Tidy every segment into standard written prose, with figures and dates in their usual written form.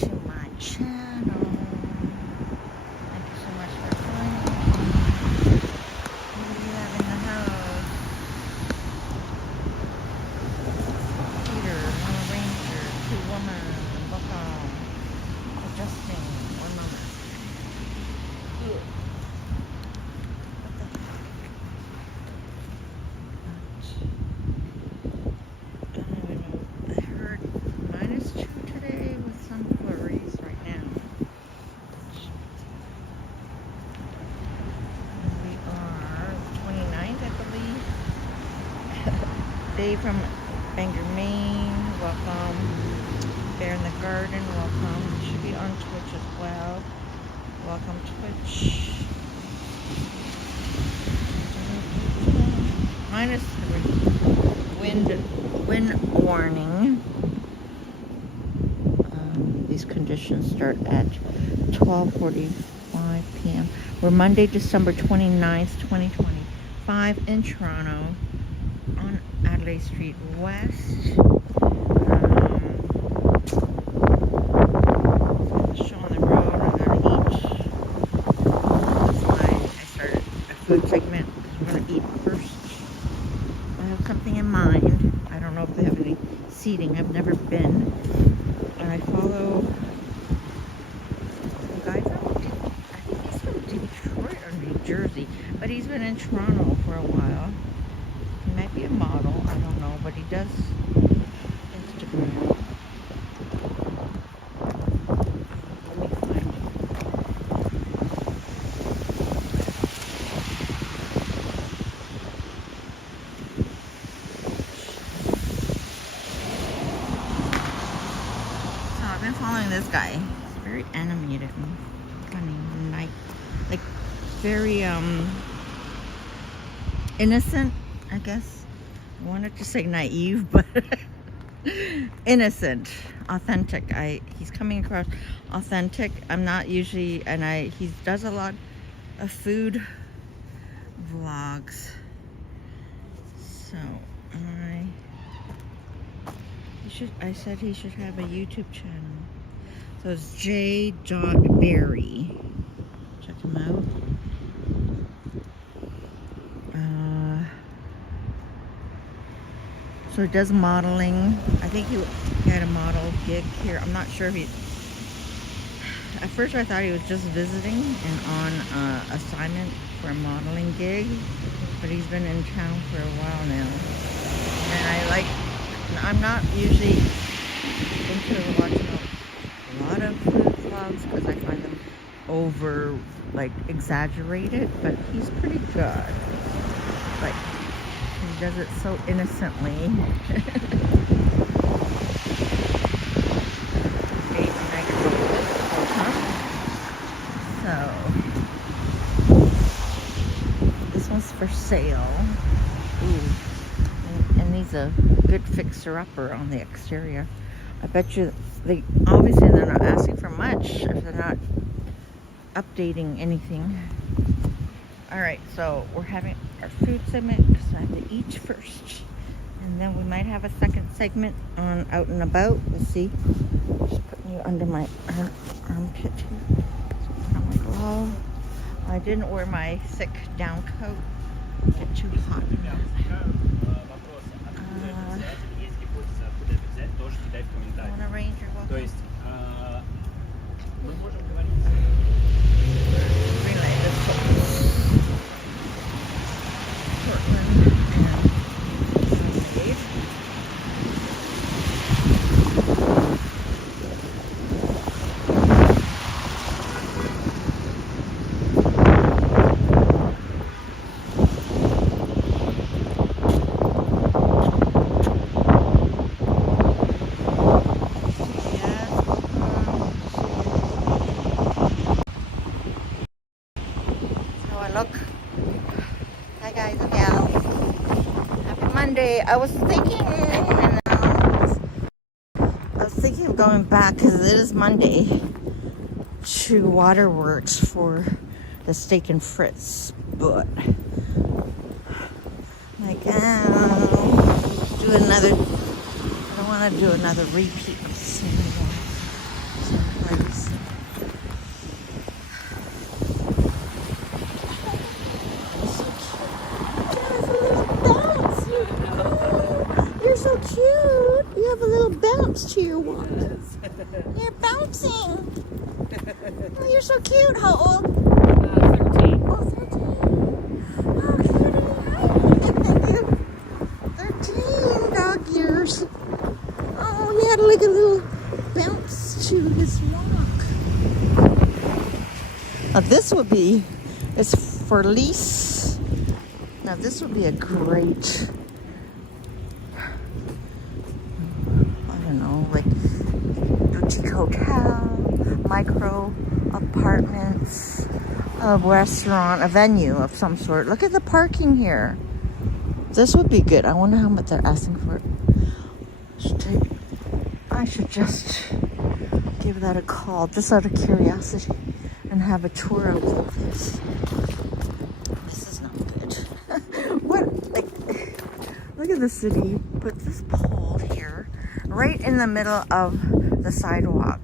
to my channel. Thank you so much for joining me. What do you have in the house? Peter, one ranger, two women, welcome. Adjusting, 1 moment. What the heck? I don't even know. I heard -2 today with some flurries right now. We are 29th, I believe. Dave from Bangor, Maine, welcome. Bear in the Garden, welcome. Should be on Twitch as well. Welcome, Twitch. -3. Wind warning. These conditions start at 12:45 p.m. We're Monday, December 29th, 2025 in Toronto on Adelaide Street West. Show on the road. I'm going to eat. That's why I started a food segment, because we're going to eat first. I have something in mind. I don't know if they have any seating. I've never been. And I follow a guy from, I think he's from Detroit or New Jersey, but he's been in Toronto for a while. He might be a model, I don't know, but he does Instagram. Let me find him. So I've been following this guy. He's very animated and funny and nice, like very innocent, I guess. I wanted to say naive, but innocent, authentic. He's coming across authentic. I'm not usually, and he does a lot of food vlogs. So I said he should have a YouTube channel. So it's j.berry. Check him out. So he does modeling. I think he had a model gig here. I'm not sure if he... At first I thought he was just visiting and on assignment for a modeling gig. But he's been in town for a while now. And I'm not usually into watching a lot of food vlogs because I find them exaggerated. But he's pretty good. Like, he does it so innocently. So, this one's for sale. Ooh. And he's a good fixer-upper on the exterior. I bet you, obviously they're not asking for much if they're not updating anything. Alright, so we're having our food segment because I have to eat first. And then we might have a second segment on out and about. We'll see. Just putting you under my armpit here. Put on my glove. I didn't wear my thick down coat. Get too hot. I want to arrange your welcome. Relay this Portland and Sammies. Hi guys and gals. Happy Monday. I was thinking of going back because it is Monday to Waterworks for the steak and fritz, but like do another. I don't want to do another repeat of the same one. So to your walk. You're bouncing. Oh, you're so cute. How old? 13. Oh, 13. Oh, cutie. 13 dog years. Oh, he had like a little bounce to his walk. Now this would be, it's for lease. Now this would be a great, I don't know, like boutique hotel, micro apartments, a restaurant, a venue of some sort. Look at the parking here. This would be good. I wonder how much they're asking for it. I should just give that a call, just out of curiosity, and have a tour of this. This is not good. What? Like, look at the city. Put this pole here, right in the middle of the sidewalk.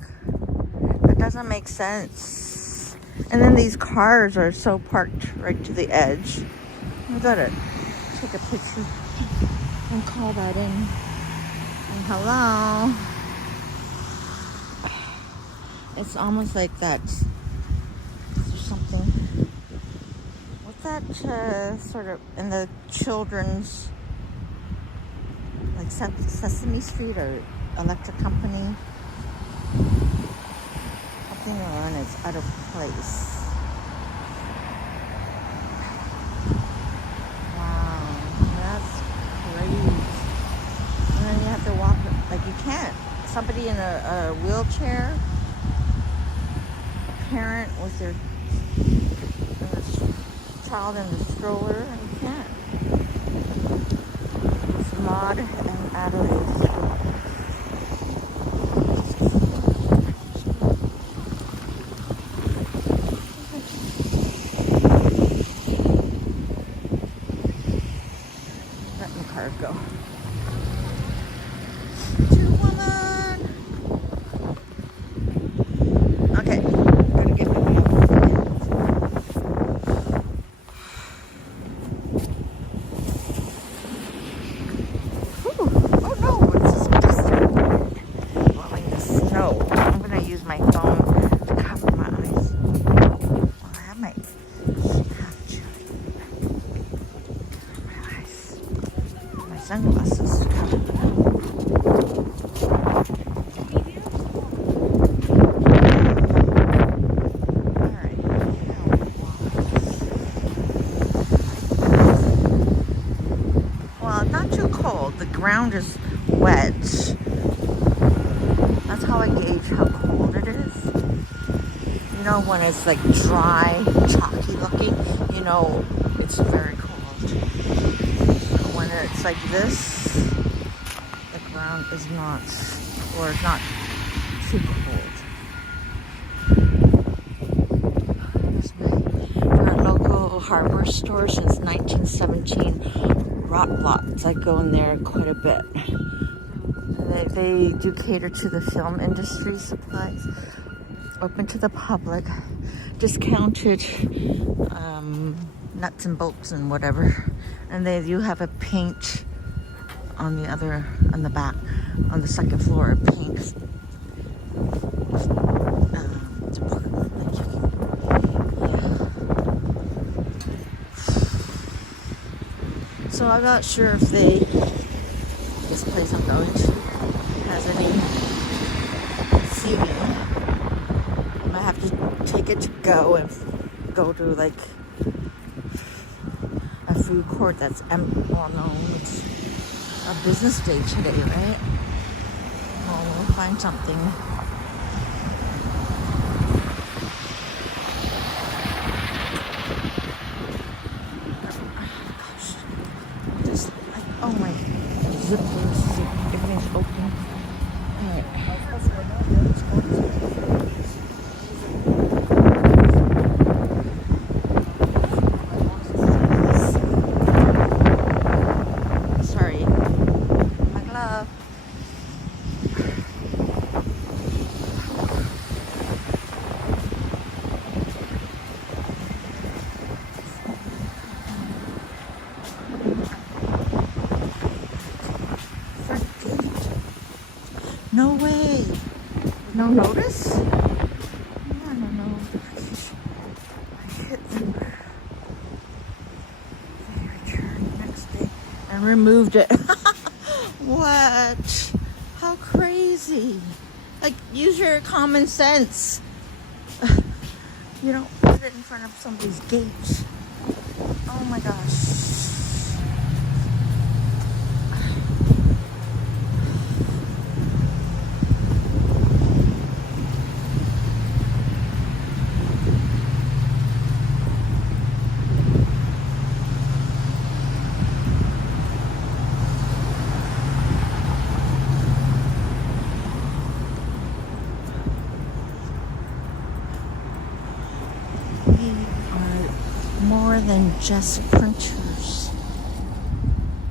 That doesn't make sense. And then these cars are so parked right to the edge. I gotta take a picture and call that in. And hello. It's almost like that. Is there something? What's that sort of in the children's, like Sesame Street or Electric Company? Something on it's out of place. Wow, that's crazy. And then you have to walk, like you can't. Somebody in a wheelchair, a parent with their child in the stroller, and you can't. It's Maud and Adelaide. Let the car go. Okay, gonna get my mouth. Oh no, it's just dusting. Blowing the snow. I'm gonna use my phone to cover my eyes. Well, I have my half chili. Cover my eyes. My sunglasses to cover them. The ground is wet. That's how I gauge how cold it is. You know, when it's like dry, chalky looking, you know it's very cold. When it's like this, the ground is not, or it's not too cold. There's my local hardware store since 1917. Rock lots. I go in there quite a bit. They do cater to the film industry, supplies, open to the public, discounted nuts and bolts and whatever. And they do have a paint on the back, on the second floor, a paint department. So I'm not sure if this place I'm going to has any seating. I might have to take it to go and go to like a food court that's empty. Well, no, it's a business day today, right? Well, we'll find something. Oh my, zippers, everything's open. Alright. Sorry. My glove. notice? I don't know. I hit them. They returned next day and removed it. What? How crazy. Like, use your common sense. You don't put it in front of somebody's gate. Oh my gosh. More than just printers.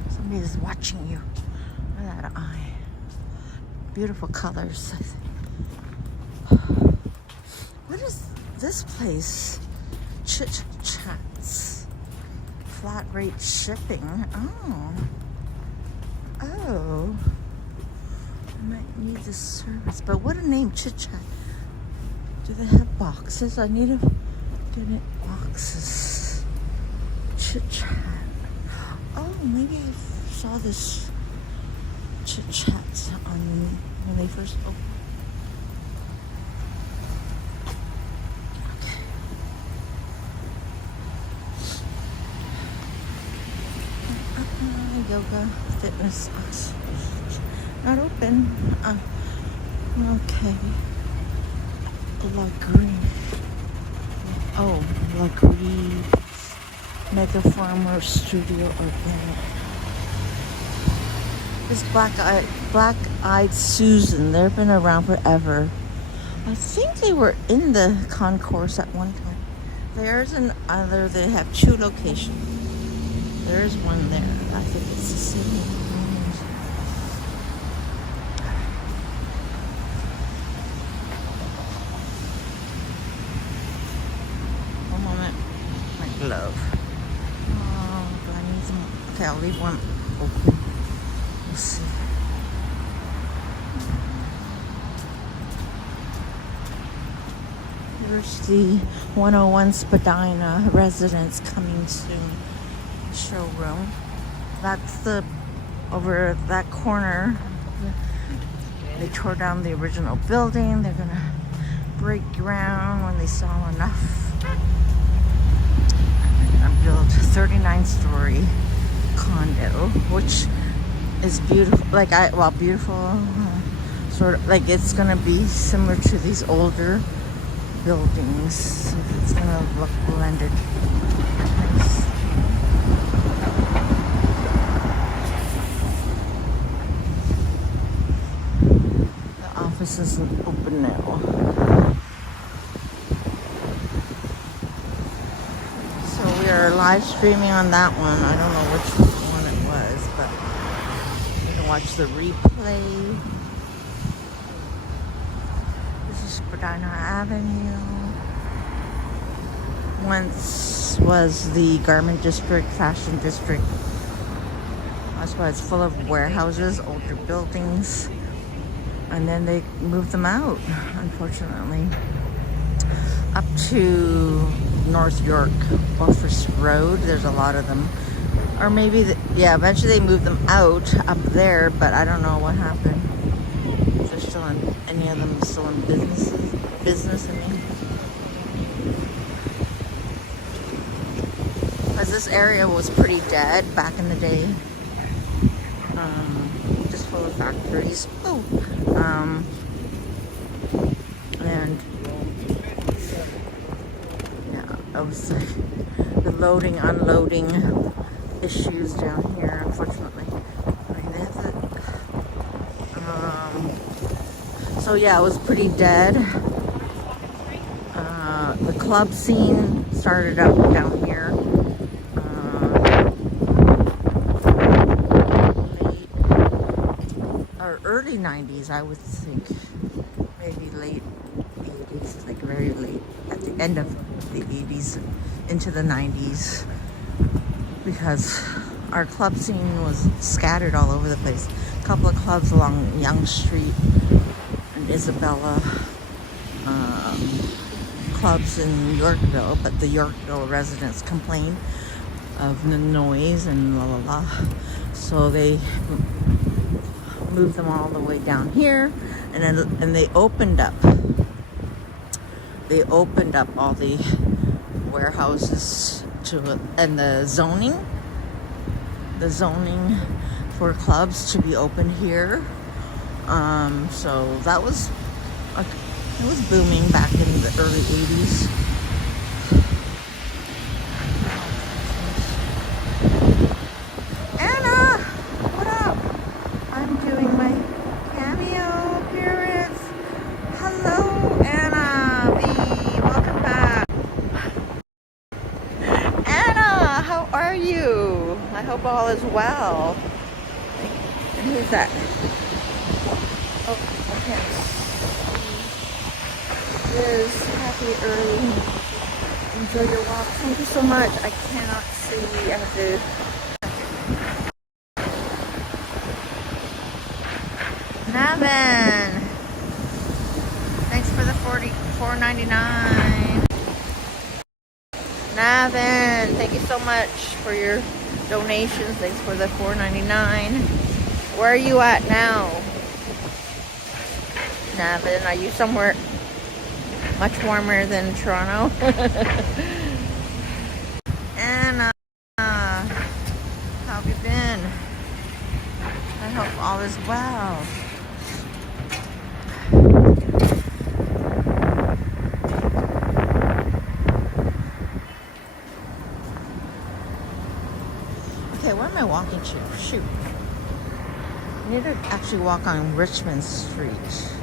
Somebody is watching you. Look at that eye. Beautiful colors. What is this place? Chit Chats. Flat rate shipping. Oh. I might need this service. But what a name, Chit Chat. Do they have boxes? I need to get it. Boxes. Chit Chat. Oh, maybe I saw this Chit Chat on when they first opened. Okay. Yoga, fitness, not open. Okay. La Green. Oh, La Green. Mega Farmer Studio Organic. This Black-Eyed Susan, they've been around forever. I think they were in the concourse at one time. There's another, they have 2 locations. There's one there. I think it's the same. One moment. My glove. Do I need some? Okay, I'll leave one open. We'll see. Here's the 101 Spadina residence coming soon showroom. That's the over that corner. They tore down the original building. They're gonna break ground when they saw enough. Built 39-story condo, which is beautiful. Like beautiful, sort of like it's gonna be similar to these older buildings. So it's gonna look blended. Nice. The office isn't open now. We are live streaming on that one. I don't know which one it was, but you can watch the replay. This is Spadina Avenue. Once was the garment district, fashion district. That's why it's full of warehouses, older buildings. And then they moved them out, unfortunately. Up to North York, Buffers Road. There's a lot of them. Or maybe, eventually they moved them out up there, but I don't know what happened. If they're still in, any of them still in business, I mean. Because this area was pretty dead back in the day. Just full of factories. And it was like the loading, unloading issues down here, unfortunately. I mean, they have so yeah, it was pretty dead. The club scene started up down here. Early 90s, I would think. Maybe late 80s, like very late, at the end of the 80s into the 90s, because our club scene was scattered all over the place. A couple of clubs along Yonge Street and Isabella. clubs in Yorkville, but the Yorkville residents complained of the noise and la la la. So they moved them all the way down here, and they opened up. They opened up all the warehouses to and the zoning for clubs to be open here. So that was it was booming back in the early 80s. Anna, what up? I'm doing my cameo appearance. Hello, Anna B. Welcome back. Anna, how are you? I hope all is well. And who's that? Oh, okay. Is happy early. Enjoy your walk. Thank you so much. I cannot see. I have to. Navin, thanks for the $44.99. Navin, thank you so much for your donations. Thanks for the $4.99. Where are you at now? Navin, are you somewhere much warmer than Toronto? And how have you been? I hope all is well. Okay, where am I walking to? Shoot. I need to actually walk on Richmond Street.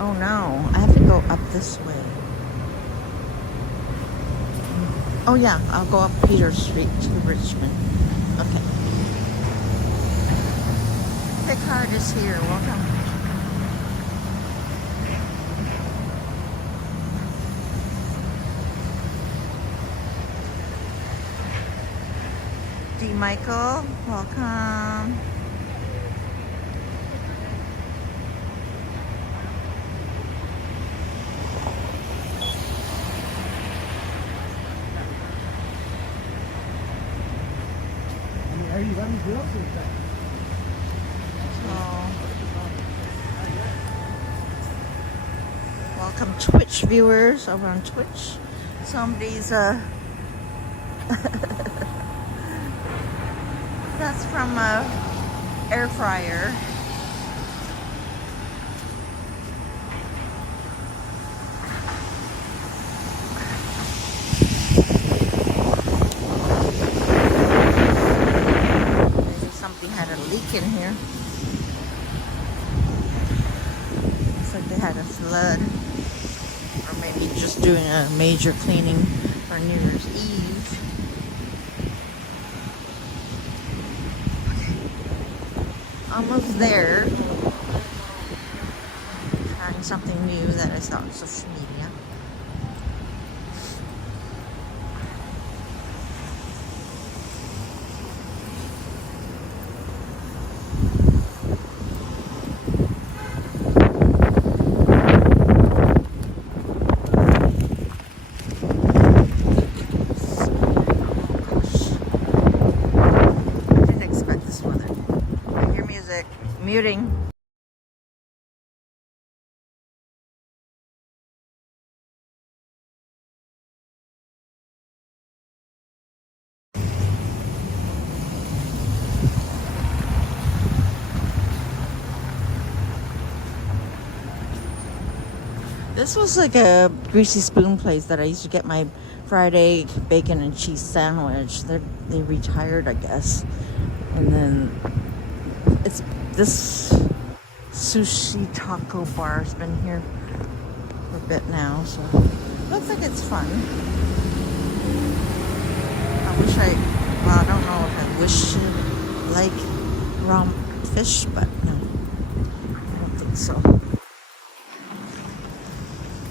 Oh no, I have to go up this way. Oh yeah, I'll go up Peter Street to Richmond. Okay. Picard is here. Welcome. D. Michael, welcome. Welcome Twitch viewers over on Twitch. Somebody's that's from a air fryer. Maybe something had a leak in here. Looks like they had a flood. Or maybe just doing a major cleaning for New Year's Eve. Okay. Almost there. Trying something new that I saw on social media. Muting. This was like a Greasy Spoon place that I used to get my fried egg, bacon, and cheese sandwich. They retired, I guess. And then it's this sushi taco bar has been here for a bit now, so looks like it's fun. I don't know if I wish to like raw fish, but no, I don't think so.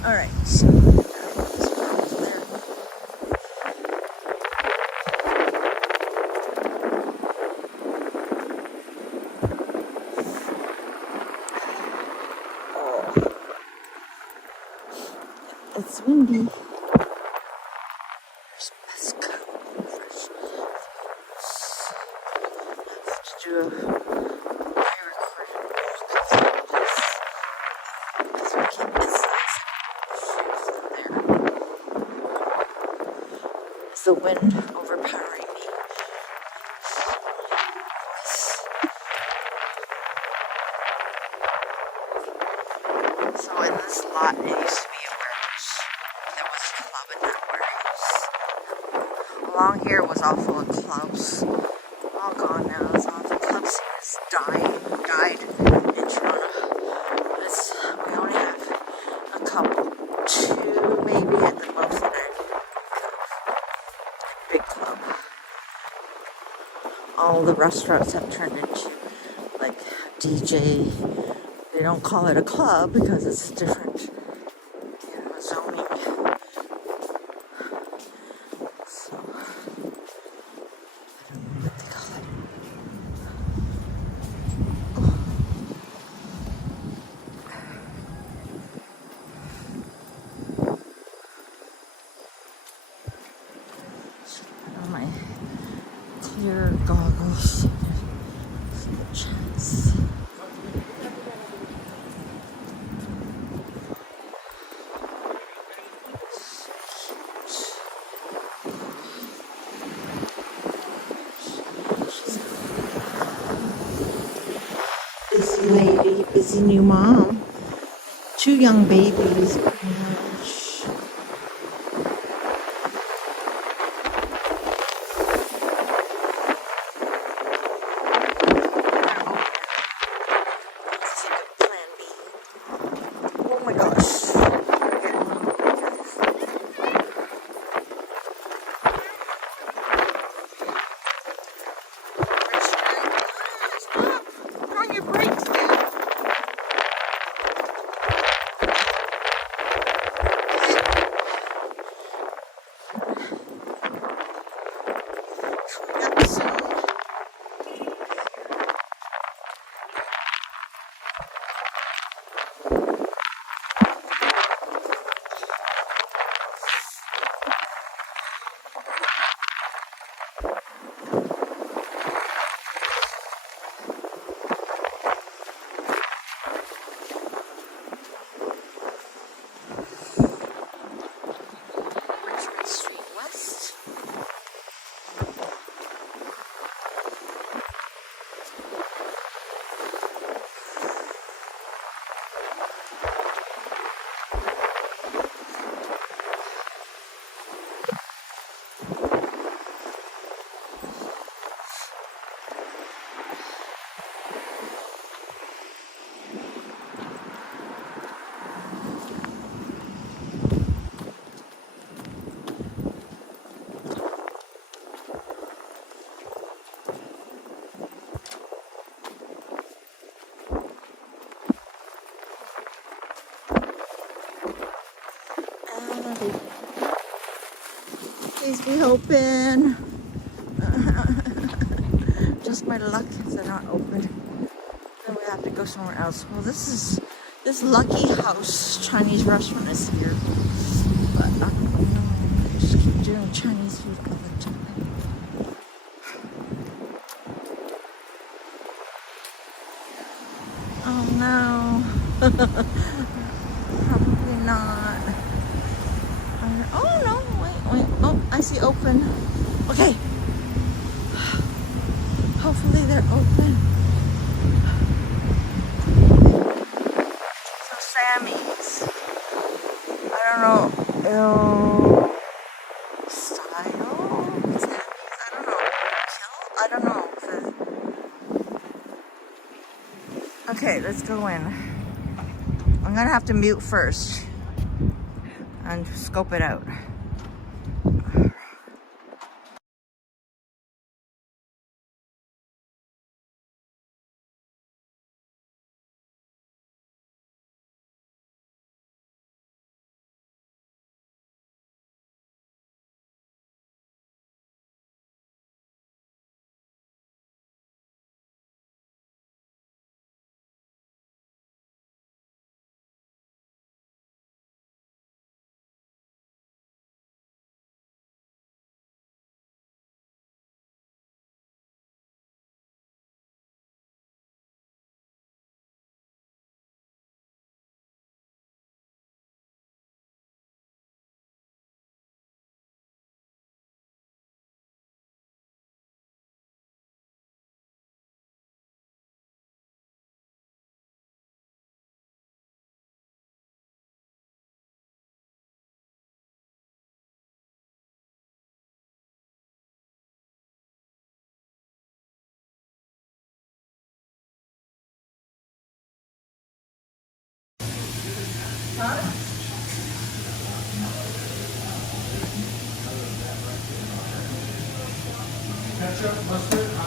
Alright, so It's windy. There's Pesco. Fresh have to do a pre-recorded because we keep missing some shoes in there. Is the wind overpowering me? So in this lot, it used to be a warehouse. There was a club in that warehouse. Along here was all full of clubs. All gone now. It's all the clubs died in Toronto. We only have a couple, 2 maybe at the most in our big club. All the restaurants have turned into like DJ. They don't call it a club because it's different, zoning. So, I don't know what they call it. Put on my clear goggles. See the chance. Busy lady, busy new mom. 2 young babies. Oh my gosh. This is a good plan B. Oh my gosh. Stop! Put on your brakes, dude. Please be open. Just my luck if they're not open. Then we have to go somewhere else. Well, this Lucky House Chinese restaurant is here. But I don't know. They just keep doing Chinese food all the time. Oh no. Probably not. Oh no, wait. Oh, I see open. Okay. Hopefully they're open. So Sammies. I don't know. Illstyl? Sammies? I don't know. Okay, let's go in. I'm gonna have to mute first and scope it out.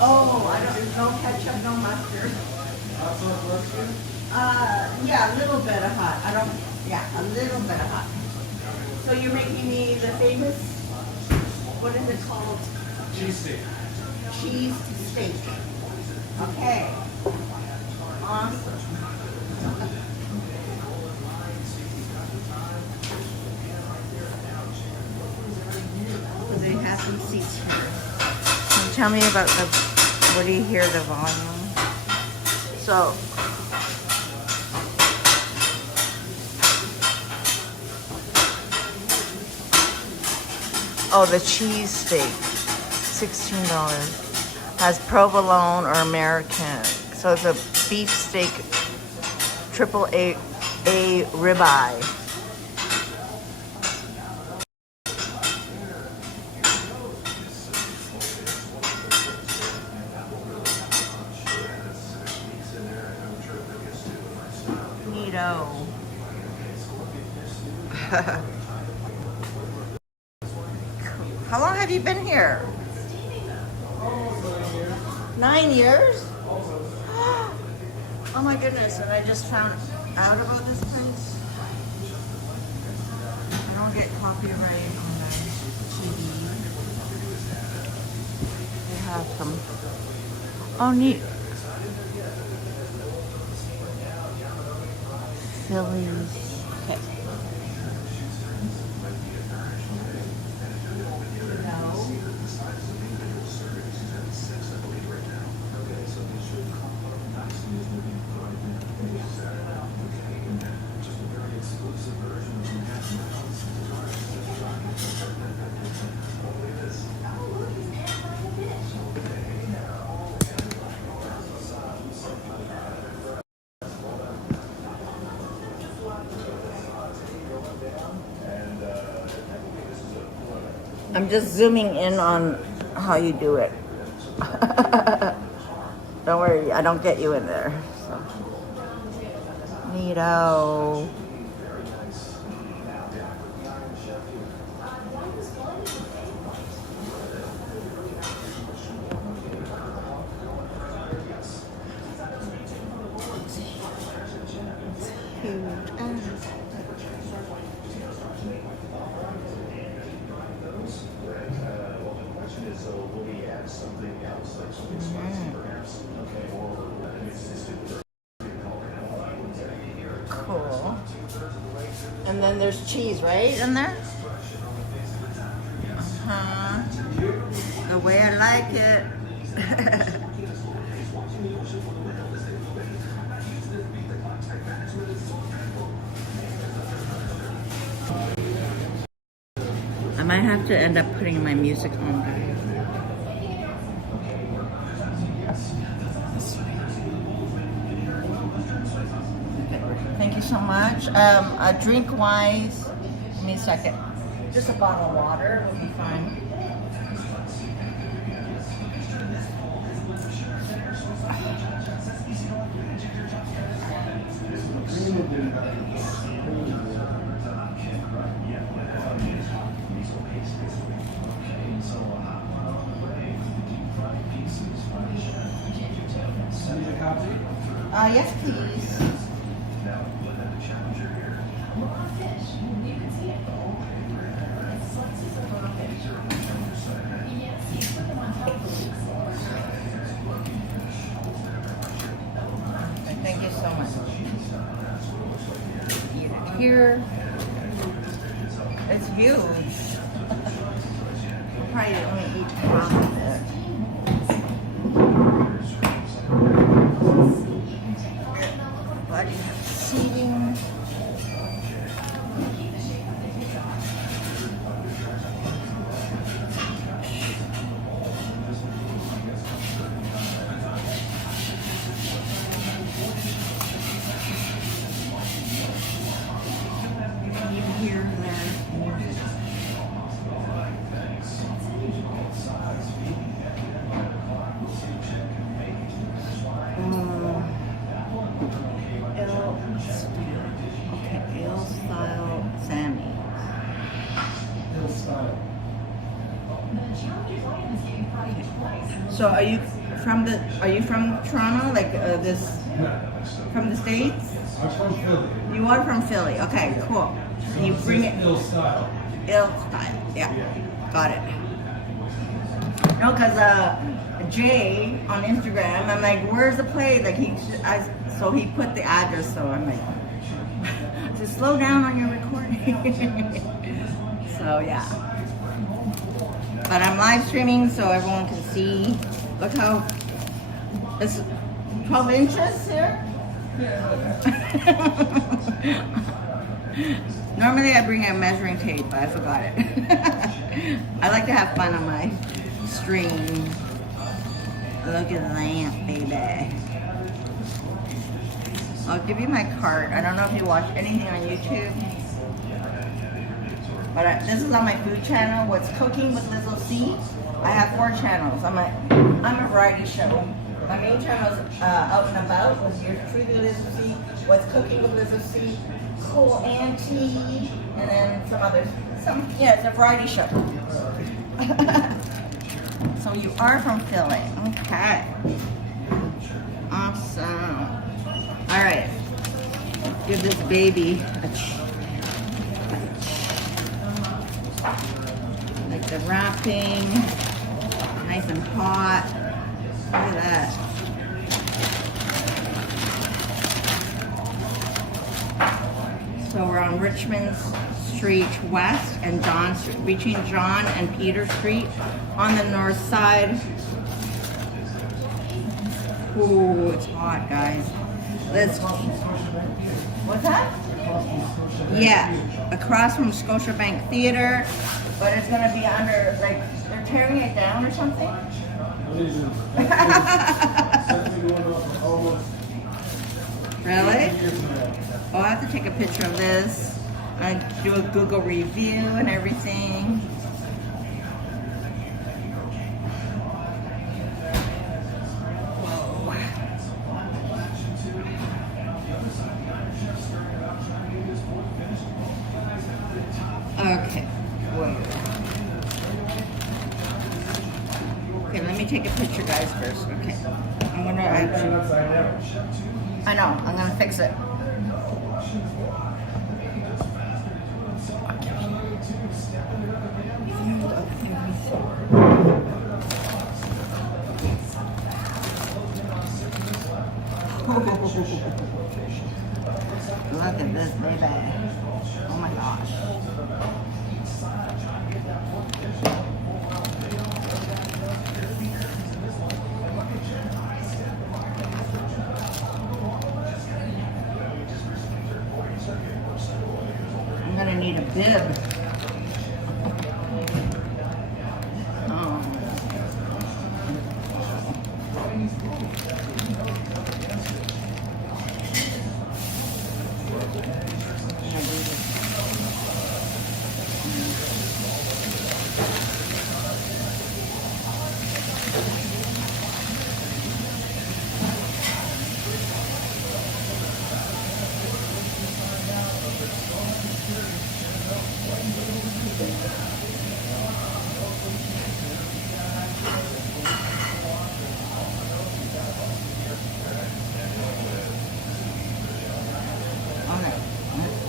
Oh, I don't, no ketchup, no mustard. Yeah, a little bit of hot. I don't, yeah, a little bit of hot. So you're making me the famous, what is it called? CheeseSteak. Cheese steak. Okay. Awesome. Oh, they have these seats here. Can you tell me about the, what do you hear, the volume? So, oh, the cheese steak, $16. Has provolone or American. So it's a beef steak, triple A ribeye. Neato. How long have you been here? 9 years? Oh my goodness, and I just found out about this place. I don't get copyright on the TV. They have some. Oh, neat. Phillies. Okay. I'm just zooming in on how you do it. Don't worry, I don't get you in there. So. Neato. Cool. And then there's cheese, right, in there? Uh-huh. The way I like it. I might have to end up putting my music on. Thank you so much. Drink-wise, give me a second. Just a bottle of water will be fine. Yes, please. Thank you so much. Here, it's huge. We'll probably only eat half of it. But you have seating. So are you from Toronto? Like this from the States? I'm from Philly. You are from Philly. Okay, cool. And you bring it Illstyl. Illstyl. Yeah. Got it. No, cause Jay on Instagram, I'm like, where's the place? Like so he put the address. So I'm like, just slow down on your recording. So yeah. But I'm live streaming so everyone can see. Look how it's 12 inches here. Normally I bring a measuring tape, but I forgot it. I like to have fun on my stream. Look at that, baby. I'll give you my card. I don't know if you watch anything on YouTube, but this is on my food channel. What's Cooking with Illstyl3? I have 4 channels. I'm a variety show. My main channel is Out and About with your food with Illstyl3. What's Cooking with Illstyl3? Cool Auntie, and then some others. Yeah, it's a variety show. So you are from Philly. Okay. Awesome. All right. Give this baby a like the wrapping, nice and hot. Look at that. So we're on Richmond Street West and John Street, between John and Peter Street on the north side. Ooh, it's hot, guys. What's that? Yeah, across from Scotiabank Theater, but it's gonna be under, like, they're tearing it down or something. Really? Oh, I have to take a picture of this and do a Google review and everything. Whoa. Okay. Wait. Okay, let me take a picture, guys, first. Okay. I'm gonna actually. I know. I'm gonna fix it. Look at this, baby. Oh my gosh. I'm gonna need a bib.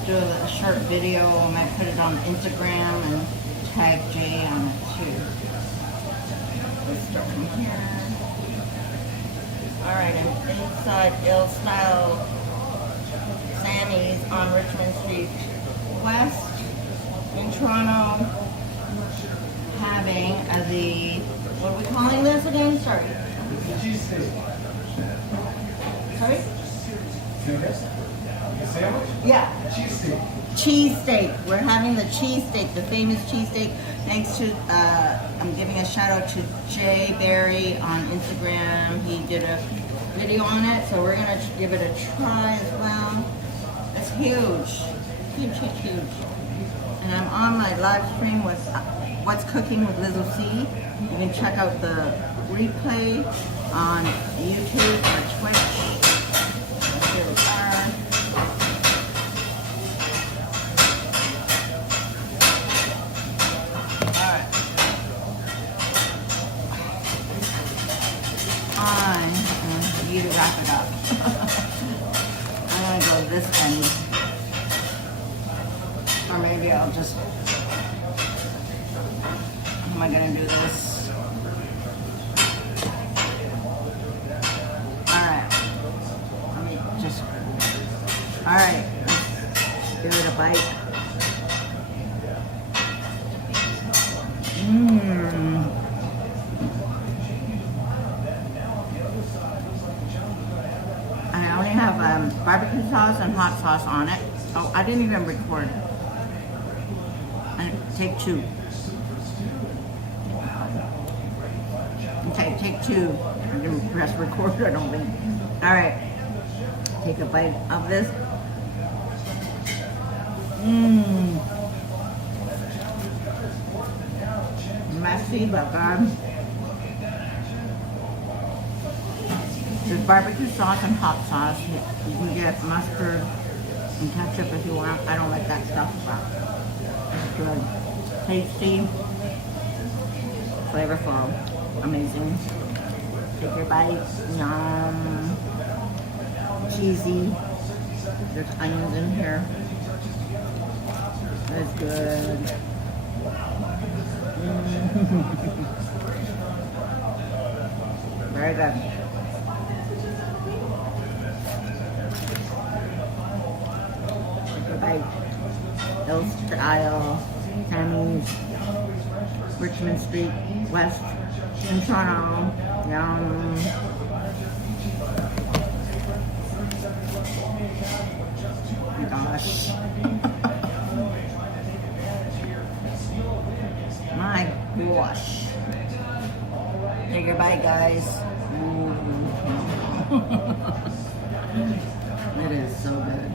Do a short video. I might put it on Instagram and tag Jay on it too. Let's start from here. Alright, I'm inside Illstyl Sammies on Richmond Street West in Toronto, having what are we calling this again? Sorry. CheeseSteak. Sorry? Sandwich? Yeah. CheeseSteak. CheeseSteak. We're having the CheeseSteak, the famous CheeseSteak. Thanks to, I'm giving a shout out to Jay Barry on Instagram. He did a video on it, so we're gonna give it a try as well. It's huge. Huge, huge, huge. And I'm on my live stream with What's Cooking with Illstyl3. You can check out the replay on YouTube or Twitch. Here we are. Or maybe I'll just, how am I gonna do this? Alright. Let me just, alright. Let's give it a bite. I only have barbecue sauce and hot sauce on it. Oh, I didn't even record. And take 2. Okay, take 2. I didn't press record, I don't think. Alright. Take a bite of this. Messy, but good. There's barbecue sauce and hot sauce. You can get mustard and ketchup if you want. I don't like that stuff, but it's good. Tasty, flavorful, amazing. Take your bite. Yum. Cheesy. There's onions in here. That's good. Very good. Bite. Illstyl3, Sammies, Richmond Street, West, in Toronto. Yum. Oh my gosh. My gosh. Take your bite, guys. It is so good.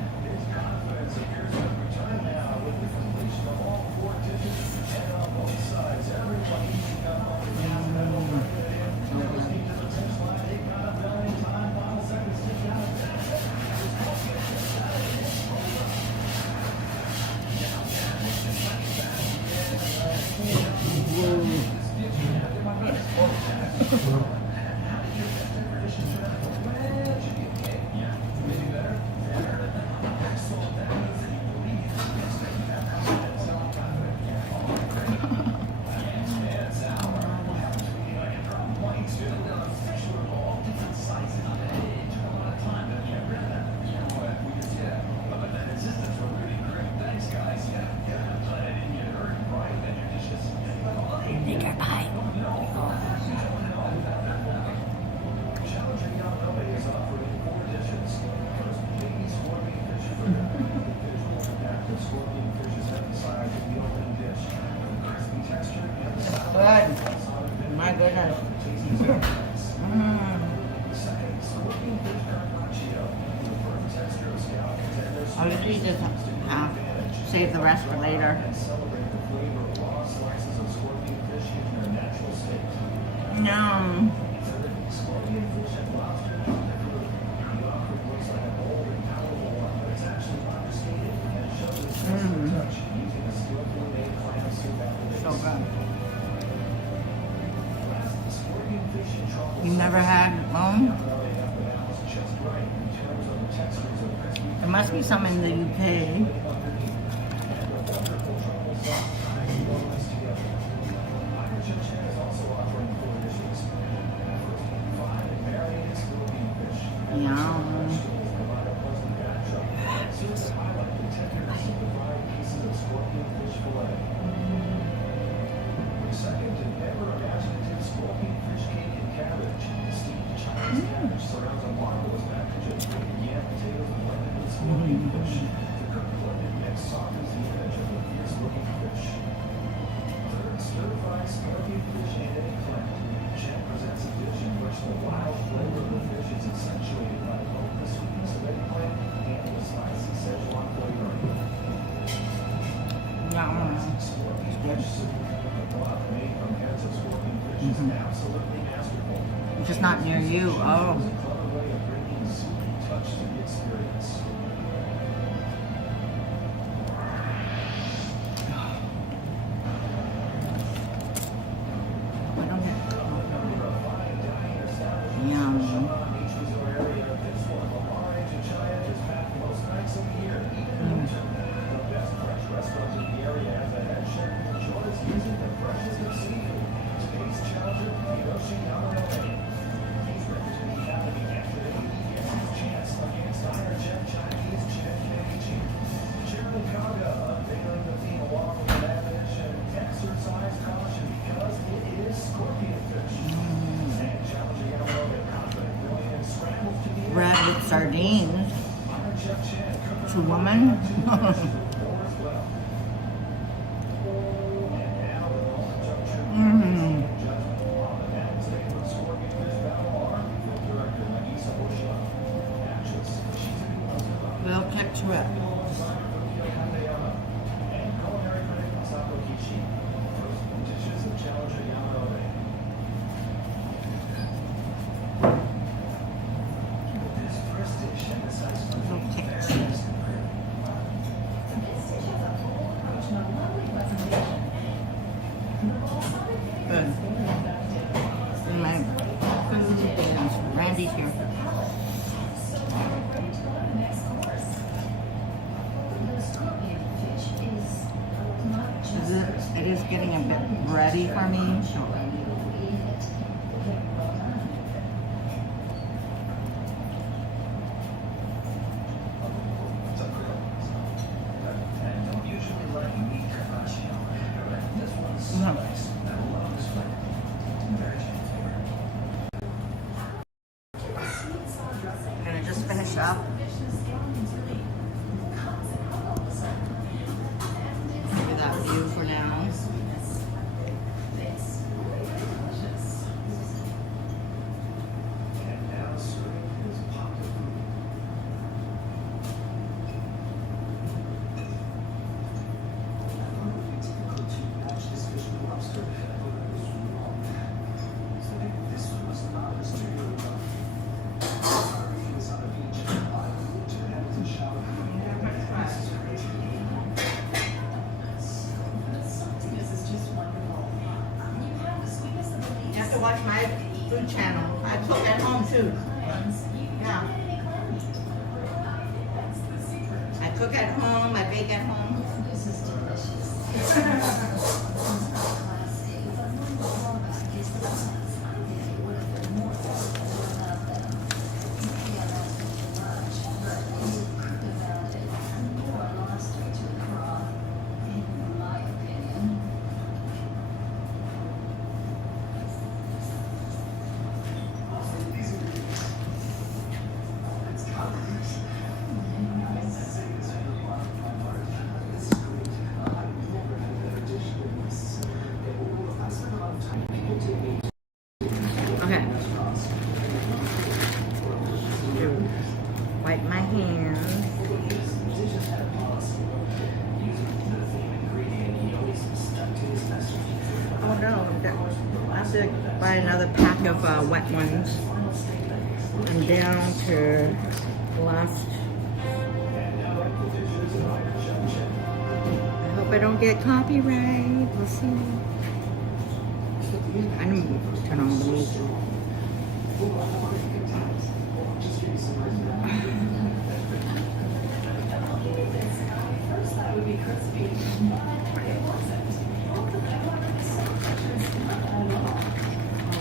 Take your bite. Good. My goodness. I'll usually just save the rest for later. Yum. So good. You never had one? There must be some in the UK. Yum. Just not near you. Oh. Yum. sardines. 2 women. They'll click to it. Good. And my food is Randy's here. It is getting a bit ready for me. I'm gonna just finish up. Give you that view for now. You have to watch my food channel. I cook at home too. Yeah. I cook at home, I bake at home. Okay. Wipe my hands. Oh no, I have to buy another pack of wet ones. I'm down to the last. I hope I don't get copyright. We'll see. I didn't turn on the music.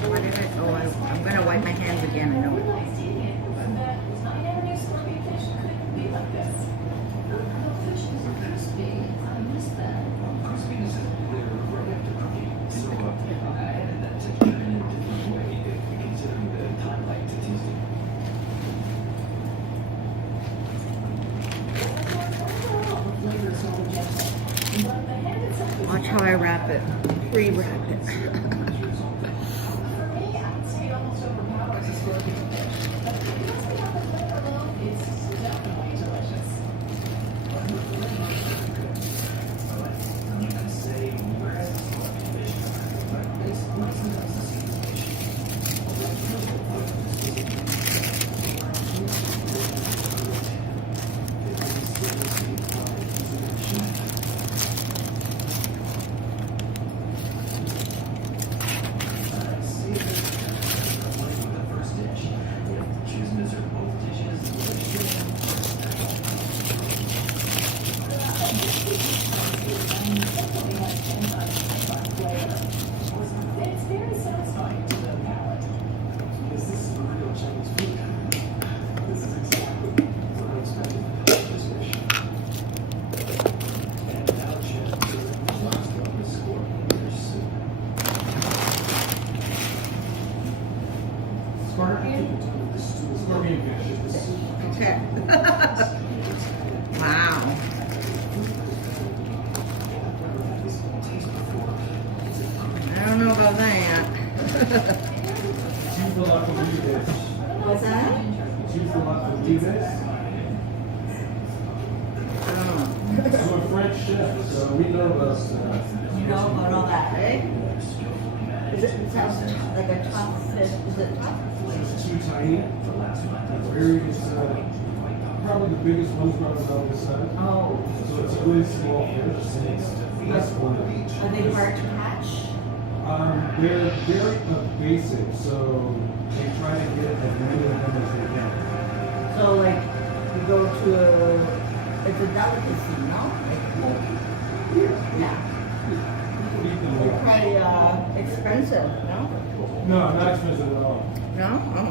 What is it? Oh, I'm going to wipe my hands again. I know it. Watch how I wrap it. Pre-wrap it. You know about all that, right? Is it sounds like a top fish? Is it top? It's too tiny. It's probably the biggest one's probably about this size. Oh. So it's a really small fish, and it's less water. Are they hard to catch? They're very evasive, so they try to get as many of them as they can. So like, you go to it's a delicacy, no? Yeah. They're quite expensive, no? No, not expensive at all. No? Oh,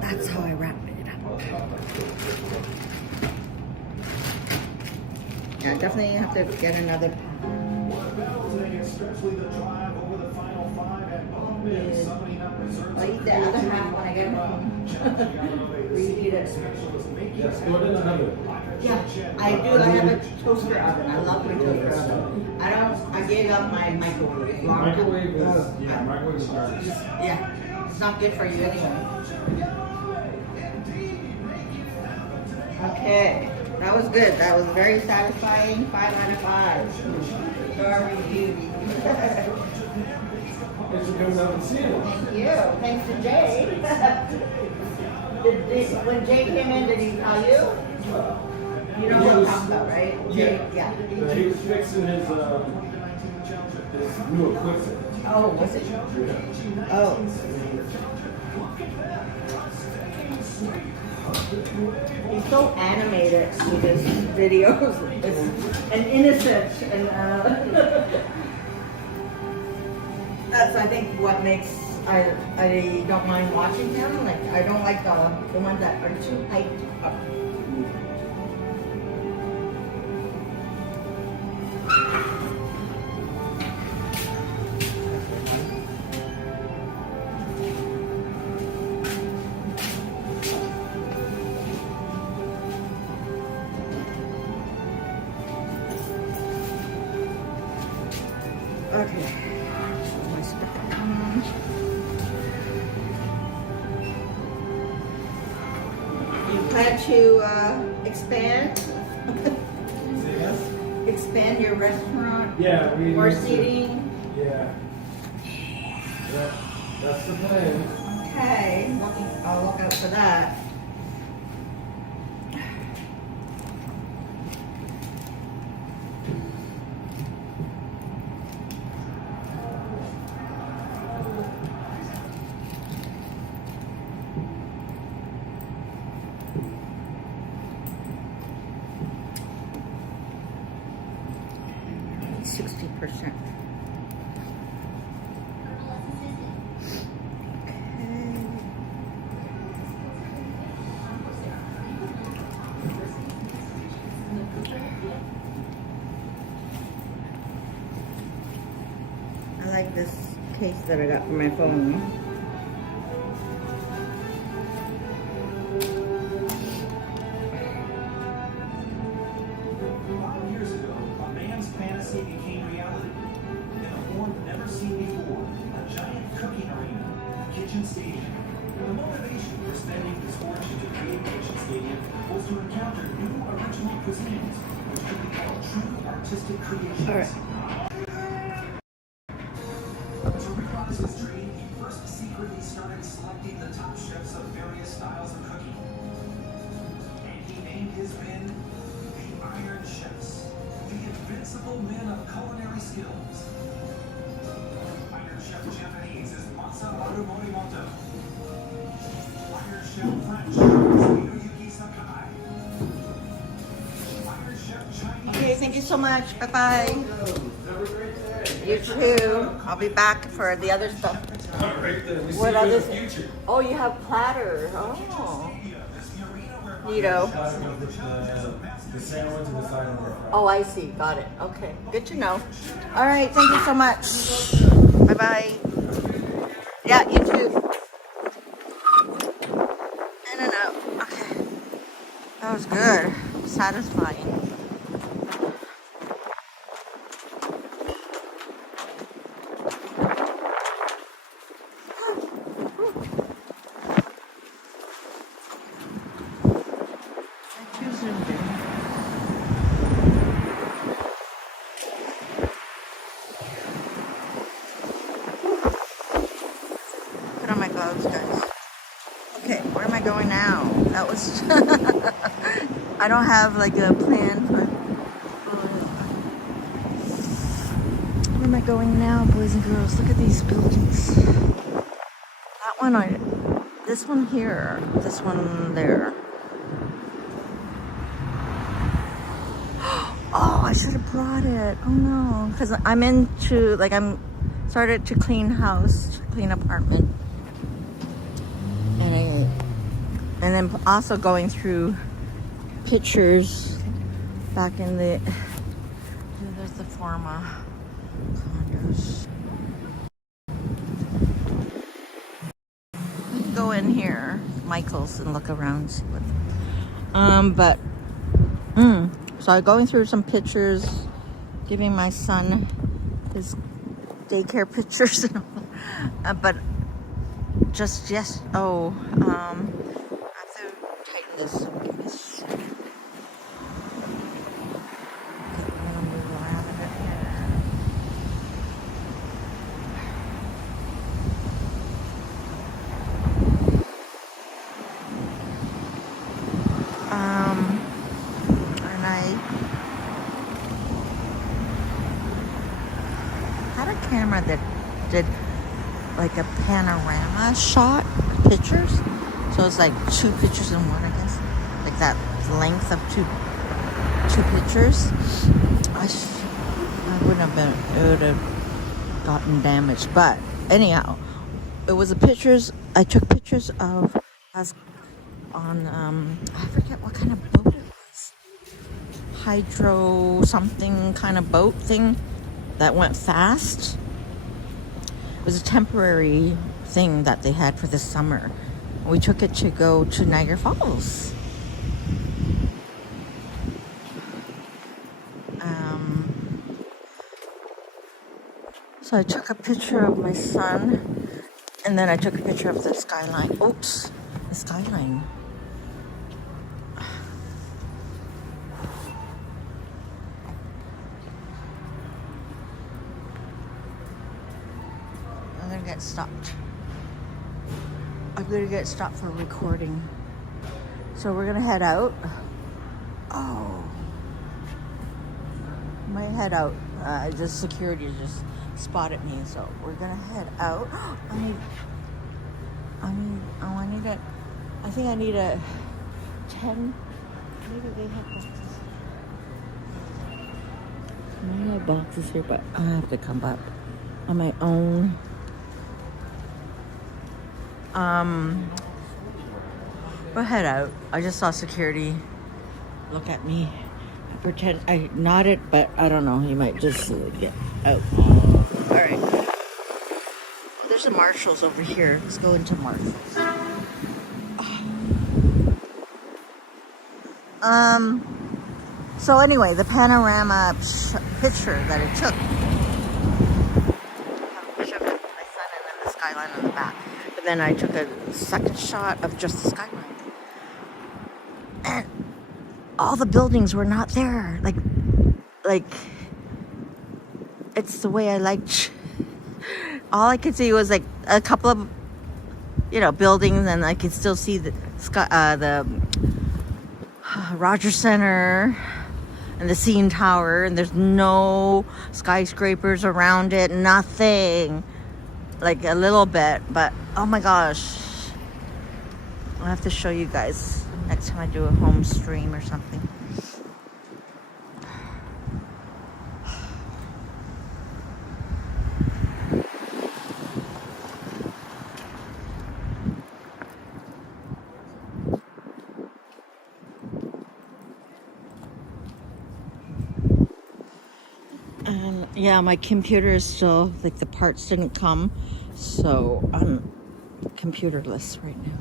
that's how I wrap it up. Yeah, definitely have to get another pack. I'll eat the other half when I get home. Reheat it. Yes, go ahead and have it. Yeah, I do. I have a toaster oven. I love my toaster oven. I gave up my microwave. Microwave is garbage. Yeah, it's not good for you anyway. Okay, that was good. That was very satisfying. 5 out of 5. Star review. Thanks for coming out and seeing it. Thank you. Thanks to Jay. When Jay came in, did he tell you? You know what I'm talking about, right? Jay, yeah. He was fixing his new equipment. Oh, was it? Yeah. Oh. He's so animated with his videos and innocent, and that's I think what makes I don't mind watching him. Like I don't like the ones that are too hyped up. Okay. My stuff. You plan to expand? Say yes? Expand your restaurant? Yeah, we More need to- seating? Yeah. That's the plan. Okay, I'll look out for that. %. I like this case that I got for my phone. 5 years ago, a man's fantasy became reality. In a form never seen before, a giant cooking arena, a kitchen stadium. The motivation for spending his fortune to create the kitchen stadium was to encounter new original cuisines, which could be called true artistic creations. All right. To realize his dream, he first secretly started selecting the top chefs of various styles of cooking. And he named his men the Iron Chefs, the invincible men of culinary skills. Iron Chef Japanese is Masaharu Morimoto. Iron Chef French is Hiroyuki Sakai. Iron Chef Chinese. Okay, thank you so much. Bye-bye. Have a great day. You too. I'll be back for the other stuff. All right then. We see What you in the others? future. Oh, you have platters. Oh. Neato. The sandwich and the side of the Oh, I see. Got it. Okay. Good to know. All right. Thank you so much. Bye-bye. Yeah, you too. In and out. Okay. That was good. Satisfying. on my gloves, guys. Okay, where am I going now? That was... I don't have like a plan for... Where am I going now, boys and girls? Look at these buildings. That one, this one here, this one there. Oh, I should have brought it. Oh no, because I'm into, like, I'm started to clean house, clean apartment. And then also going through pictures back in the, there's the Forma condos. We can go in here, Michael's, and look around, see what, so I'm going through some pictures, giving my son his daycare pictures, but just, yes, I have to tighten this. Give me a second. Okay, I'm gonna move around a bit here. And I had a camera that did like a panorama shot pictures, so it's like 2 pictures in one, I guess, like that length of two pictures. I wouldn't have been, it would have gotten damaged, but anyhow, it was the pictures. I took pictures of us on I forget what kind of boat it was, hydro something kind of boat thing that went fast. It was a temporary thing that they had for the summer. We took it to go to Niagara Falls. So I took a picture of my son, and then I took a picture of the skyline. Oops, the skyline. I'm gonna get stopped. I'm gonna get stopped for recording. So we're gonna head out. Oh, my head out. Just security just spotted me, so we're gonna head out. I think I need a 10. Maybe they have boxes. They have boxes here, but I have to come up on my own. We'll head out. I just saw security look at me. I pretend I nodded, but I don't know. He might just get out. All right. There's a Marshalls over here. Let's go into Marshalls. So anyway, the panorama picture that I took. I have a picture of my son and then the skyline on the back. But then I took a second shot of just the skyline. And all the buildings were not there. Like it's the way I liked. All I could see was like a couple of, buildings, and I could still see the Rogers Center and the CN Tower, and there's no skyscrapers around it, nothing. Like a little bit, but oh my gosh. I'll have to show you guys next time I do a home stream or something. Yeah, my computer is still, like, the parts didn't come, so I'm computerless right now.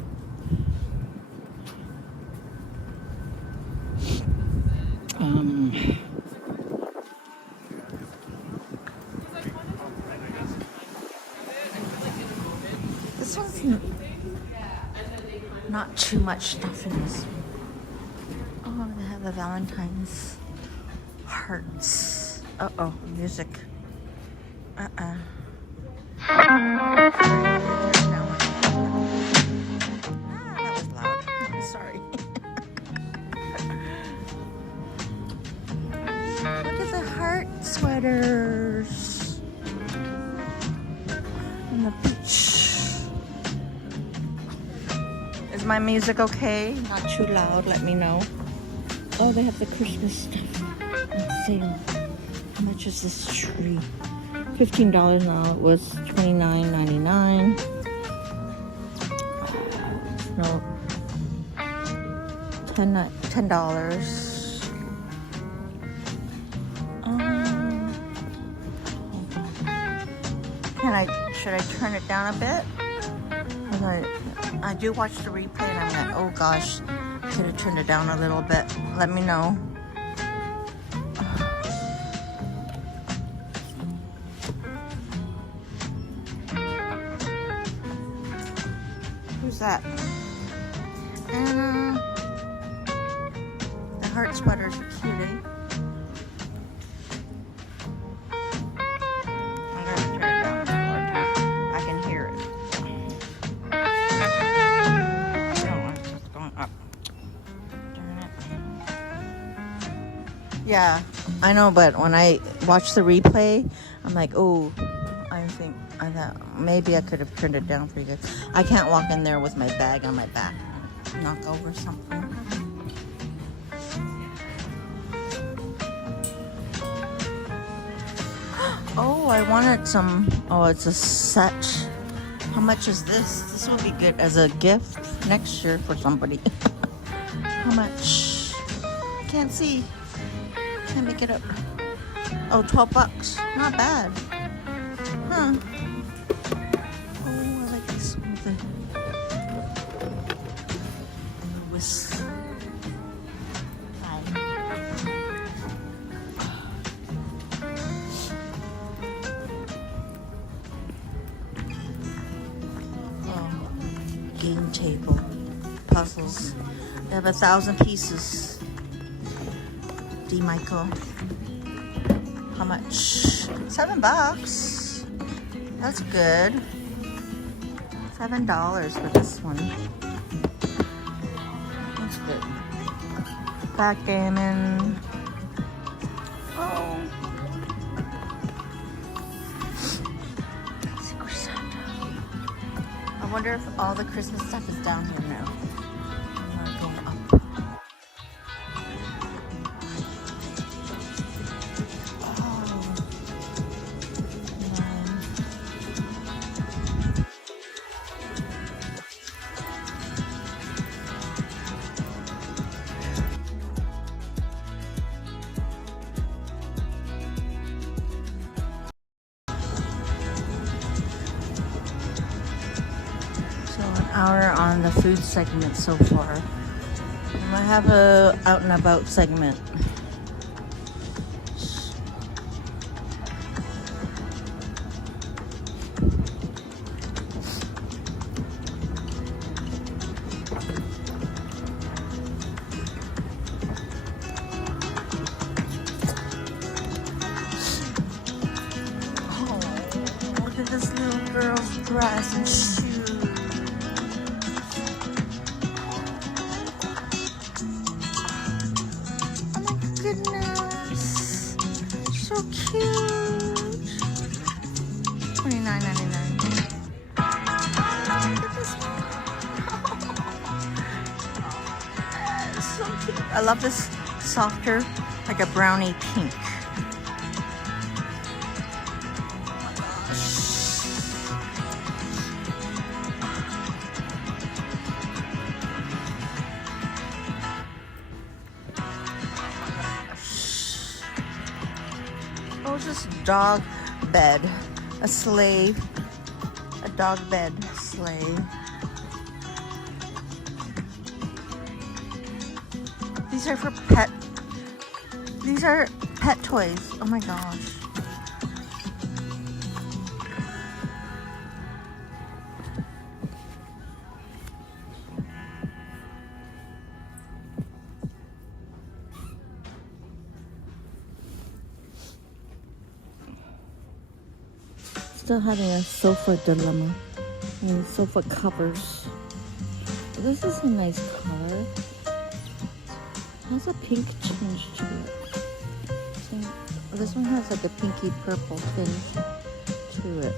This one's not too much stuff in this one. Oh, they have the Valentine's hearts. Uh-oh, music. Is my music okay? Not too loud, let me know. Oh, they have the Christmas stuff on sale. How much is this tree? $15 now. It was $29.99. No. $10. Should I turn it down a bit? I do watch the replay and I'm like, oh gosh, could have turned it down a little bit. Let me know. Who's that? Anna. The heart sweaters are cute, eh? Yeah, I know, but when I watch the replay, I'm like, oh, I thought maybe I could have turned it down for you guys. I can't walk in there with my bag on my back, knock over something. Oh, I wanted some. Oh, it's a set. How much is this? This will be good as a gift next year for somebody. How much? Can't see. Can't make it up. Oh, $12. Not bad. Huh. Oh, I like this one. Whisk. Oh, game table. Puzzles. They have 1,000 pieces. D. Michael. How much? $7. That's good. $7 for this one. That's good. Backgammon. Oh. Secret Santa. I wonder if all the Christmas stuff is down here now. I'm not going up. Hour on the food segment so far. I have a out and about segment. Oh, look at this little girl's dress and shoes. Goodness, so cute. $29.99. Look at this one. So cute. I love this softer, like a brownie pink. Oh, just dog bed, a sleigh, a dog bed sleigh. These are for pet. These are pet toys. Oh my gosh. Still having a sofa dilemma. I mean, sofa covers. This is a nice color. Has a pink tinge to it. So, this one has like a pinky purple tinge to it.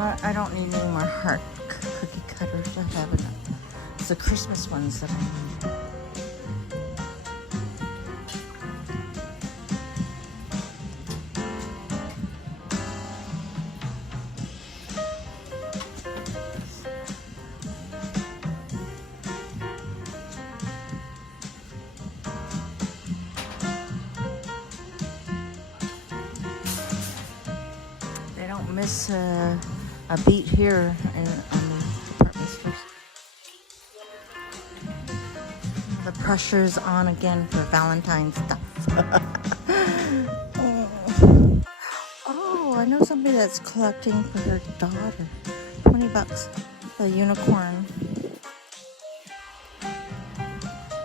I don't need any more heart cookie cutters. I have enough. It's the Christmas ones that I need. They don't miss a beat here on the department stores. The pressure's on again for Valentine's stuff. Oh, I know somebody that's collecting for her daughter. $20. A unicorn.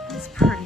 It's pretty.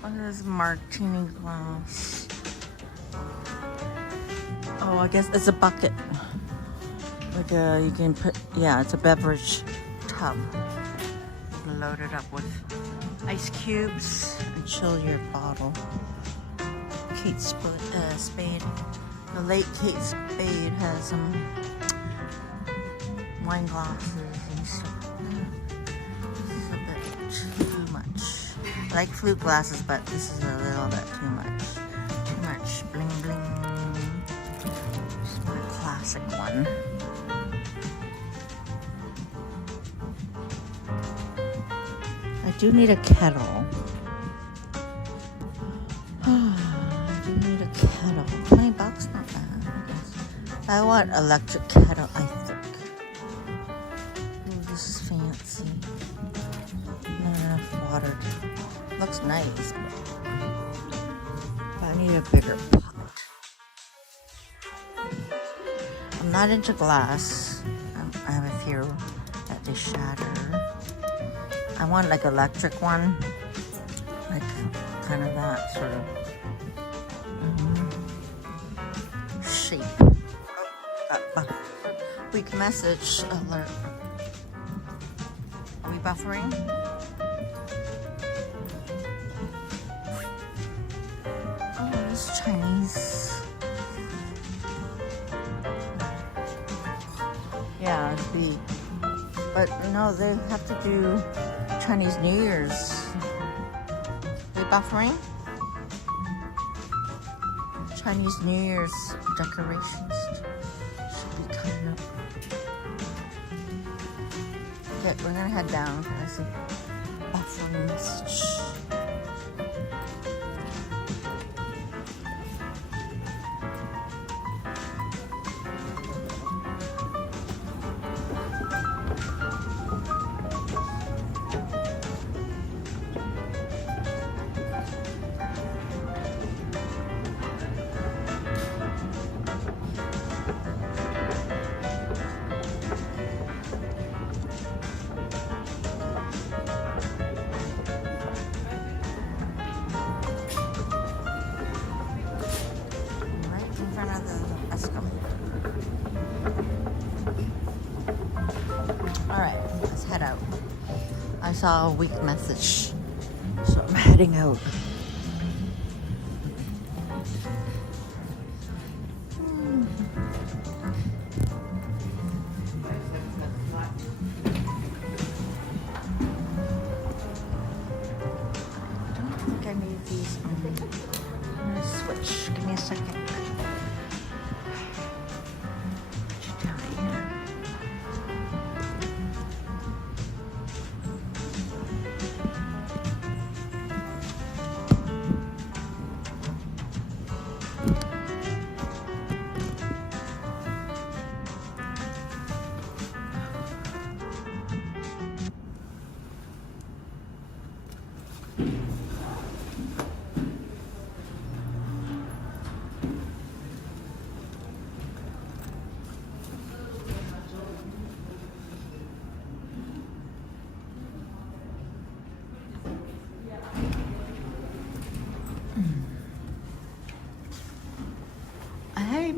What is martini glass? Oh, I guess it's a bucket. Like you can put, yeah, it's a beverage tub. You can load it up with ice cubes and chill your bottle. Kate Spade, the late Kate Spade has some wine glasses and stuff. This is a bit too much. I like flute glasses, but this is a little bit too much. Too much bling bling. This is my classic one. I do need a kettle. I do need a kettle. $20, not bad, I guess. I want electric kettle, I think. Ooh, this is fancy. Not enough water. Looks nice, but I need a bigger pot. I'm not into glass. I have a fear that they shatter. I want like electric one, like kind of that sort of shape. Weak message alert. Are we buffering? Oh, this is Chinese. Yeah, but no, they have to do Chinese New Year's. We buffering? Chinese New Year's decorations should be coming up. Okay, we're gonna head down. I see buffering message. Alright, let's head out. I saw a weak message, so I'm heading out.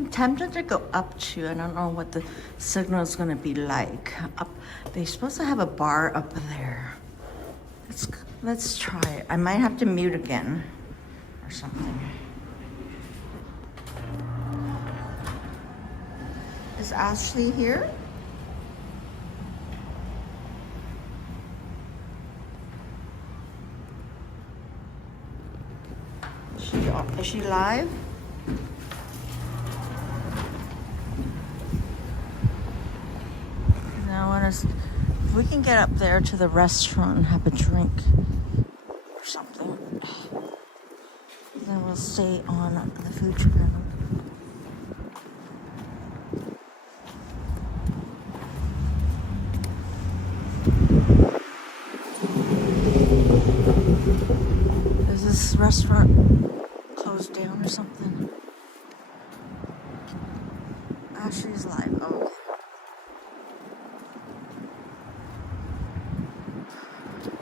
I'm tempted to go up to. I don't know what the signal is going to be like. Up, they're supposed to have a bar up there. Let's try it. I might have to mute again or something. Is Ashley here? Is she live? Now I want to. If we can get up there to the restaurant and have a drink or something, then we'll stay on the food channel. Is this restaurant closed down or something? Ashley's live. Oh, okay.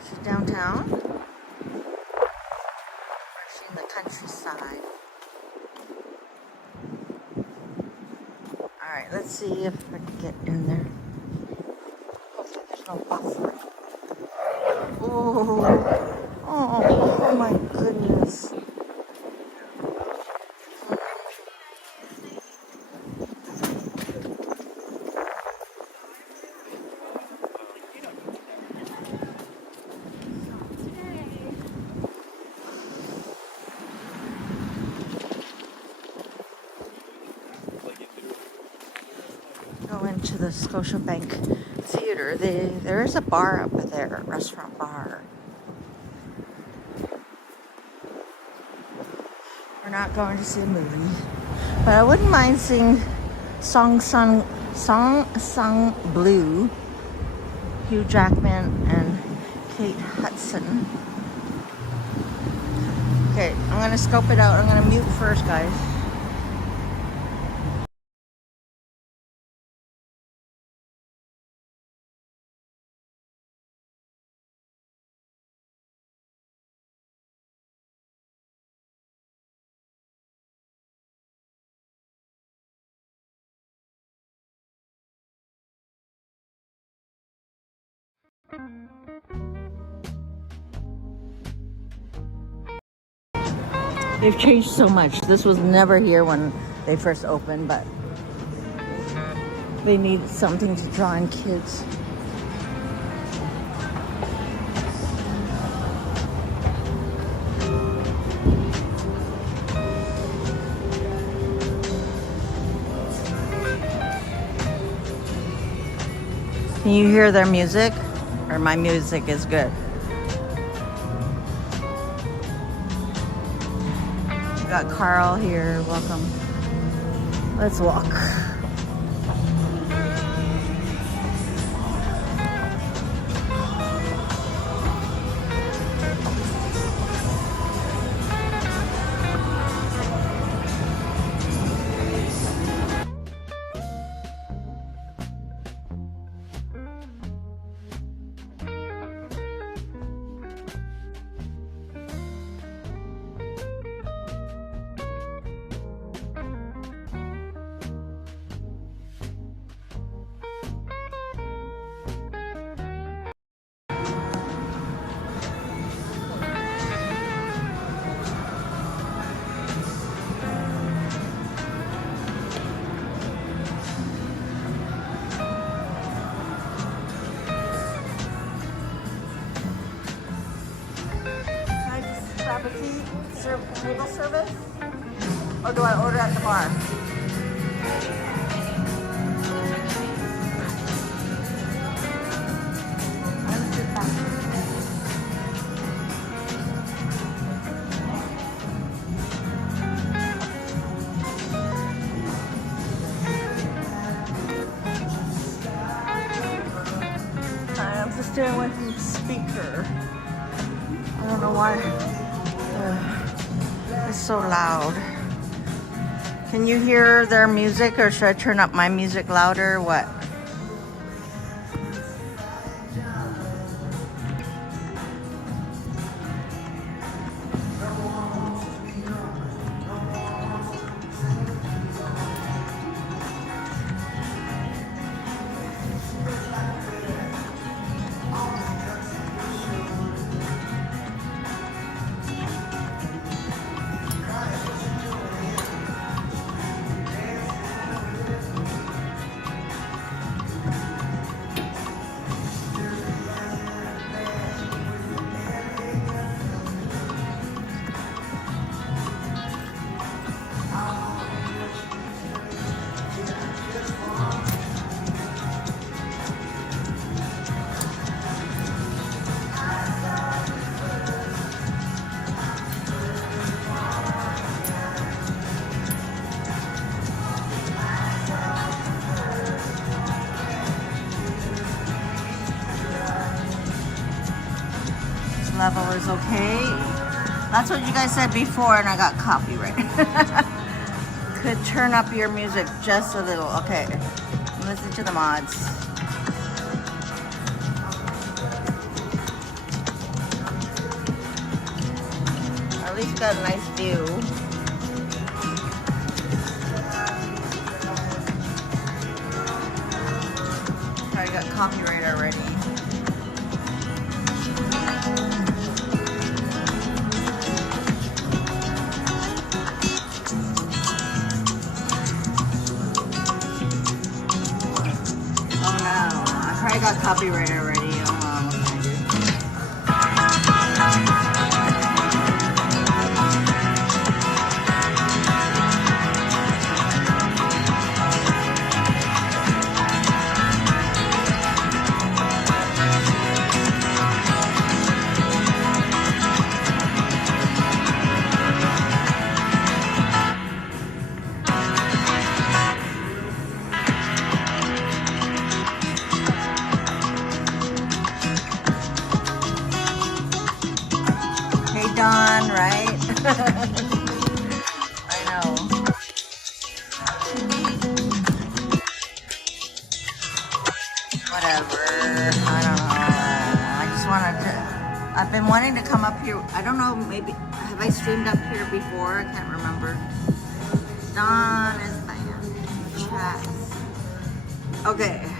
She's downtown? Or is she in the countryside? Alright, let's see if I can get in there. Hopefully there's no buffer. Oh my goodness. Go into the Scotiabank Theater. There is a bar up there, a restaurant bar. We're not going to see a movie, but I wouldn't mind seeing Song Sung Blue, Hugh Jackman and Kate Hudson. Okay, I'm gonna scope it out. I'm gonna mute first, guys. They've changed so much. This was never here when they first opened, but they needed something to draw in kids. Can you hear their music? Or my music is good? We got Carl here. Welcome. Let's walk. Table service? Or do I order at the bar? I'm just staying away from the speaker. I don't know why. It's so loud. Can you hear their music, or should I turn up my music louder or what? level is okay. That's what you guys said before, and I got copyright. Could turn up your music just a little. Okay, listen to the mods. At least got a nice view. I got copyright already. Oh no, I probably got copyright already. Oh no, what can I do? Done, right? I know. Whatever. I don't know. I just wanted to. I've been wanting to come up here. I don't know. Maybe have I streamed up here before? I can't remember. Dawn is banned. Chat. Okay.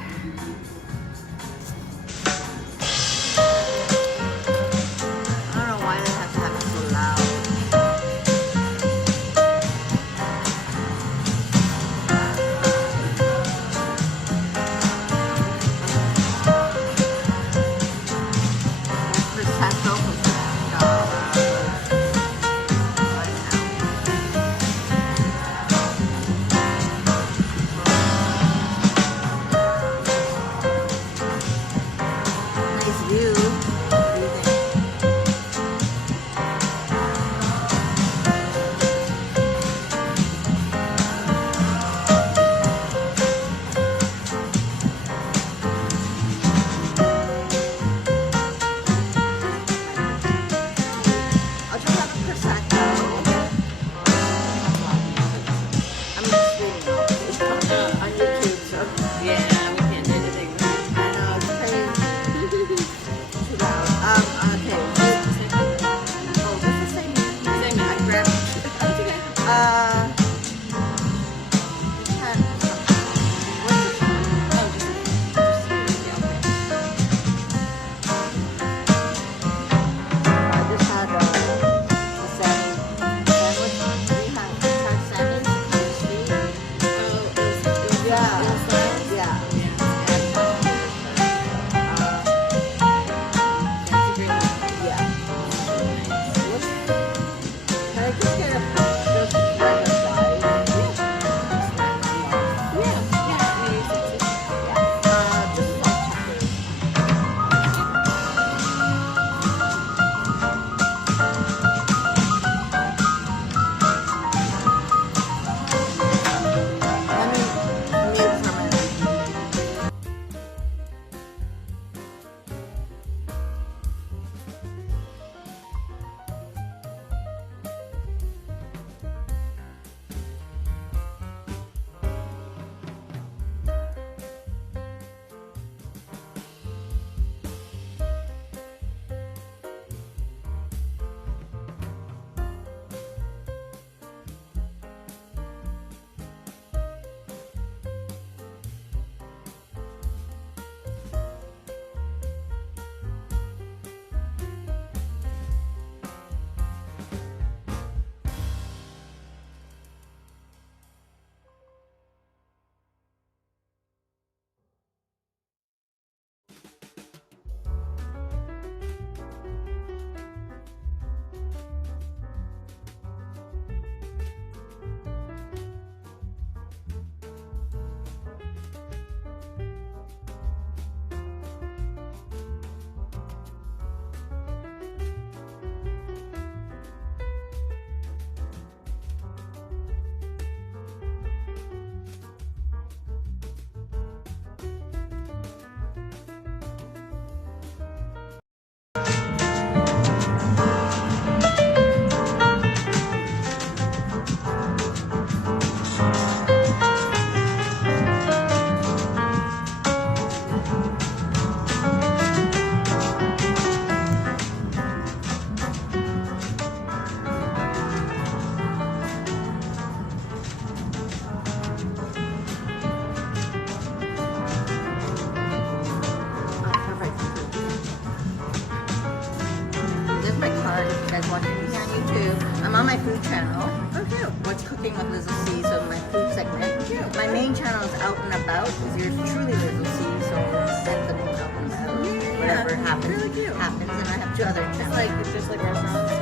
on my food channel. Oh, cute. What's Cooking with Liz C, so my food segment. Cute. My main channel is Out and About, is yours truly Liz C, so that's the name Out and About. Yeah, Whatever happens, really cute. happens, and I have 2 other It's channels. like just like restaurants.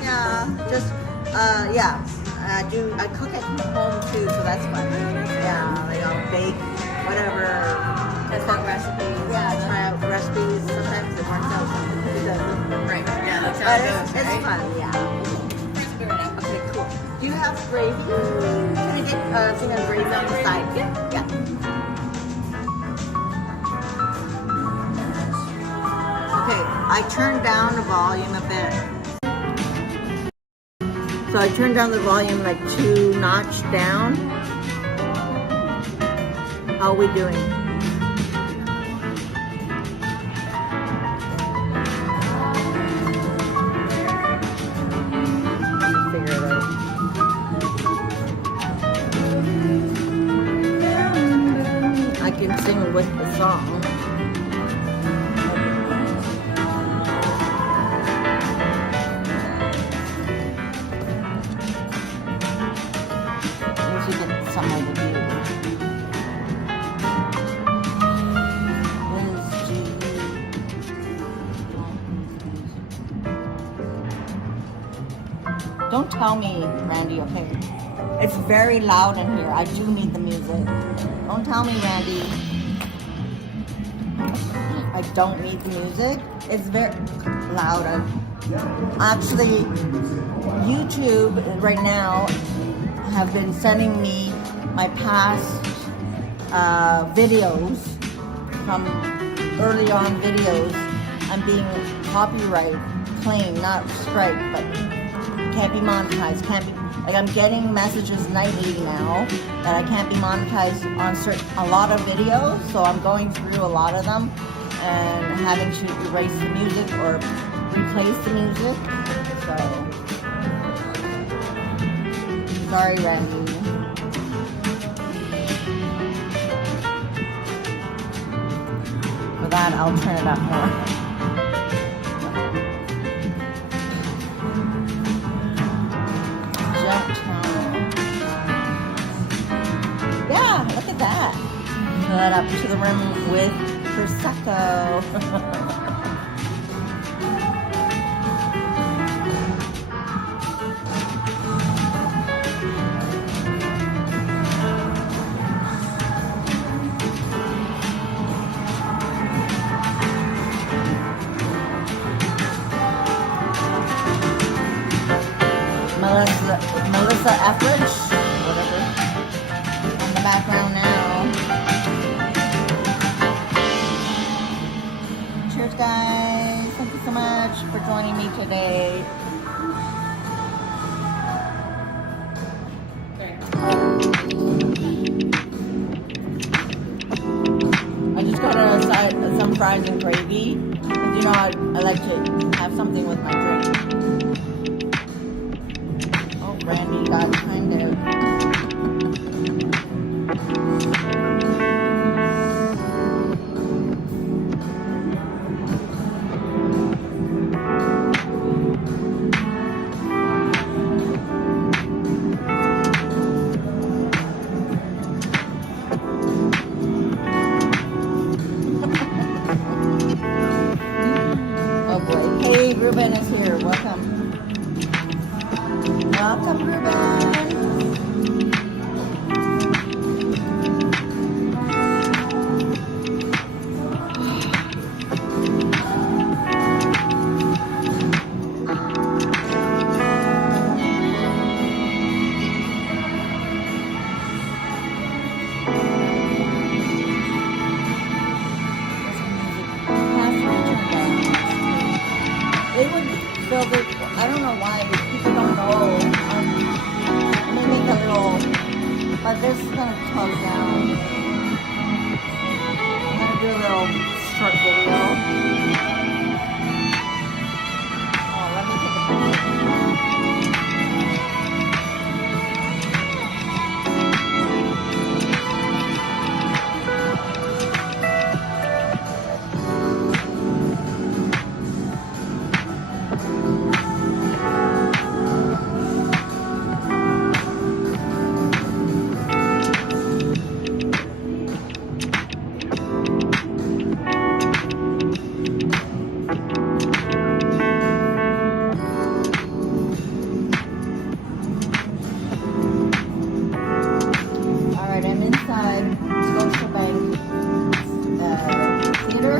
Yeah, just, yeah. I cook at home too, so that's fun. Yeah, like I'll bake, whatever. Test out recipes. Yeah, try out recipes. Sometimes it works out, sometimes it doesn't. Right. Yeah, that's how But it it's, goes, it's right? fun, yeah. Crispy right now. Okay, cool. Do you have gravy? Can I get a thing of gravy on the side? Yeah. Okay, I turned down the volume a bit. So I turned down the volume like 2 notch down. How are we doing? Figure it out. I can sing with the song. We should get somewhere to do. Don't tell me, Randy, okay? It's very loud in here. I do need the music. Don't tell me, Randy. I don't need the music. It's very loud. Actually, YouTube right now have been sending me my past videos from early on videos. I'm being copyright claimed, not strike, but can't be monetized. Can't be like I'm getting messages nightly now that I can't be monetized on a lot of videos. So I'm going through a lot of them and having to erase the music or replace the music. So sorry, Randy. For that, I'll turn it up more. Yeah, look at that. Fill it up to the rim with Prosecco. Melissa Etheridge, whatever, on the background now. Cheers, guys. Thank you so much for joining me today. I just got some fries and gravy. And you know, I like to have something with my drink. Randy got kind of oh boy. Hey, Ruben is here. Welcome. Welcome, Ruben. They would fill the, I don't know why, but people don't know. Let me make a little, but this is going to close down. I'm going to do a little short video. Oh, let me take a picture. inside Scotiabank Theater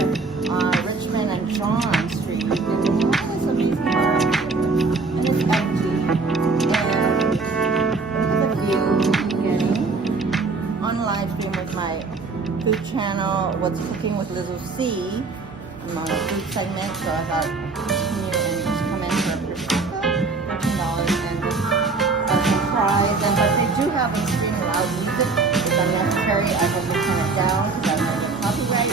on Richmond and John Street. And it's amazing bar. And it's empty. And there's a view getting on live stream with my food channel, What's Cooking with Lizzo C. I'm on a food segment, so I thought you and just come in for a prosecco, $13 and some fries. And but they do have extremely loud music. It's unnecessary. I hope they turn it down because I'm going to copyright.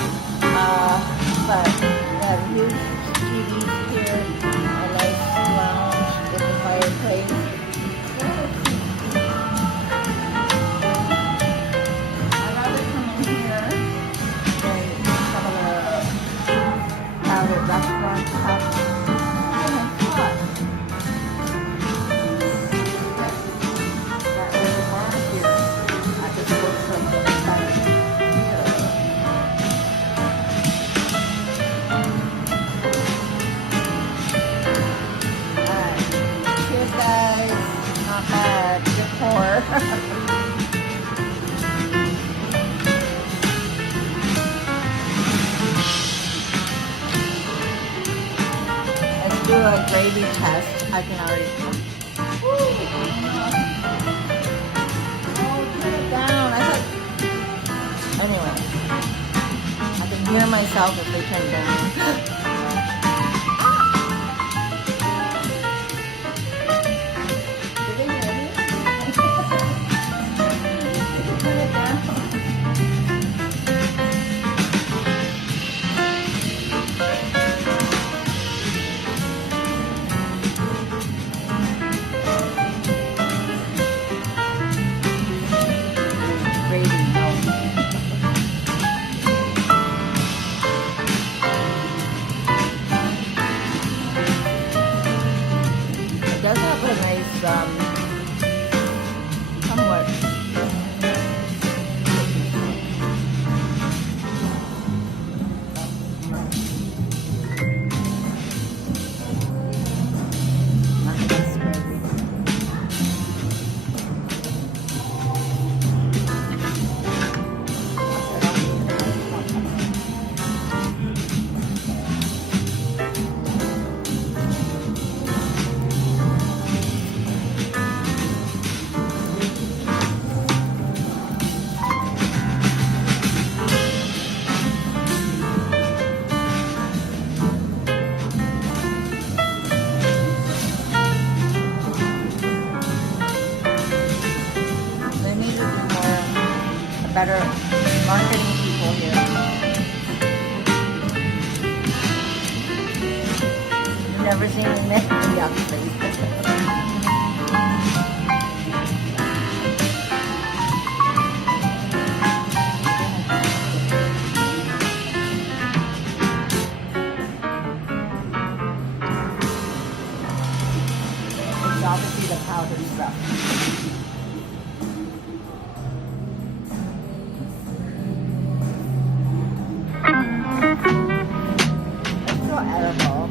But yeah, huge TVs here, a nice lounge with the fireplace. I'd rather come in here than some of the crowded restaurant stuff. And it's hot. That little bar here at the Scotiabank Theater. Alright. Cheers, guys. Not bad. Good pour. Let's do a gravy test. I can already. Woo! Oh, turn it down. I thought. Anyway, I can hear myself if they turn it down. Did they hear me? Turn it down. Gravy. It does have a nice, somewhat. Nice gravy. They need to do more, better marketing people here. You've never seen me make the yuck face. It's obviously the powdered stuff. It's so edible.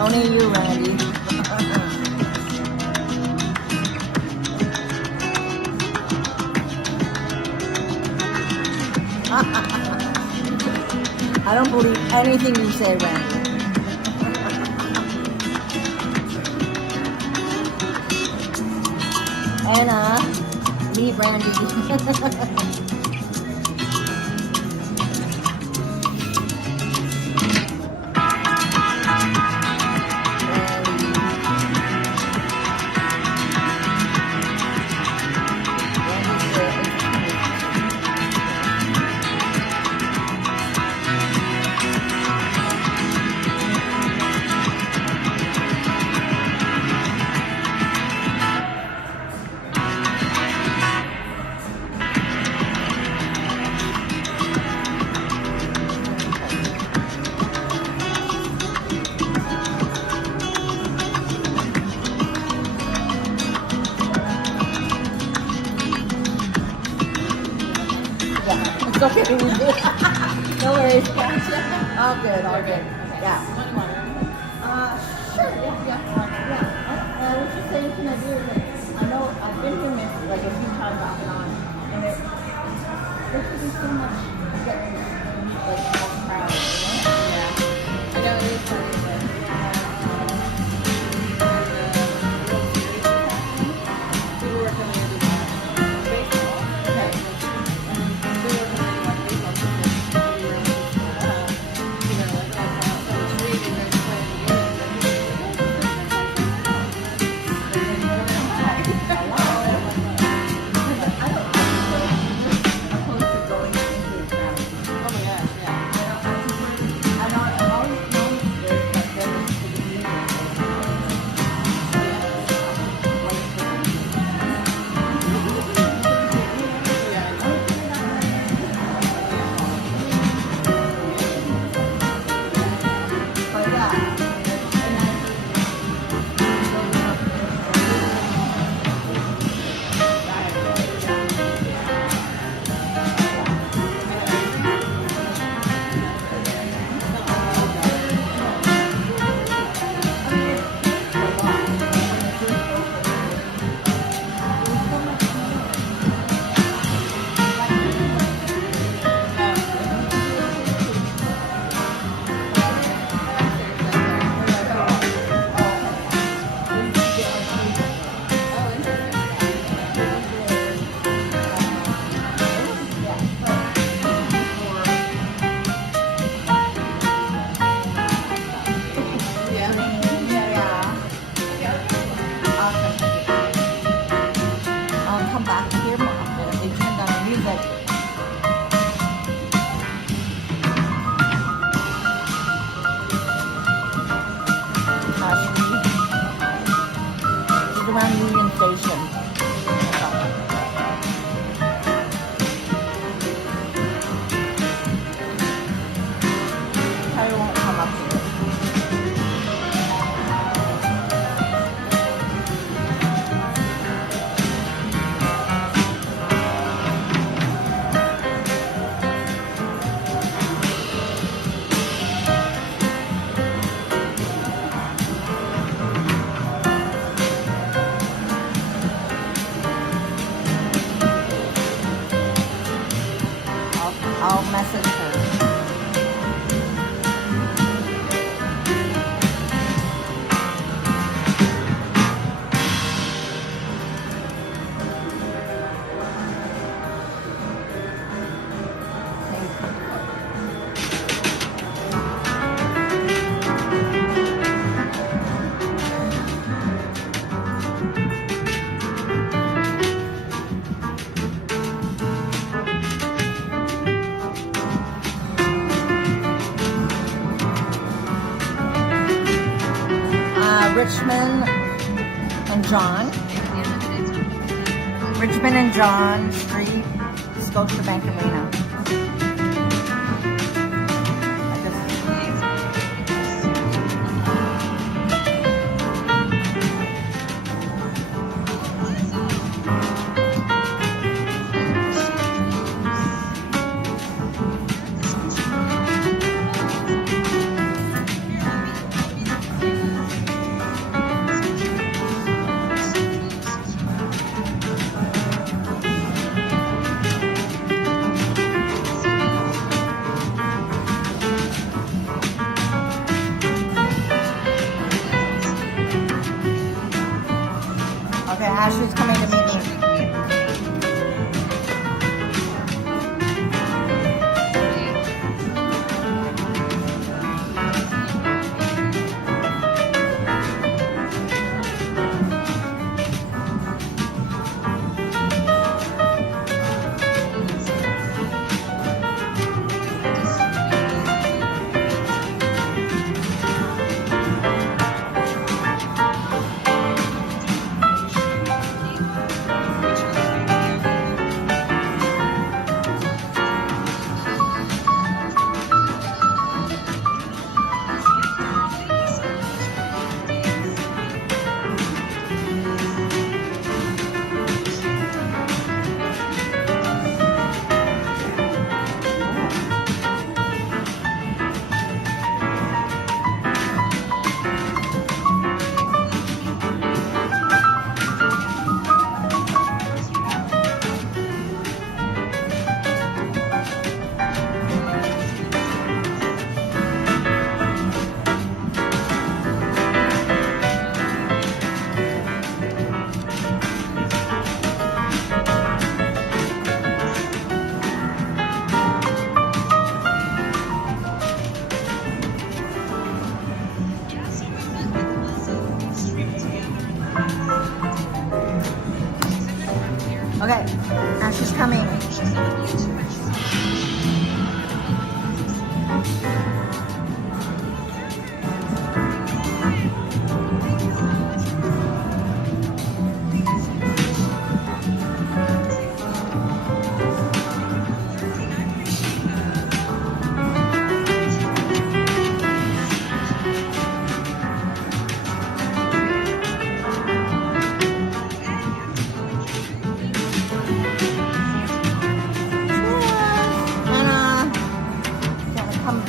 Only you, Randy. I don't believe anything you say, Randy. Anna, meet Randy. It's okay. No worries. All good. All good. Yeah. Sure. Yeah. I was just saying, can I do it? I know I've been doing it like a few times off and on, and there could be so much getting like more crowd, you know? Yeah. I know it is funny, but we were working on baseball. Okay. We were working on baseball because we were on you know, like out on the street and then playing the game. I'll come back here more often if they turn down the music. She's around Union Station. Probably won't come up here. I'll message her. Richmond and John. Richmond and John Street, Scotiabank Arena.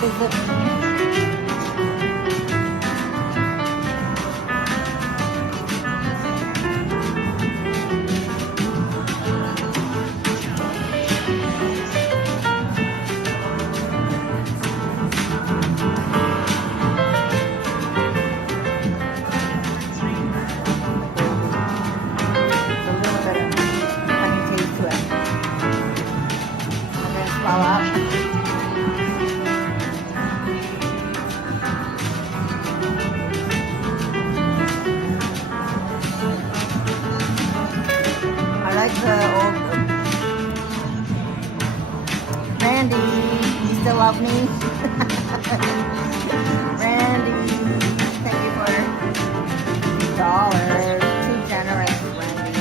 visit. There's a little bit of funny taste to it. I'm gonna swallow up. I like the old Randy. You still love me? Randy, thank you for $2. Too generous, Randy.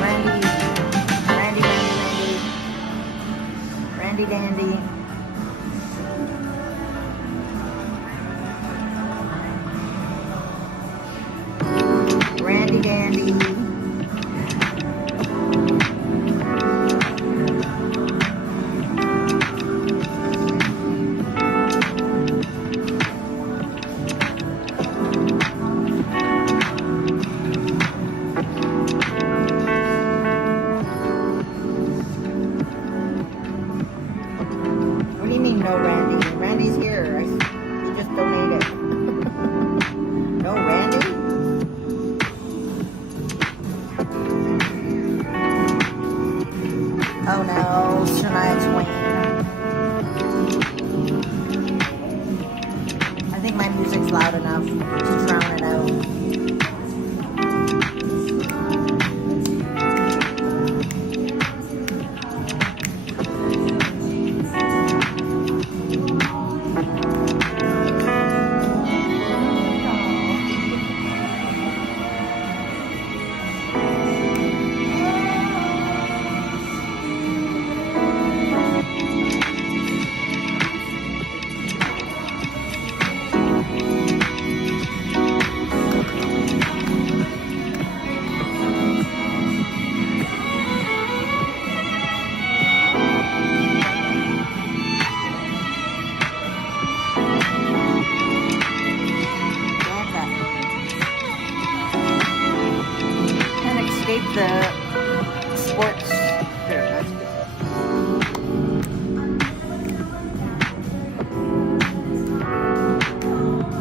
Randy, Randy, Randy, Randy, Randy Dandy. Randy Dandy. What do you mean, no Randy? Randy's here. You just donated. No Randy? Oh no, Shania Twain. I think my music's loud enough to drown it out. Can't escape the sports. There, that's good.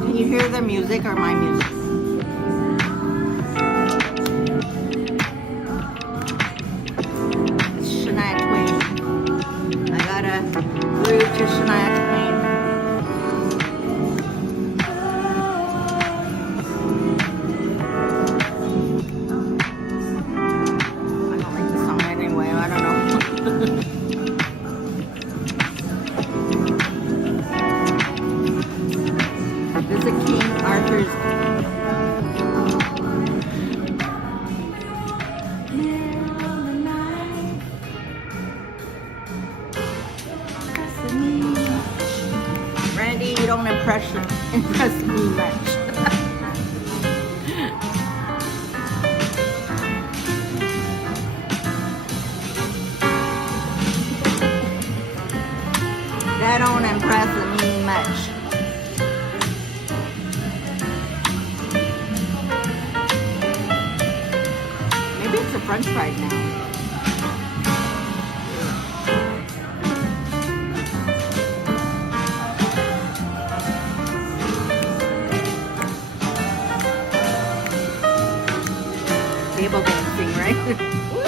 Can you hear the music or my music? It's Shania Twain. I gotta groove to Shania Twain. I don't like the song anyway. I don't know. This is a King Arthur's. Randy, you don't impress me much. That don't impress me much. Maybe it's a french fry now. Table dancing, right? Woo!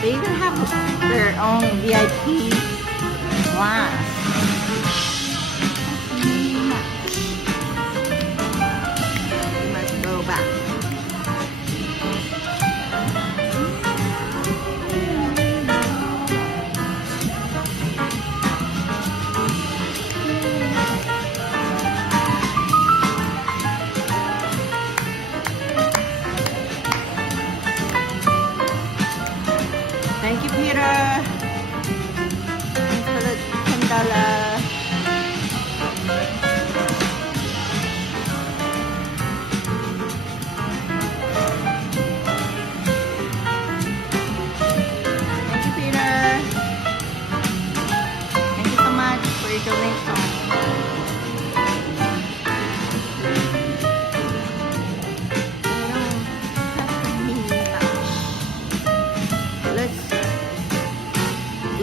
They even have their own VIP glass. We must go back. Thank you, Peter. donation.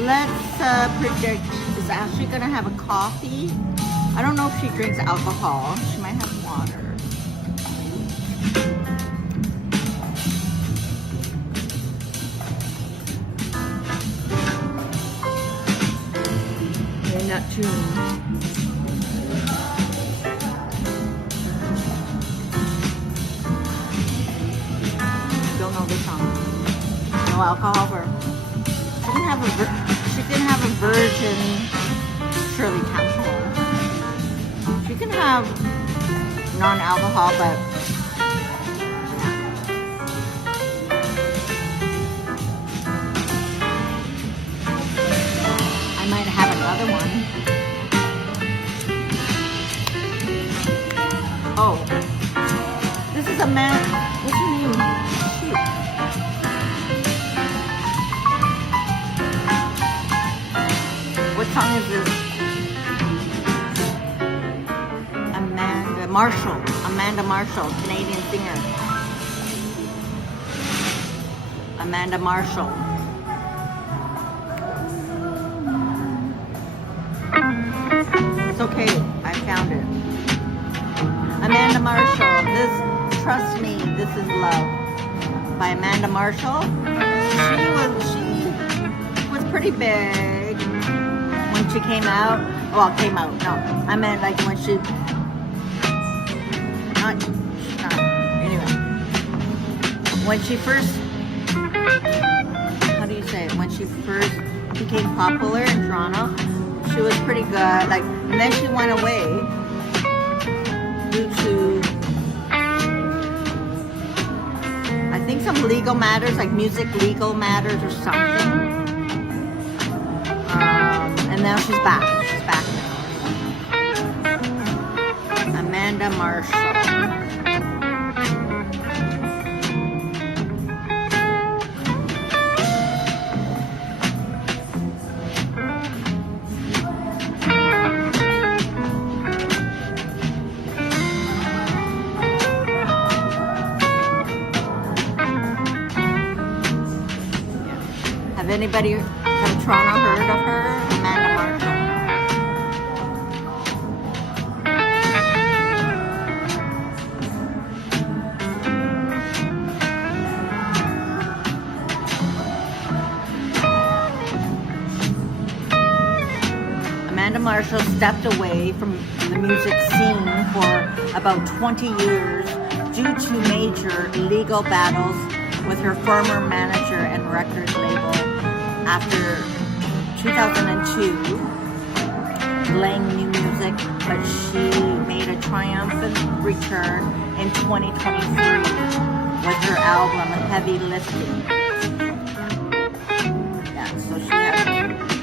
Let's predict. Is Ashley gonna have a coffee? I don't know if she drinks alcohol. She might have water. Okay, not tuned. Don't know the song. No alcohol for. She can have a virgin Shirley Temple. She can have non-alcohol, but I might have another one. Oh, this is a man. What's her name? Shoot. What song is this? Amanda Marshall, Canadian singer. Amanda Marshall. It's okay, I found it. Amanda Marshall, Trust Me, This Is Love by Amanda Marshall. She was pretty big when she came out. Well, came out, no. I meant like when she anyway. When she first, how do you say it? When she first became popular in Toronto, she was pretty good. Like, and then she went away due to, I think, some legal matters, like music legal matters or something. And now she's back. She's back now. Amanda Marshall. Have anybody from Toronto heard of her? Amanda Marshall. Amanda Marshall stepped away from the music scene for about 20 years due to major legal battles with her former manager and record label. After 2002, playing new music, but she made a triumphant return in 2023 with her album Heavy Lifting. Yeah, so she had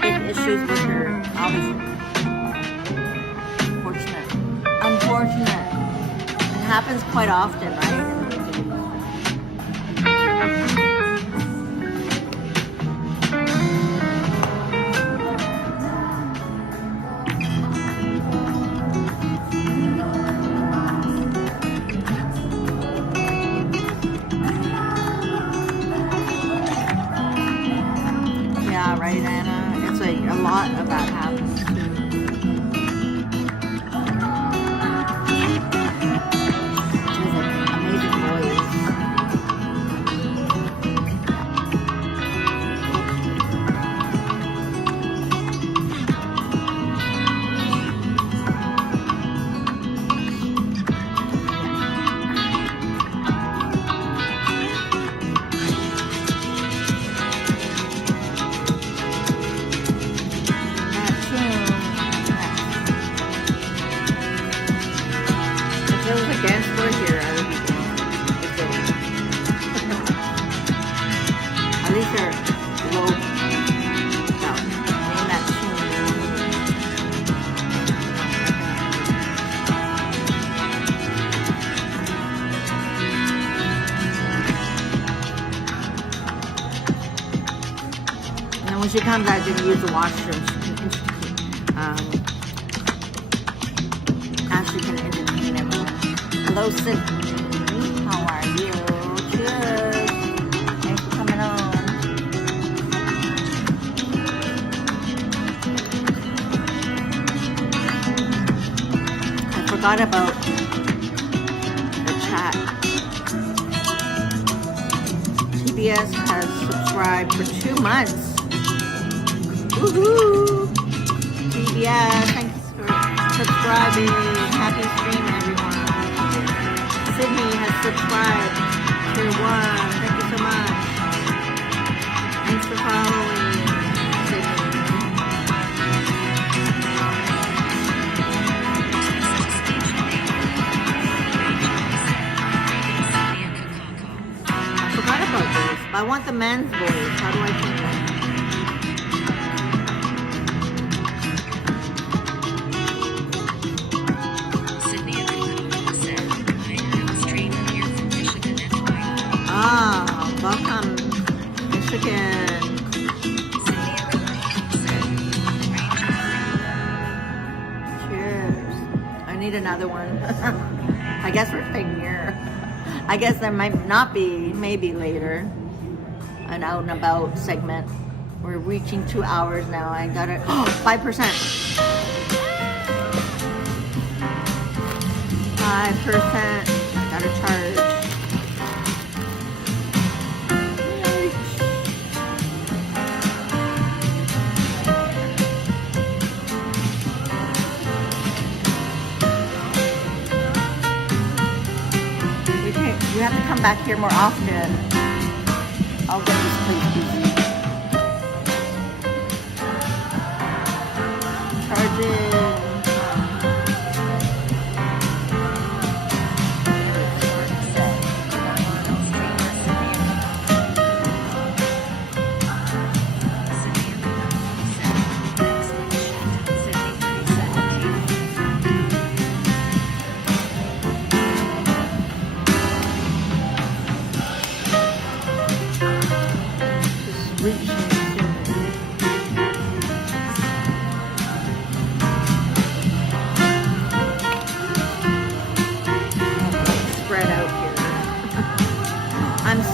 big issues with her, obviously. Unfortunate. It happens quite often, right? Right, Anna? It's like a lot of that happens too. She has an amazing voice. Dance floor here, I would be dancing. At least they're low. No, name that tune. And then when she comes, I didn't use the washroom. Ashley can entertain everyone. Hello, Sydney. How are you? Cheers. Thanks for coming on. I forgot about the chat. TBS has subscribed for 2 months. Woohoo! TBS, thanks for subscribing. Happy stream, everyone. Sydney has subscribed. Tier 1. Thank you so much. Thanks for following, Sydney. I forgot about this. I want the men's voice. How do I change that? Ah, welcome, Michigan. Cheers. I need another one. I guess we're staying here. I guess there might not be, maybe later, an out and about segment. We're reaching 2 hours now. I got it. 5%. 5%. I got to charge. You have to come back here more often. I'll get this place busy. Charging.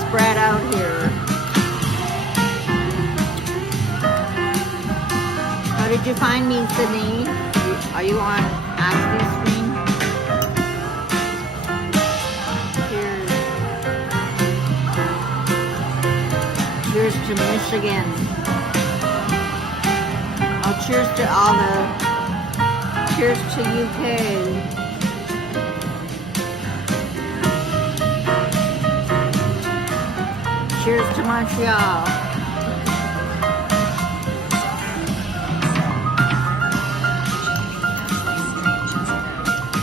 Spread out here. How did you find me, Sydney? Are you on Ashley's screen? Cheers. Cheers to Michigan. Oh, cheers to all the. Cheers to UK. Cheers to Montreal.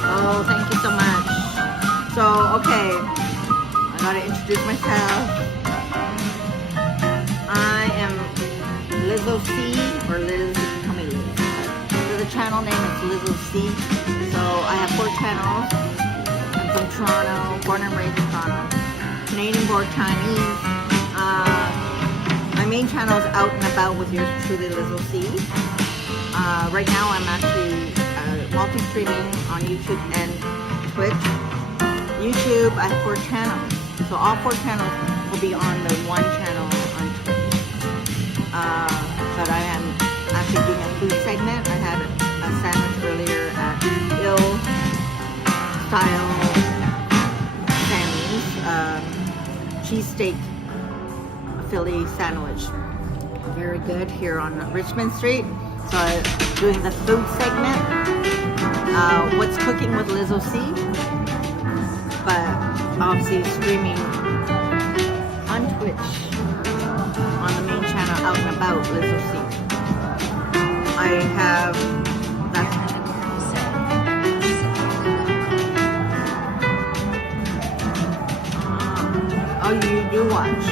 Oh, thank you so much. So, okay, I gotta introduce myself. I am Lizzo C, or Liz, call me Liz. So the channel name is Lizzo C. So I have 4 channels. I'm from Toronto, born and raised in Toronto. Canadian born Chinese. My main channel is Out and About with yours truly, Lizzo C. Right now I'm actually multi-streaming on YouTube and Twitch. YouTube, I have 4 channels. So all 4 channels will be on the one channel on Twitch. But I am actually doing a food segment. I had a sandwich earlier at Illstyl3 Sammies. CheeseSteak Philly sandwich. Very good here on Richmond Street. So I'm doing the food segment. What's cooking with Lizzo C? But obviously streaming on Twitch on the main channel Out and About Lizzo C. I have that. Oh, you do watch.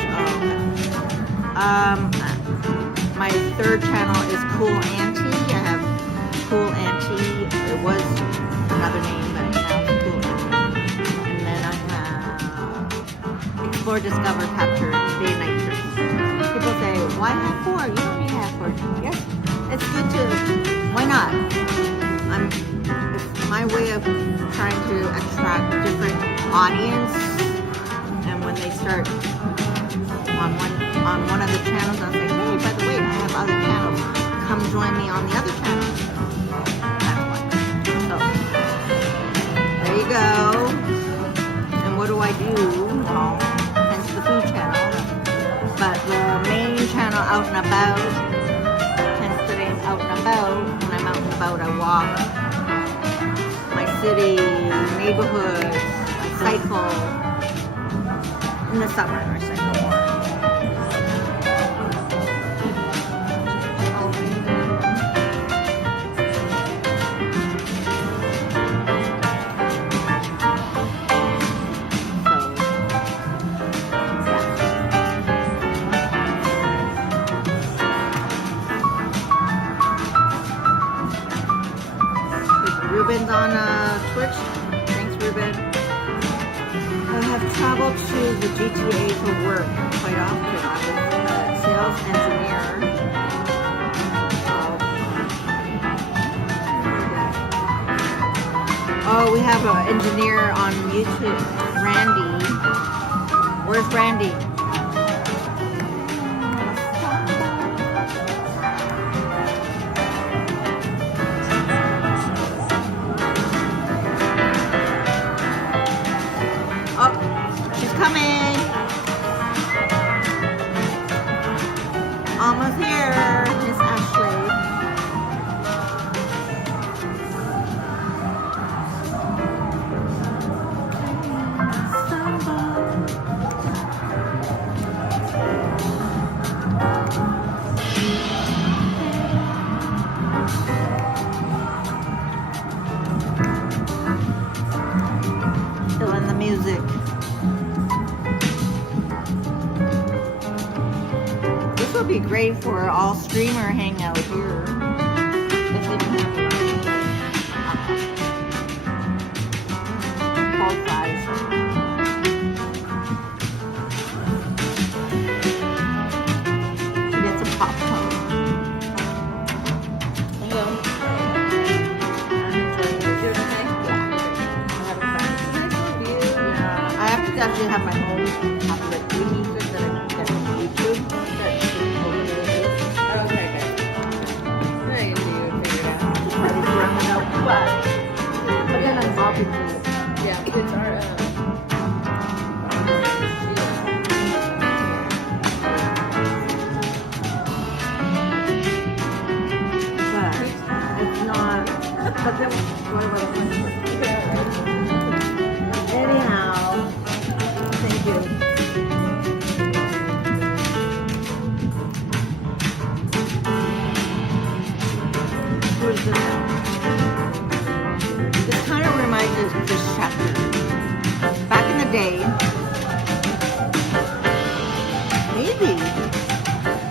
My 3rd channel is Cool Auntie. I have Cool Auntie. It was another name, but now it's Cool Auntie. And then I have Explore, Discover, Capture, Day and Night Trips. People say, why have 4? You don't need to have 4. Yes, it's good to. Why not? my way of trying to attract different audience. And when they start on one of the channels, I'll say, hey, by the way, I have other channels. Come join me on the other channel. That's why. So there you go. And what do I do? Well, hence the food channel. But the main channel, Out and About, hence the name Out and About. When I'm out and about, I walk my city, neighborhood, I cycle. In the summer, I cycle more. Ruben's on Twitch. Thanks, Ruben. I have traveled to the GTA for work quite often. I was a sales engineer. Oh, we have an engineer on YouTube, Randy. Where's Randy? Almost here, Miss Ashley. Feeling the music. This would be great for all streamer hangout here. If they didn't have cold fries. She gets a popcorn. Hello. I'm enjoying it. Doing okay? I'm having fun. Nice of you. Yeah, I have to actually have my own tablet music that I can get from YouTube. Okay, good. No, you figure it out. Just ready to run it out, but then I'm bopping to it. Yeah, kids are, But it's not. But then, anyhow, thank you. Where's this? This kind of reminds us of this chapter. Back in the day, maybe.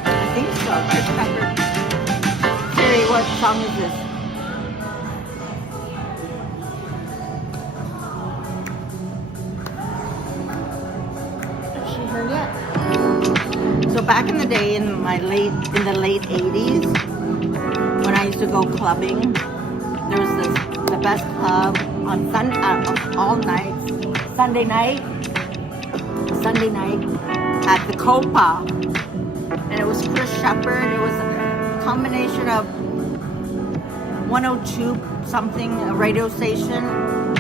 I think so. Chris Pepper. Siri, what song is this? Is she here yet? So back in the day, in the late 80s, when I used to go clubbing, there was the best club on all nights, Sunday night at the Copa, and it was Chris Shepard. It was a combination of 102 something, a radio station,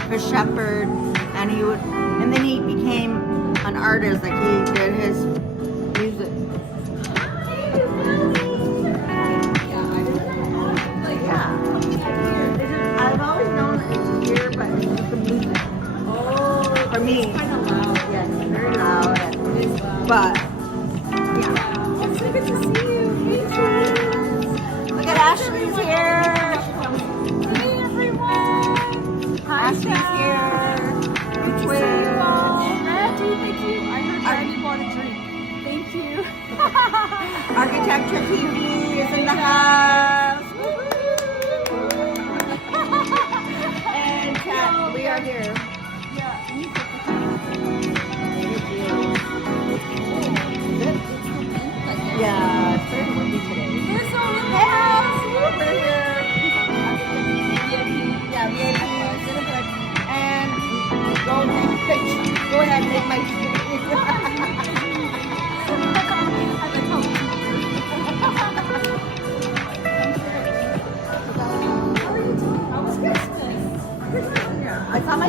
Chris Shepard, and then he became an artist, like he did his music. I've always known it's here, but it's just the music. Oh, For me. it's kind of loud. Yes, it's very loud. It is loud. But, yeah. Wow. It's so good to see you. Hey, Chris. Look at Ashley's here. Hey, everyone. Hi, Ashley's here. Good to see you all. Thank you. I heard Randy bought a drink. Thank you. Architecture TV is in the house. And chat, we are here. Yeah. Yeah, it's very windy today. It's all in the Hey, house. we're here. VIP. Yeah, VIP.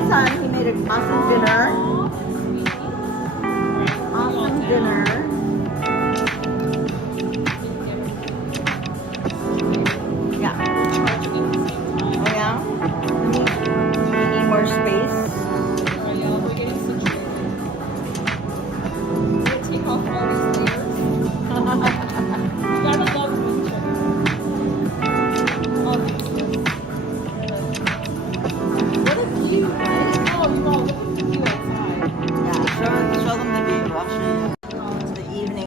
my son. He made an awesome dinner. Awesome dinner. Yeah. Oh yeah? We need more space. Take off all these layers. You gotta love winter. All these things. What a view, right? Oh, you all look at the view outside. Yeah, show them the view. I'll show you. It's the evening.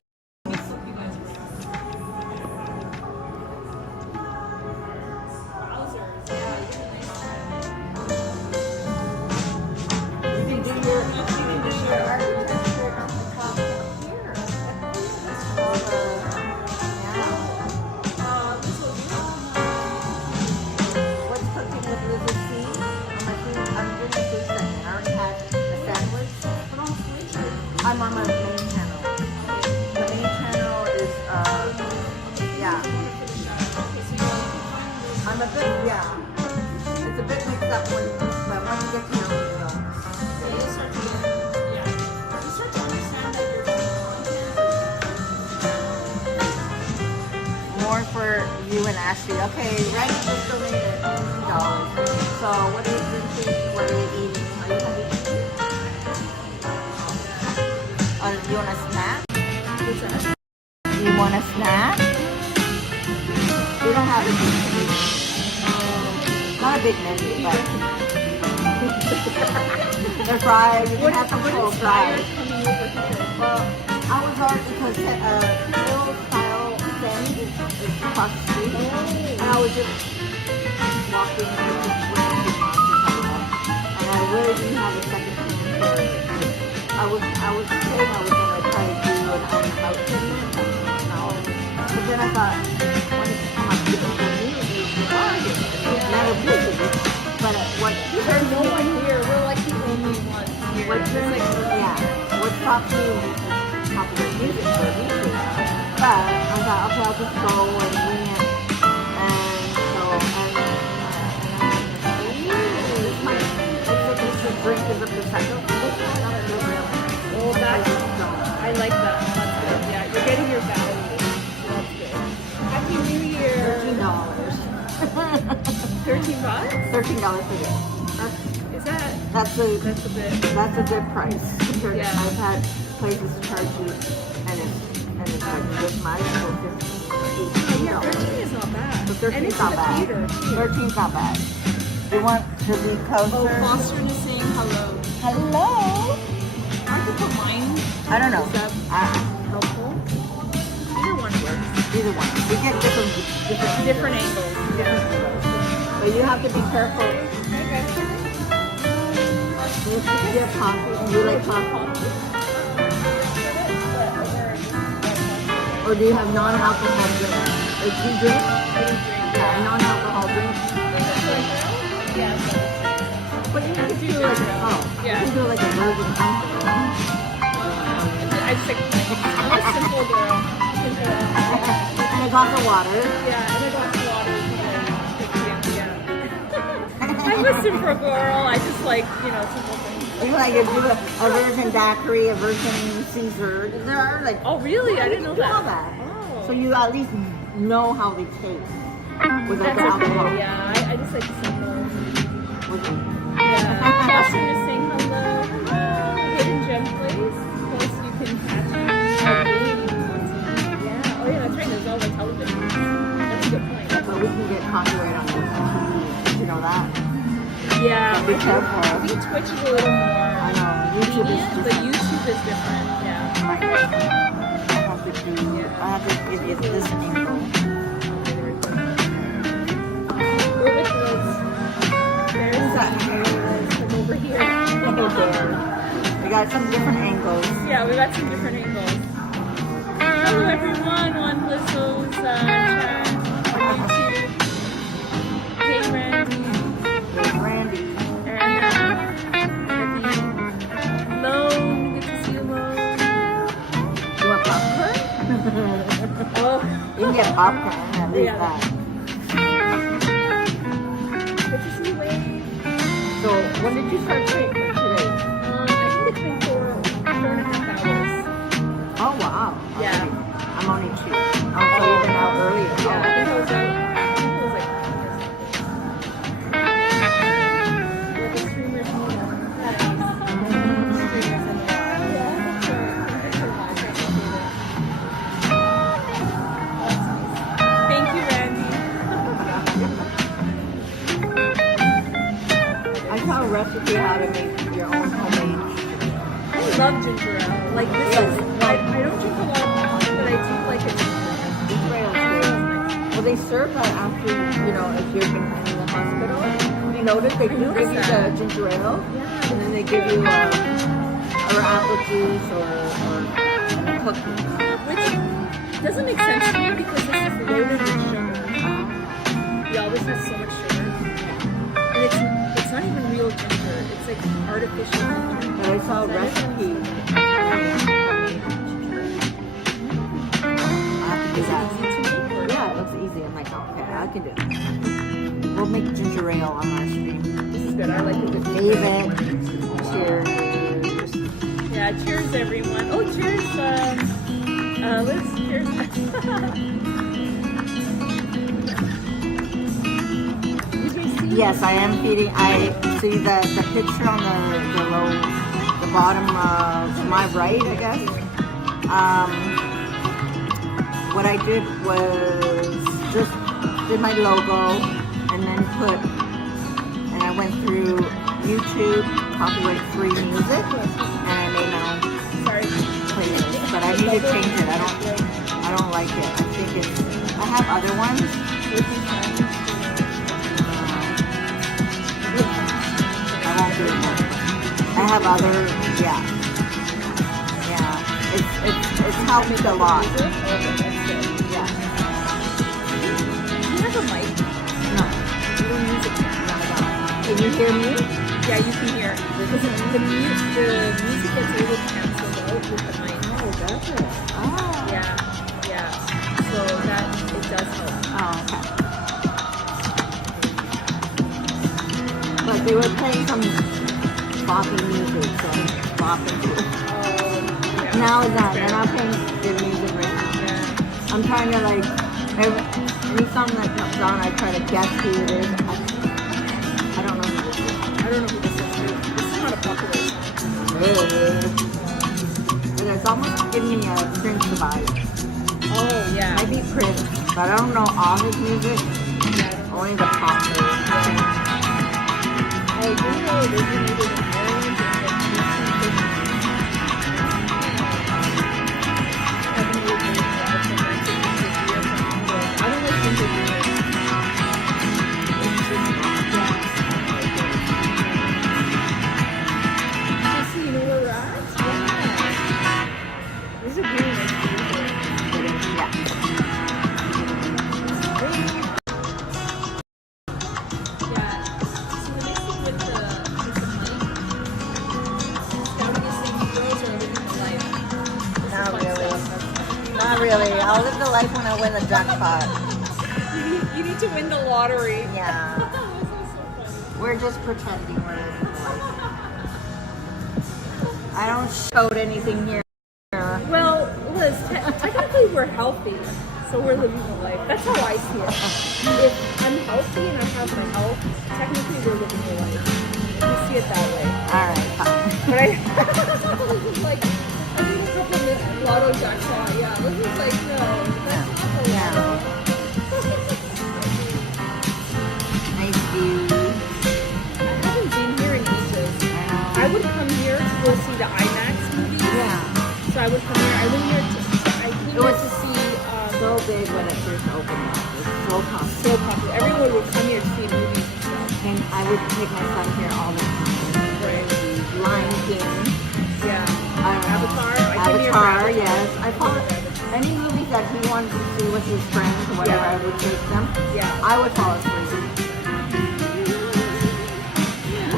Wowzers. Yeah, You can do your architecture on the top here. All the, yeah. What's cooking with Liz's seed? I'm doing a food segment. I already had a sandwich. I'm on my main channel. The main channel is, yeah. I'm a bit, yeah. It's a bit mixed up when, but once you get to know me, you know. You start to understand that you're More for you and Ashley. Okay, Rank just donated $50. So what are you drinking? What are you eating? Are you hungry? You want a snack? What's that? You want a snack? We don't have a big menu. Not a big menu, but they're fried. You can have some cold inspired fried. coming over here? Well, I was on because Illstyl3 is across the street, and I was just walking and just waiting for and I really didn't have a second plan for it. I was saying I was gonna try to do an outfit, but then I thought, when it come up to the community, never visited. But There's no one here. We're like the only ones here. what stops me is popular music for music. But I thought, okay, I'll just go and bring it. And so, it's a drink is a percent. Oh, I like that. That's good. Yeah, you're getting your value. So that's good. Happy New Year. $13. $13? $13 for this. Is that? That's That's a bit. a good price. Yeah. I've had places charge you, and it's like this much for Yeah, $13. 13 is not bad. So And 13's it's not in the bad. theater, too. 13's not bad. You want to be closer? Oh, Foster is saying hello. Hello? I could put mine. I don't know. Is that helpful? Either one works. Either one. We get different Different angles. But you have to be careful. You get coffee. You like coffee? Or do you have non-alcohol drink? Do you drink? Yeah, non-alcohol drink. Yeah. But you can do like you can do like a virgin something. I just like, I'm a simple girl. And a glass of water. Yeah, and a glass of water. Yeah. I'm a simple girl. I just like, simple things. You like you do a virgin daiquiri, a virgin Caesar. There are like. Oh, really? I didn't know that. that. Oh. So you at least know how they taste without That's the alcohol. okay. Yeah, I just like simple. With- Yeah. Foster is saying hello. Hidden gem place. Place you can catch yeah. Oh yeah, that's right. There's all the television. That's a good point. But we can get copyright on this. You know that? Yeah. Be careful. I think Twitch is a little more I know. YouTube is lenient, but different. YouTube is different. Yeah. I have to give you this angle. We're with Liz. There's from over here. We got some different angles. Yeah, we got some different angles. Hello everyone, one Blissels chat on YouTube. Hey Randy. There's Randy. And Lone, good to see you, Lone. You want popcorn? Oh, You can get popcorn, at least Yeah. that. good to see you, Wade. So When did you start treatment today? I think it's been 4.5 hours. Oh wow. Yeah. Already. I'm only 2. Oh, so you've been out earlier. Yeah, I think I was out. I think it was like 9 or something. With the streamers and all that. Streamers in the wild. Yeah, that's so nice. I appreciate it. That's nice. Thank you, Randy. I saw a recipe how to make your own homemade. I love ginger ale. Like this Yes. is. I don't drink a lot of coffee, but I do like a ginger ale. Ginger ale is good. Well, they serve that after, if you've been in the hospital. Have you noticed they do give you the ginger ale? Yeah. And then they give you or apple juice or a cookie. Which doesn't make sense to me because this is loaded with sugar. Yeah, this has so much sugar. And it's not even real ginger. It's like artificial ginger. But I saw a recipe. I have to do that. Easy to make or Yeah, it looks easy. I'm like, okay, I can do it. We'll make ginger ale on our stream. this is good. I like it with David, cheers. Yeah, cheers everyone. Oh, cheers. Liz, cheers. Yes, I am feeding. I see the picture on the bottom to my right, I guess. What I did was just did my logo and then I went through YouTube, copyright free music, and I made my own Sorry. playlist. But I need to change it. I don't like it. I think I have other ones. I won't do it. I have other, yeah. It's helped me a lot. Yeah. You have a mic? No. You don't use it. Can you hear me? Yeah, you can hear. Because the music gets a little canceled out with the mic. Oh, does it? Oh. Yeah. So that it does help. Oh, okay. But they were playing some boppy music, so I'm bopping too. Yeah. Now it's not. They're not playing good music right now. Yeah. I'm trying to any song that comes on, I try to guess who it is. I don't know who this is. I don't know who this is. This is not a popular song. But it's almost giving me a Prince vibe. Oh, yeah. Might be Prince, but I don't know all his music. Only the pop version. I do know it originated in Ireland and like I don't like ginger ale. So you know where we're at? Yeah. This is a really nice view. Yeah. Yeah. So the next thing with the mic, scouting is saying girls are living the life. This is Not fun really. stuff. Not really. I'll live the life when I win the jackpot. You need to win the lottery. Yeah. This is so funny. We're just pretending we're living the life. I don't show anything here. Well, Liz, technically we're healthy, so we're living the life. That's how I see it. If I'm healthy and I have my health, technically we're living the life. You see it that way. Alright, fine. But this is like, I need a couple of lotto jackpot. Yeah, this is like, no, that's not the Yeah. lotto. Nice view. I haven't been here in ages. I would come here to go see the IMAX movies. Yeah. So I would come here. I went here I came It here was to see. So big when it first opened up. It was so popular. So popular. Everyone would come here to see movies and stuff. And I would take my son here all the time. Right. Lion King. Yeah. Avatar, Avatar. yes. I follow any movies that he wanted to see with his friends or whatever, Yeah. I would take them. Yeah. I would fall asleep.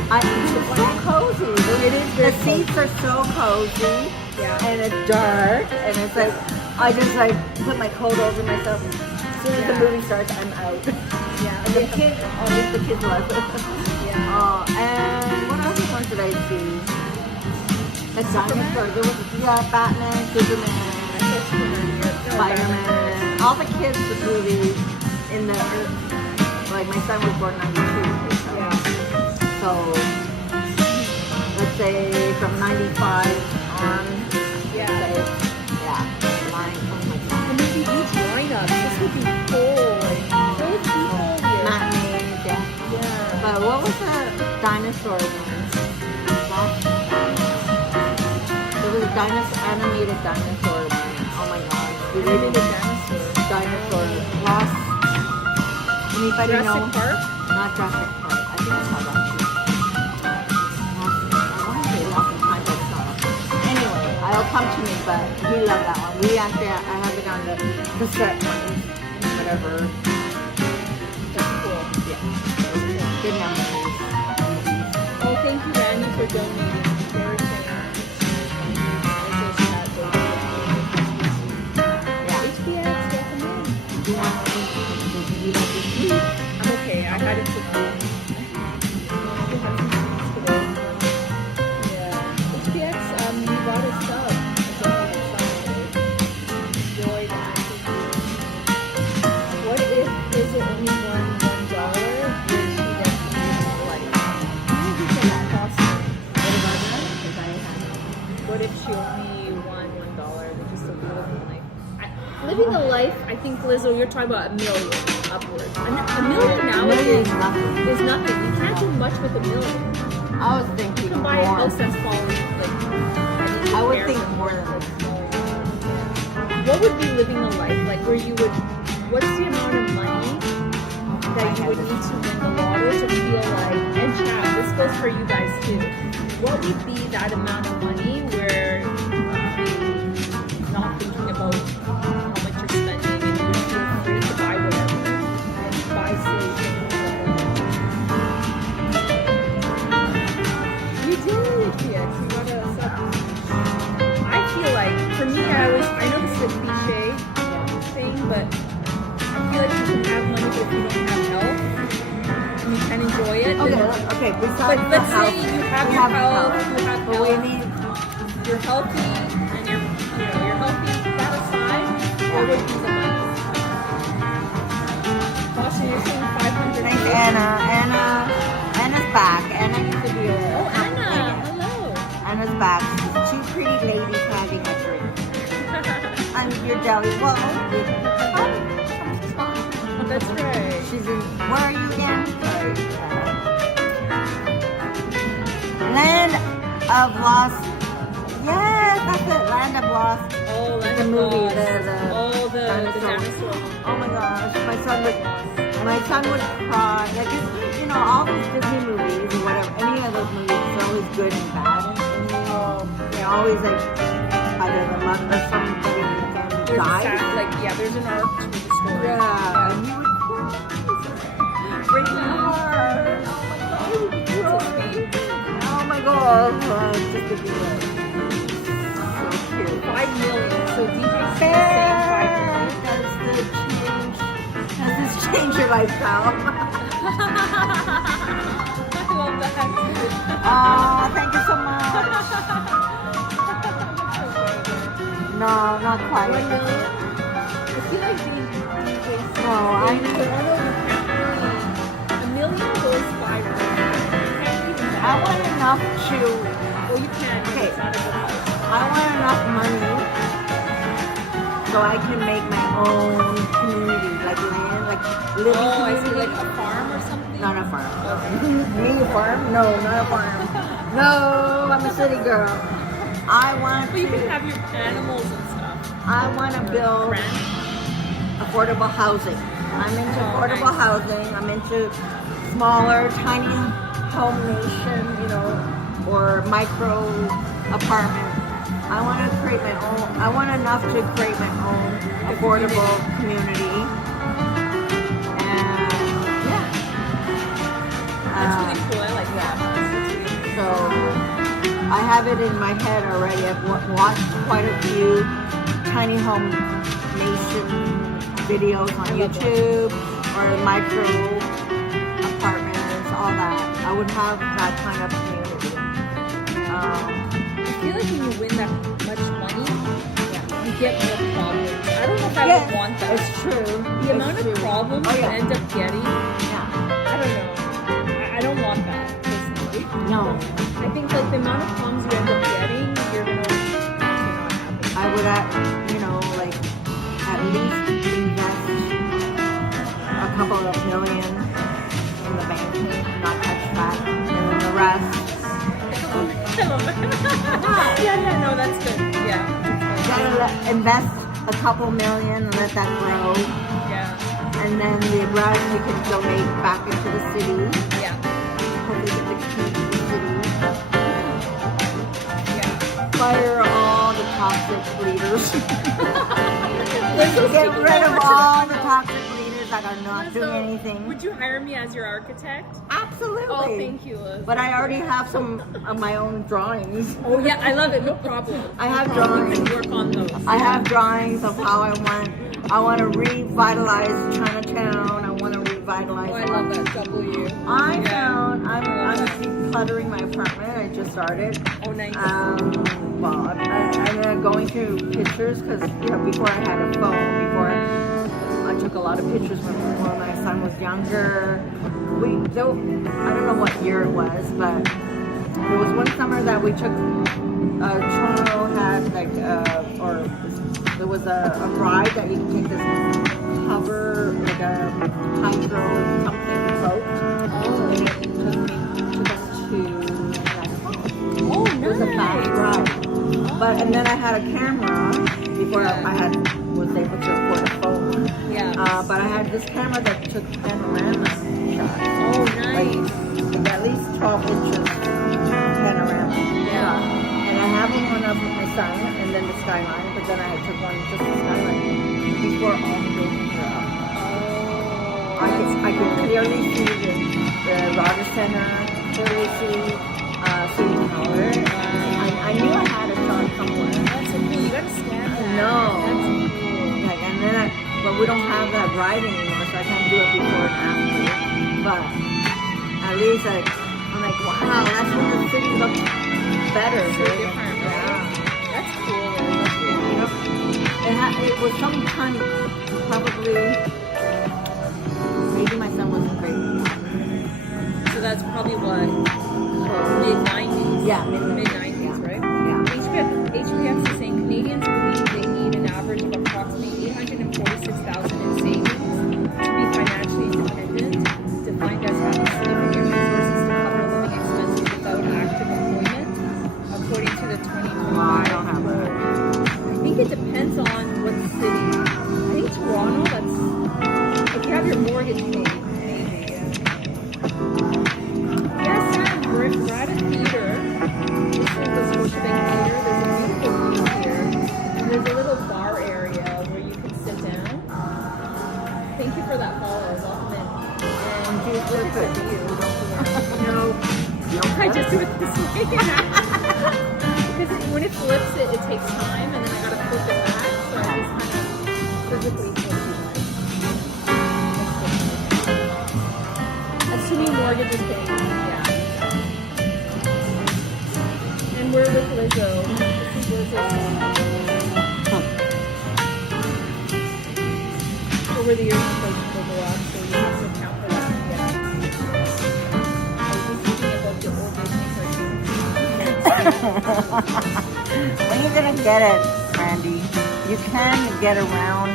It's so cozy. It is The very seats are so cozy. Yeah. And it's dark. And it's like, I just like put my coat over myself and soon as the Yeah. movie starts, I'm out. Yeah. And the kids, at least the kids love it. Yeah. And what other ones did I see? The Superman? dinosaur. There was Batman, Superman, Spider-Man. All the kids with movies in the like my son was born in 92. Yeah. So let's say from 95 on. Yeah. Yeah. Mine. Oh my god. And maybe huge lineup. This would be full. Like, full people here. Matinees, yeah. Yeah. But what was the dinosaur one? There was a animated dinosaur one. Oh my gosh. Maybe the dinosaur. Dinosaur. Lost. Anybody know? Jurassic Park? Not Jurassic Park. I think it's called that too. I want to say Lost in Time, but it's not. Anyway, it'll come to me, but we love that one. We actually, I have it on the cassette ones, whatever. That's cool. Yeah. Good memories. Oh, thank you, Randy, for donating. Very generous. Yeah. HBX, recommend. Do you want to you like this week? I'm okay. I had it today. Yeah. HBX, we bought a sub. Enjoyed What if is it only won $1? Would she definitely like? Maybe it's not possible. What about that? Because I have What if she only won $1? Would you still be living life? Living a life, I think, Lizzo, you're talking about $1 million upwards. A million nowadays nothing. is nothing. You can't do much with $1 million. I was thinking You can more. buy a house that's falling. Like, I would think more than this. what would be living a life like where you would? What's the amount of money that you would need to win the lotto to feel like? And chat, this goes for you guys too. What would be that amount of money where you'd be not thinking about how much you're spending and you would feel free to buy whatever and buy silly things? You did, yes. You got us up. I feel like, for me, I know this is a cliche thing, but I feel like you can have money but if you don't have health, and you can enjoy it. Okay. But Besides the let's house, say you have we your have health, you have But we health, need. you're healthy, and you're healthy. That aside, what would be the money? Boston, you're saying 500. Thanks, Anna. Anna's back. Anna used to be a. Oh, Anna, hello. Anna's back. She's two pretty ladies having a drink. And your deli. Well, That's right. she's in. Where are you again? Sorry. Land of Lost. Yes, that's it. Land of Lost. Oh, The Land of movie, Lost. the Oh, the dinosaur. dinosaur. Oh my gosh, my son would cry. Like it's, all those Disney movies or whatever, any of those movies are always good and bad. They're always like either the mother or somebody in the family There's a dies. sad, yeah, there's an arc to the story. Yeah, and he would break my heart. So sweet. Oh my god, it's just a good so cute. 5 million. So DJ saying 5 million. Does this change your lifestyle? I love that. Oh, thank you so much. No, not quite. 1 million? I feel like these DJs. No, I know you can't really. $1 million goes viral. You can't even buy I want it. enough to. Well, you can. Okay. It's not a good house. I want enough money so I can make my own community, like land, like living Oh, I see, community. like a farm or something? Not a farm. Okay. Me a farm? No, not a farm. No, I'm a city girl. I want But you can to. have your animals and stuff. I want to build Rent. affordable housing. I'm into Oh, affordable nice. housing. I'm into smaller, tiny home nation, or micro apartment. I want to create my own. I want enough to create my own affordable community. And yeah. That's really cool. I like that. That's really cool. So I have it in my head already. I've watched quite a few tiny home nation videos on I love YouTube or micro apartments, all that. I would have that kind of community. I feel like when you win that much money, Yeah. you get more problems. I don't know if I Yes, would want that. it's true. The amount of problems Oh, you yeah. end up getting, Yeah. I don't know. I don't want that personally. No. I think like the amount of problems you end up getting, you're gonna not happy. I would, like at least invest a couple of million in the bank, not touch that, and then the rest. I love that. yeah, no, that's good. Yeah. Gotta invest a couple million and let that grow, Yeah. and then the rest we can donate back into the city. Yeah. Hopefully get the key to the city. Yeah. Fire all the toxic leaders. Lizzo's Get taking rid of over all the tomorrow. toxic leaders that are not doing Lizzo, anything. Would you hire me as your architect? Absolutely. Oh, thank you, Liz. But I already have some of my own drawings. Oh yeah, I love it. No problem. I have You drawings. can work on those. I have drawings of how I want to revitalize Chinatown. I want to revitalize. Oh, I love that W. I'm love that. decluttering my apartment. I just started. Oh, nice. Well, I'm going through pictures because before I had a phone, before I took a lot of pictures when my son was younger. I don't know what year it was, but there was one summer that we took. Toronto had there was a ride that you could take this hover, like a hydro something boat. Oh. And it took us to Niagara. Oh, It was a fast ride. And then I had a camera before Yeah. was able to afford a phone. Yeah. But I had this camera that took panorama shots. Oh, nice. Like at least 12 inches panorama shot. And I have one of my son and then the skyline, but then I took one just the skyline before all the buildings were up. Oh. I could clearly see the Rogers Center, clearly see City Tower. I knew I had a shot somewhere. That's so cool. You gotta scan that. No. That's cool. Like, and then but we don't have that ride anymore, so I can't do it before and after. But at least I'm like, wow, that's when the city looks better. So dude. different, right? That's cool. That's cool. You know, it was sometime probably maybe my son wasn't great. So that's probably what? Mid 90s. Yeah, mid mid- 90s, right? Yeah. HBX is saying Canadians believe they need an average of approximately $846,000 in savings to be financially independent, defined as having significant resources to cover living expenses without active employment, according to the 2025. I don't have that. I think it depends on what city. I think Toronto, if you have your mortgage paid, maybe, yeah. Yeah, Sam, we're at a theater. This is the Scotiabank Theater. There's a beautiful view here. And there's a little bar area where you can sit down. Thank you for that follow. Welcome in. And Do it look at the good. view. No, You don't I have just it? do it this way. Because when it flips it takes time, and then I gotta flip it back. So I just kind of physically flip it back. Assuming mortgage is paid, yeah. And we're with Lizzo. This is Lizzo's song. Over the years, the prices will go up, so you have to account for that. Yeah. I was just thinking about the old Disney cartoons. When you're gonna get it, Randy, you can get around.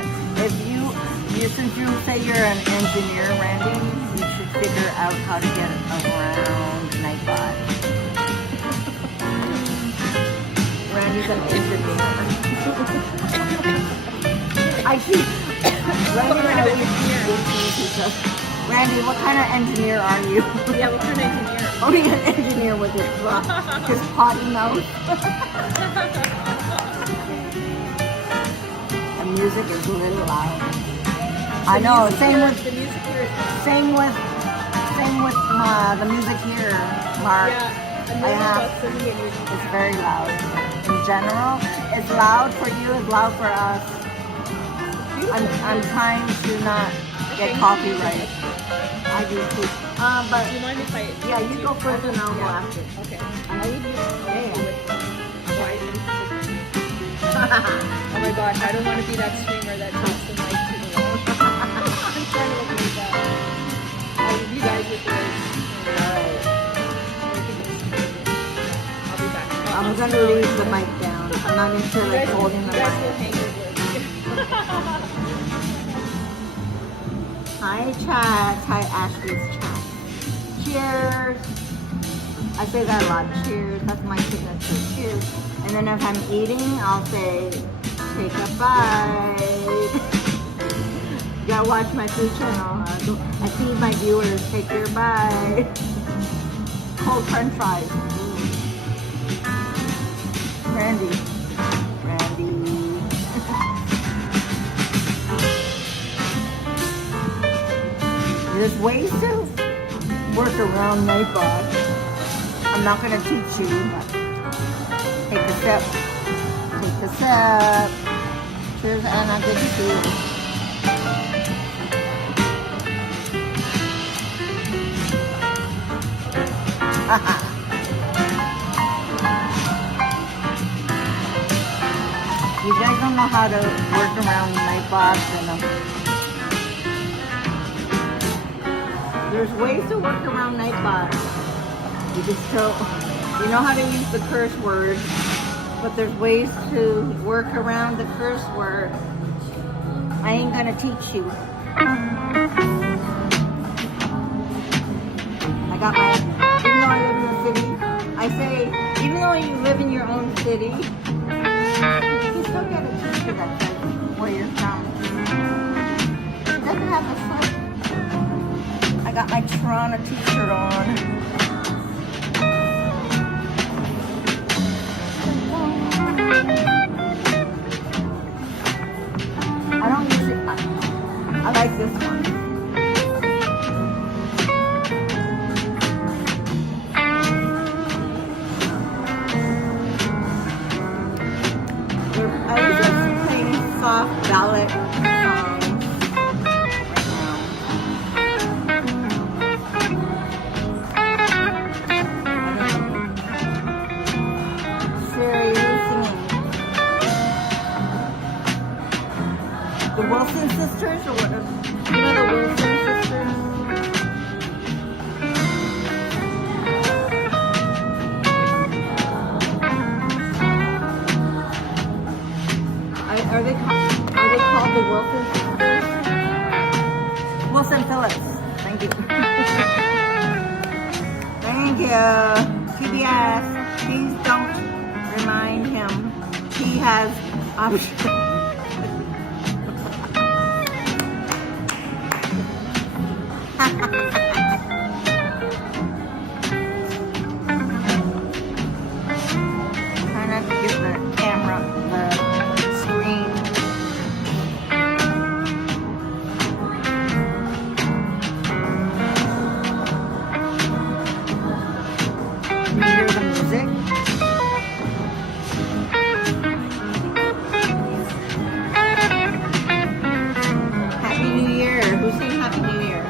If since you say you're an engineer, Randy, you should figure out how to get around Nightbot. Randy's an engineer. I keep Randy and I always Randy, what kind of engineer are you? Yeah, what kind of engineer? Only an engineer with his potty mouth. The music is a little loud. I know. Same with The music here is loud. same with the music here, Mark. Yeah, I another have. bus doesn't get music. It's very loud. In general, it's loud for you. It's loud for us. I'm trying to not get copyrighted. I do too. But Do you mind if I? yeah, you go first and I'll go after. Okay. I need you. Oh my gosh, I don't want to be that streamer that takes the mic to the wall. I'm trying to look like that. I'll leave you guys with this. I'll be back. I'm gonna leave the mic down. I'm not into like holding the You guys will mic. hang your words. Hi chat. Hi Ashley's chat. Cheers. I say that a lot. Cheers. That's my signature. Cheers. And then if I'm eating, I'll say, take a bite. You gotta watch my food channel. I feed my viewers. Take your bite. Cold French fries. Randy. There's ways to work around Nightbot. I'm not gonna teach you, but take a sip. Take a sip. Cheers, Anna. Good to see you. You guys don't know how to work around Nightbots and there's ways to work around Nightbot. You just don't, you know how to use the curse word, but there's ways to work around the curse word. I ain't gonna teach you. I got my, even though I live in the city, I say, even though you live in your own city, you can still get a teacher that says where you're from. It doesn't have a slip. I got my Toronto t-shirt on. I don't usually, I like this one. I usually play soft ballad songs. The Wilson sisters, or what? You know the Wilson sisters? Are they called the Wilson sisters? Wilson Phillips. Thank you. Thank you. TBS. Please don't remind him. He has options. Trying not to get the camera, the screen. Can you hear the music? Happy New Year. Who's saying Happy New Year?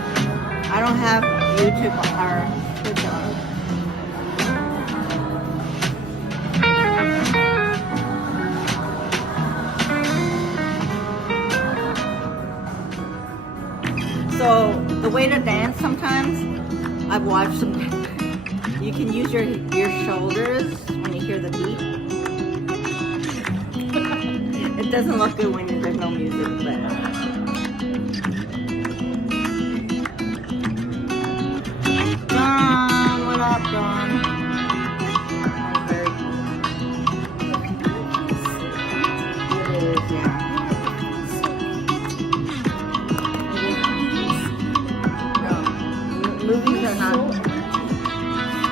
I don't have YouTube or Twitch on. So the way to dance sometimes, I've watched some. You can use your shoulders when you hear the beat. It doesn't look good when there's no music, but. What up, Dawn? It is, yeah. No, movies are not.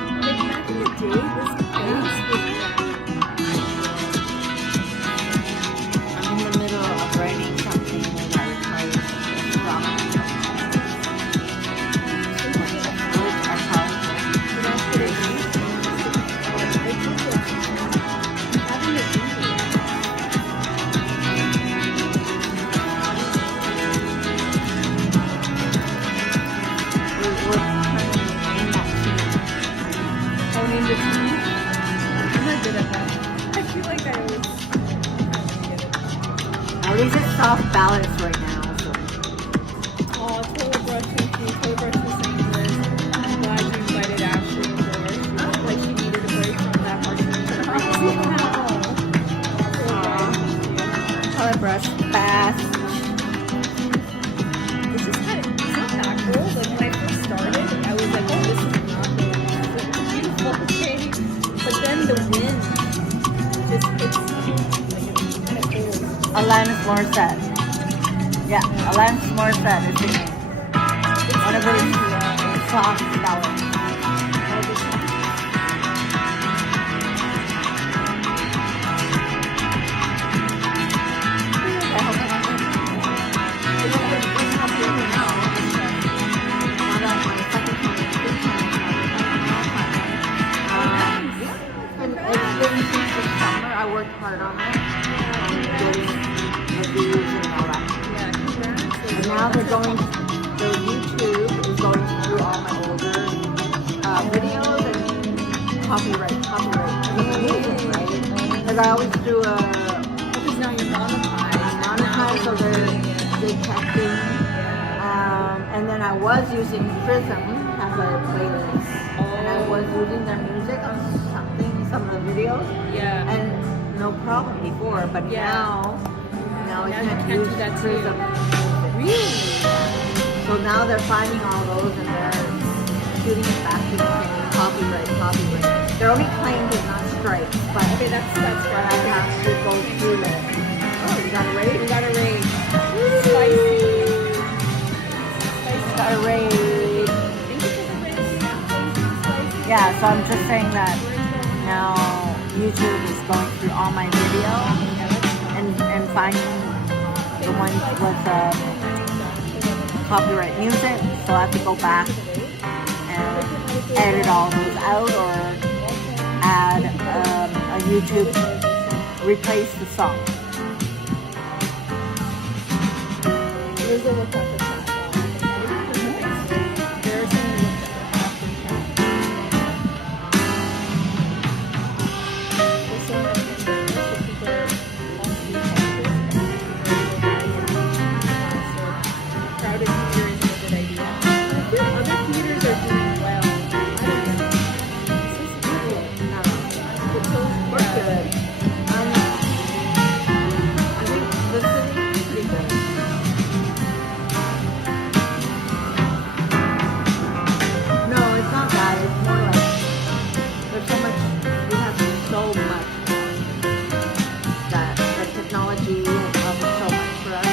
Like back in the day, this place was I'm in the middle of writing something and that requires drama. Words are powerful. off balance right now. So. Oh, toilet brush, thank you. Toilet brush was saying this. I'm glad you invited Ashley over. She looked like she needed a break from that marshmallow. Toilet brush fast. It's just kind of, it's not that cool. Like when I first started, I was like, oh, this is nothing. It's a beautiful thing. But then the wind just hits me. Like it's kind of cold. Alanis Morissette. Yeah, Alanis Morissette is singing. One of his soft ballads. I worked hard on it, getting reviews and all that. Yeah, congrats. And now they're going, the YouTube is going through all my older videos and copyright. It's amazing, right? Because I always do Because now you're monetized. so they're detecting. And then I was using Prism as a playlist, and I was using their music on some of the videos. Yeah. And no problem before, but Yeah. now I Now you can't can't use do that too. Prism. Really? So now they're finding all those and they're shooting it back to me saying copyright. They're only claimed it, not strikes, but Okay, that's I right. have to go through it. Oh, you got a raid? We got a raid. Spicy. Got a raid. Thank you for the raid. Spicy. Yeah, so I'm just saying that now YouTube is going through all my videos and finding the ones with copyright music, so I have to go back and edit all those out or add a YouTube, replace the song. There's a look at the chat. There's a look at the crowded theater isn't a good idea. I feel other theaters are doing well. I don't know. It's just weird. It's so We're good. I think the city's pretty good. No, it's not that. It's more like there's so much. We have so much that technology has offered so much for us. Like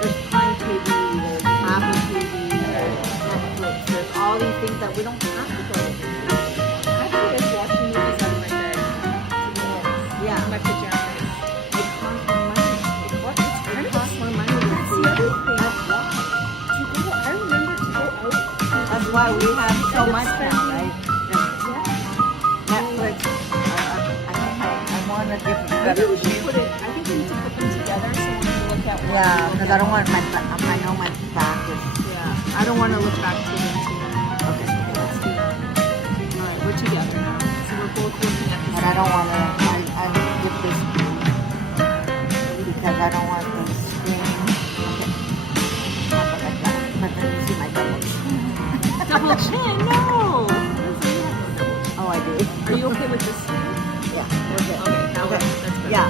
there's Prime TV, there's Apple TV, there's Netflix. There's all these things that we don't have to go to. I feel like watching movies out of my bed. Yeah. In my pajamas. It costs more money. It costs more money to That's see. the other thing. That's why. I remember to go out. That's why we have so much now, right? Yeah. Netflix. I think I want to give a Maybe better we should view. put it. I think we need to put them together so when we look at one. Yeah, because I don't want my. I know my back is. Yeah. I don't want to look back to them too. Okay. Let's do that. All right, we're together now. So we're both looking at But I don't want to. I give this because I don't want the screen. Okay. Not like that. But then you see my double. double chin. No. Oh, I do. Are you okay with this? Yeah, we're good. Okay, now Okay. that's good. Yeah.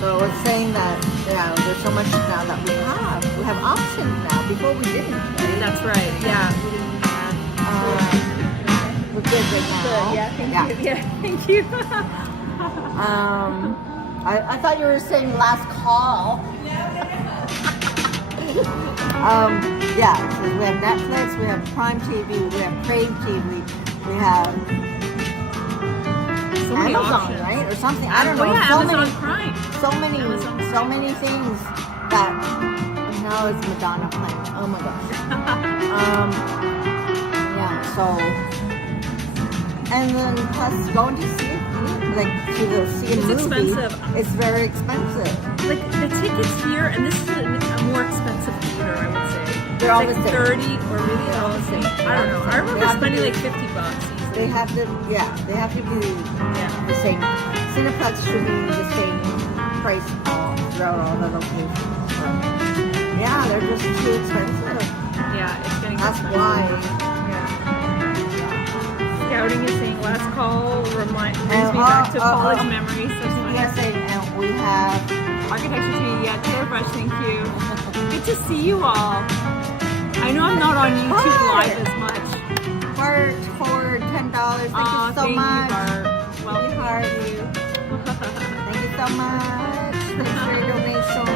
So it's saying that there's so much now that we have. We have options now. Before we didn't. Right? That's right. Yeah. We didn't have. We're good right now. Good. Yeah. Thank you. Yeah. Thank you. I thought you were saying last call. Yeah. So we have Netflix. We have Prime TV. We have Crave TV. We have So many Amazon, options. right, or something. I don't know. Oh yeah, so Amazon many. Prime. Amazon So many things that now it's Madonna playing. Oh my gosh. Yeah, so and then plus going to see it, like to see a It's movie. expensive. It's very expensive. Like the tickets here, and this is a more expensive theater, I would say. They're all It's the like same. 30 or maybe They're all the same. I don't know. I They remember have to spending be- like $50 easily. They have to be Yeah. the same. Cineplex should be the same price throughout all the locations. So, yeah, they're just too expensive. Yeah, it's getting That's expensive. why. Yeah. Scouting is saying last call brings me And, back to oh, college oh. memories. So funny. Yes, and we have Architecture Tea, yeah, Taylor Fresh, thank you. Good to see you all. I know I'm not on YouTube Bart. live as much. Bart for $10. Thank Aw, you so thank much. you, Bart. Well, We heart you. Thank you so much. Thanks for your donation.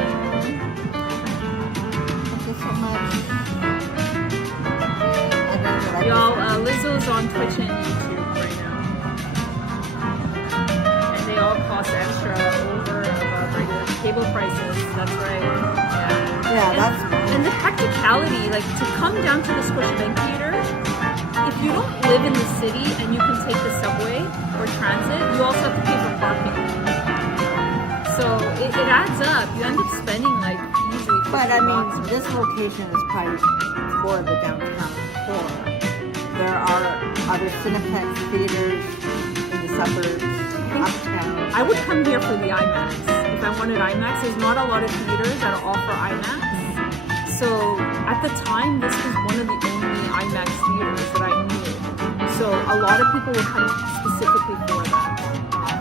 Thank you so much. And then like y'all, Lizzo's on Twitch and YouTube right now. And they all cost extra over above regular cable prices. That's right. Yeah. yeah, that's And the practicality, like to come down to the Scotiabank Theater, if you don't live in the city and you can take the subway or transit, you also have to pay for parking. So it adds up. You end up spending like easily $50 But I mean, or this location is probably for the downtown core. There are other Cineplex theaters in the suburbs, uptown. I would come here for the IMAX. If I wanted IMAX, there's not a lot of theaters that offer IMAX. So at the time, this was one of the only IMAX theaters that I knew. So a lot of people would come specifically for that,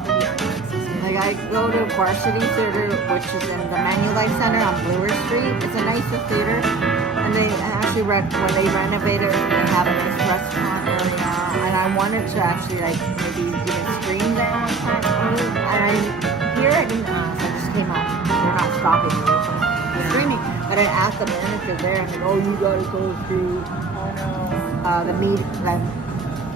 for the IMAX. Like I go to Varsity Theater, which is in the Manulife Center on Bloor Street. It's a nicer theater, and they actually when they renovated it, they have a nice restaurant area. And I wanted to actually like maybe even stream there one time. And I didn't ask. I just came up. They're not stopping me from streaming. But I asked the manager there, and they go, "Oh, you gotta go through the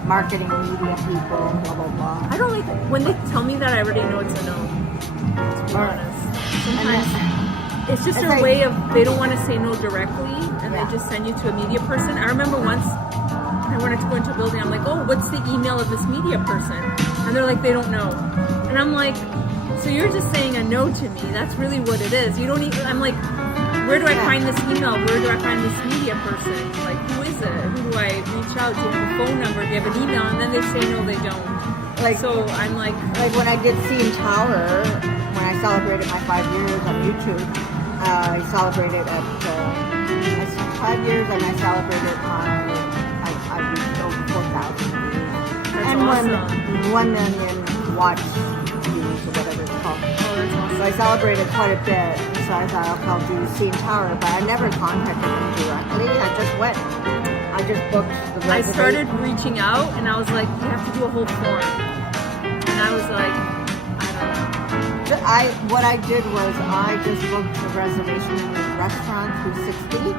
marketing media people, blah blah blah." I don't like when they tell me that. I already know it's a no. To be honest, sometimes it's just it's a like- way of they don't want to say no directly, and Yeah. they just send you to a media person. I remember once I wanted to go into a building. I'm like, "Oh, what's the email of this media person?" And they're like, "They don't know." And I'm like, "So you're just saying a no to me? That's really what it is. You don't even." I'm like, "Where do I Yeah. find this email? Where do I find this media person? Like, who is it? Who do I reach out to? Do you have a phone number? Do you have an email?" And then they say no, they don't. Like So I'm like, when I did CN Tower, when I celebrated my 5 years on YouTube, I celebrated at 5 years, and I celebrated on I reached over 4,000 views that's and awesome. 1 million watch views or whatever it's called. Oh, that's awesome. So I celebrated quite a bit. So I thought, okay, I'll do CN Tower, but I never contacted them directly. I just went. I just booked the reservation. I started reaching out, and I was like, you have to do a whole form. And I was like, I don't know. What I did was I just booked a reservation in a restaurant through 60.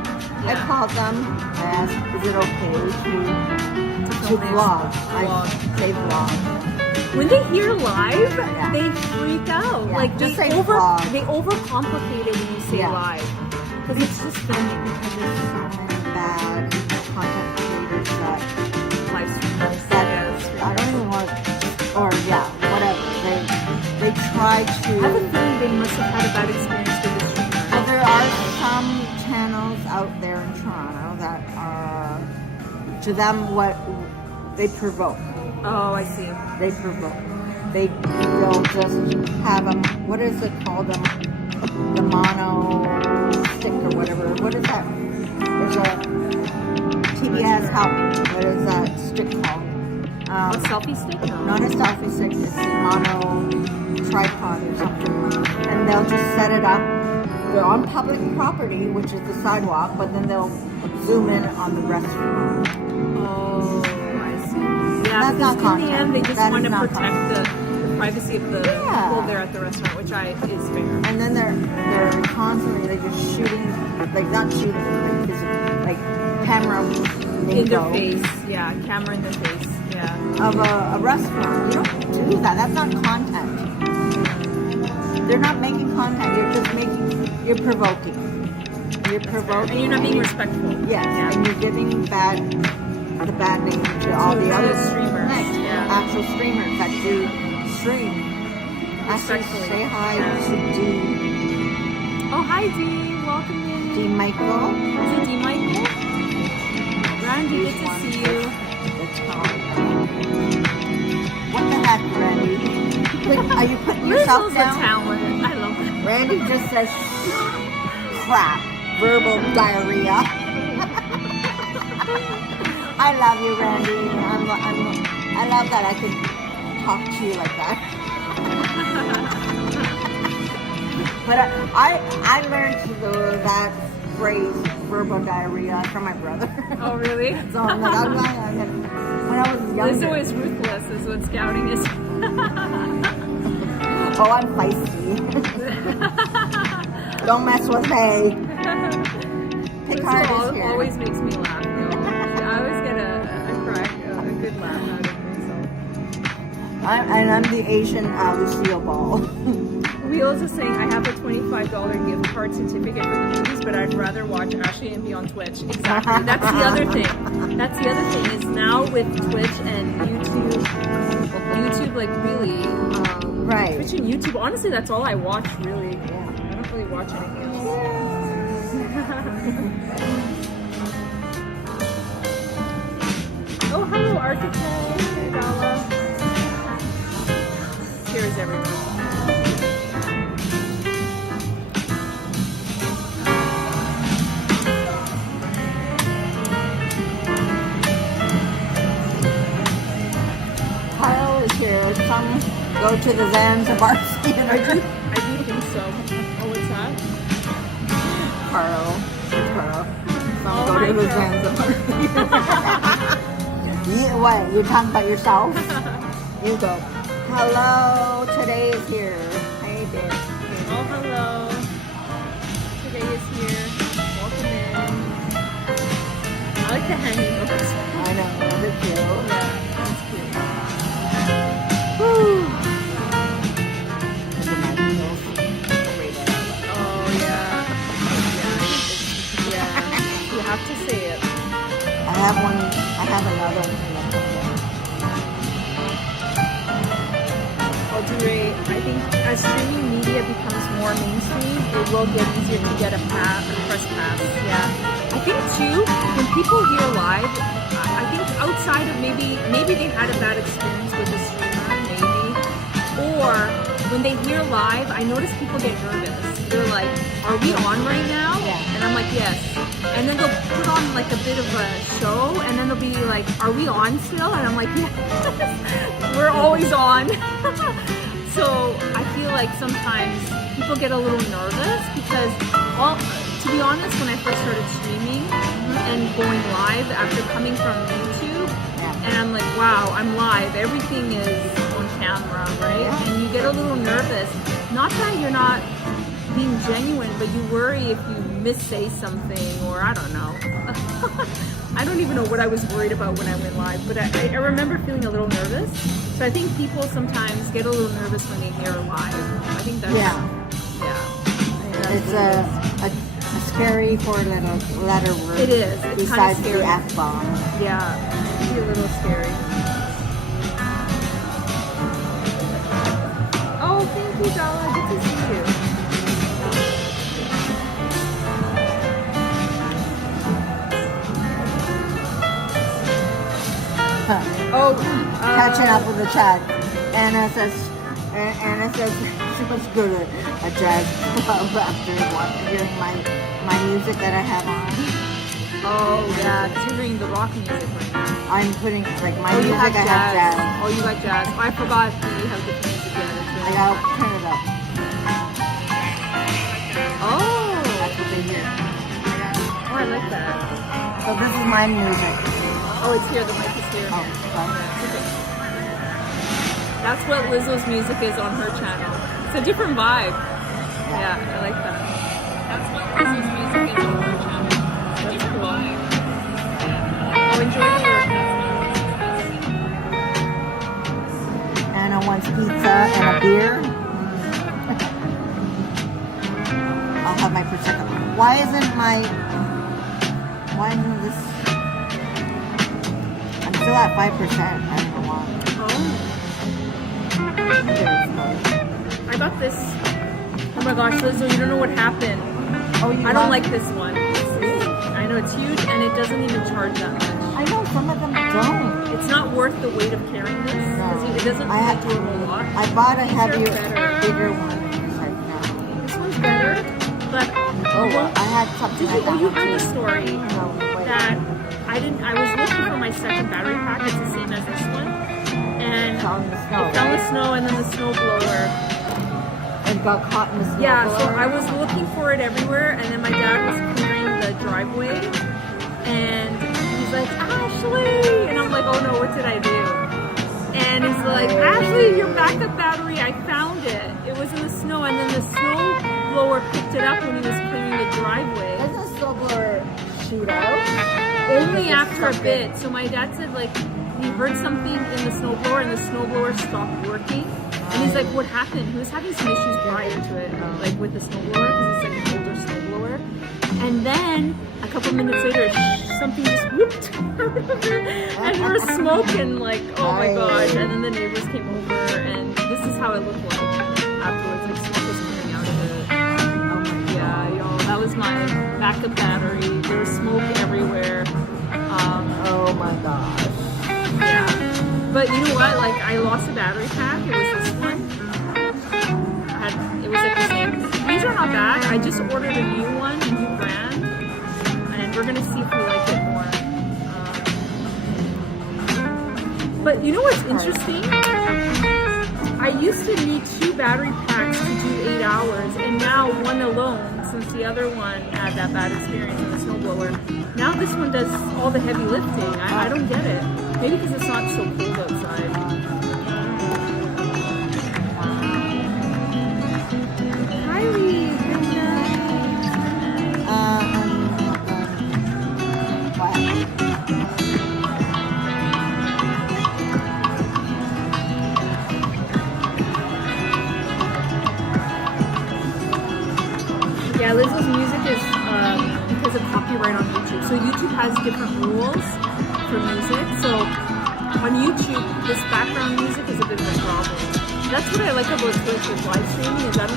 I Yeah. called them. I asked, is it okay to film vlog? this? I Vlog. say vlog. When they hear live, Yeah. they freak out. Yeah, Like just they say vlog. they overcomplicate it when you say Yeah. live, because it's just filming. Because there's so many bad content creators that Live streamers. I don't even want, or yeah, whatever. They try to. I have a feeling they must have had a bad experience with the streamer. Well, there are some channels out there in Toronto that are, to them, what they provoke. Oh, I see. They provoke. They'll just have them. What is it called? The mono stick or whatever. What is that? There's a TBS help me. What is that stick called? A selfie stick? Not a selfie stick. It's a mono tripod or something. And they'll just set it up. They're on public property, which is the sidewalk, but then they'll zoom in on the restaurant. Oh, I see. Yeah, That's not because in the content. end, they just That want is to not protect the privacy of the Yeah. people there at the restaurant, which is fair. And then they're constantly like just shooting, like not shooting, like physically, like camera In their lingo face, yeah, camera in their face, yeah. of a restaurant. You don't do that. That's not content. They're not making content. You're just you're provoking. You're provoking. And you're not being respectful. Yes, Yeah. and you're giving the bad name to all the To other streamers, nice, yeah. actual streamers that do stream. Actually, Respectfully. say hi Yeah. to Oh, hi, Dee. Welcome in. D. Michael. Is it D. Michael? Randy, good to see you. The top. What the heck, Randy? Are you putting yourself Rizzo's a down? talent. I love it. Randy just says crap. Verbal diarrhea. I love you, Randy. I love that I could talk to you like that. But I learned that phrase, verbal diarrhea, from my brother. Oh, really? So I'm like, when I was younger. Lizzo is ruthless, is what scouting is. Oh, I'm feisty. Don't mess with me. Picard is here. Always makes me laugh. I always get a good laugh out of myself. I'm the Asian Lucille Ball. Wheels is saying, I have a $25 gift card certificate for the movies, but I'd rather watch Ashley and be on Twitch. Exactly. That's the other thing. That's the other thing is now with Twitch and YouTube, like really, right. Twitch and YouTube, honestly, that's all I watch, really. Yeah. I don't really watch anything else. Oh, hello, Arctic. Hey, Dala. Cheers, everyone. Kyle is here. Some go to the Zanzibar Theater. I do think so. Oh, what's that? Carl. Some Oh, go hi, to the Carl. Zanzibar Theater. What? You talking about yourself? You go. Hello. Today is here. Hey, there. Oh, hello. Today is here. Welcome in. I like the hanging notes. I know. They're cute. Yeah, that's cute. Woo. Oh, yeah. Yeah. You have to say it. I have another one. Audrey, I think as streaming media becomes more mainstream, it will get easier to get a press pass. Yeah. I think too, when people hear live, I think outside of maybe they had a bad experience with the streamer, maybe, or when they hear live, I notice people get nervous. They're like, "Are we on right now?" Yeah. And I'm like, "Yes." And then they'll put on like a bit of a show, and then they'll be like, "Are we on still?" And I'm like, "Yeah, we're always on." So I feel like sometimes people get a little nervous because, to be honest, when I first started streaming and going live after coming from YouTube, and I'm like, wow, I'm live, everything is on camera, right? And you get a little nervous. Not that you're not being genuine, but you worry if you missay something, or I don't know. I don't even know what I was worried about when I went live, but I remember feeling a little nervous. So I think people sometimes get a little nervous when they hear live. I think that's Yeah. It's a scary four-letter word. It is. It's besides kind of scary. the F-bomb. Yeah, it can be a little scary. Oh, thank you, Dala. Good to see you. Oh, Catching up with the chat. Anna says she was good at a jazz club after hearing my music that I have on. Oh, yeah, considering the rock music right now. I'm putting like my Oh, you music. have I have jazz. jazz. Oh, you like jazz. Oh, I forgot that you have different music. Yeah, that's I really gotta turn it up. Oh, That's what they hear. oh, I like that. So this is my music. Oh, it's here. The mic is here. Oh, sorry. It's okay. That's what Lizzo's music is on her channel. It's a different vibe. Yeah, I like that. That's what Lizzo's music is on her channel. It's a different vibe. Oh, enjoy the work. Anna wants pizza and a beer. I'll have my prosecco. Why isn't this? I'm still at 5%. I don't know why. I got this. Oh my gosh, Lizzo, you don't know what happened. Oh, you I don't love- like this one. I know it's huge and it doesn't even charge that much. I know some of them don't. It's not worth the weight of carrying this because it doesn't I really do a whole lot. I bought a These are heavier, better. bigger one. It's like, no. This one's better. But Oh, well, I had something like that. you heard the story No, wait. that I was looking for my second battery pack. It's the same as this one, and It's on the snow, it fell in right? the snow, and then the snow blower. It got caught in the snow. Yeah, so blower. I was looking for it everywhere, and then my dad was clearing the driveway, and he's like, Ashley! And I'm like, oh no, what did I do? And he's like, Ashley, your backup battery, I found it. It was in the snow, and then the snow blower picked it up when he was cleaning the driveway. Doesn't the snow blower shoot out? Only after a bit. So my dad said, like, he heard something in the snowblower and the snowblower stopped working. And he's like, what happened? He was having some issues prior to it, like with the snowblower, because it's like an older snowblower. And then a couple minutes later, something just whooped out of it, and there was smoke and like, oh my gosh! And then the neighbors came over, and this is how it looked like afterwards. Like smoke was coming out of it. Yeah, that was my backup battery. There was smoke everywhere. Oh my gosh. Yeah, but you know what? Like I lost a battery pack. It was this one. It was like the same. These are not bad. I just ordered a new one, a new brand, and we're gonna see if we like it more. But you know what's interesting? I used to need 2 battery packs to do 8 hours, and now one alone, since the other one had that bad experience in the snowblower. Now this one does all the heavy lifting. I don't get it. Maybe because it's not so cold outside. Yeah, Lizzo's music is because of copyright on YouTube. So YouTube has different rules for music. So on YouTube, this background music is a bit of a problem. That's what I like about Twitch with live streaming is I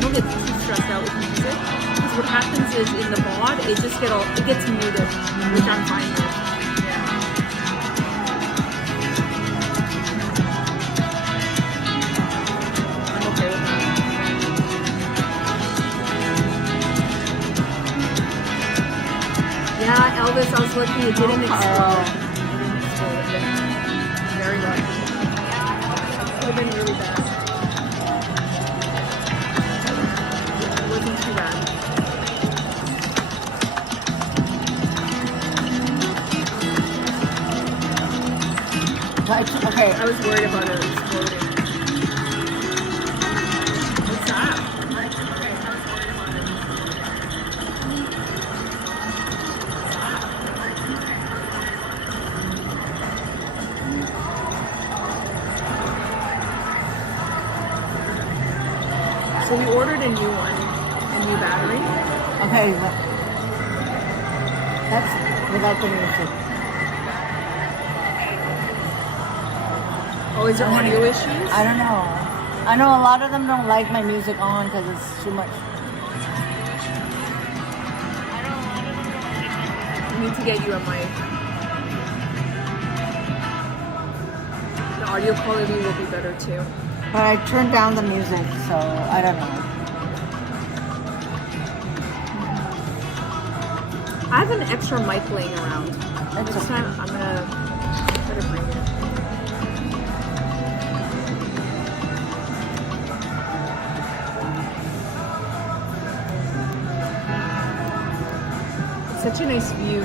don't get too stressed out with music. Because what happens is in the VOD, it gets muted, which I'm fine with. I'm okay with that. Yeah, Elvis, I was looking, it didn't explode. Very lucky. Could have been really bad. It wasn't too bad. Okay. I was worried about it exploding. What's that? So we ordered a new one, a new battery. Okay, but that's without the music. Oh, is there audio issues? I don't know. I know a lot of them don't like my music on because it's too much. We need to get you a mic. The audio quality will be better too. But I turned down the music, so I don't know. I have an extra mic laying around. That's Next okay. time I'm gonna try to bring it. It's such a nice view.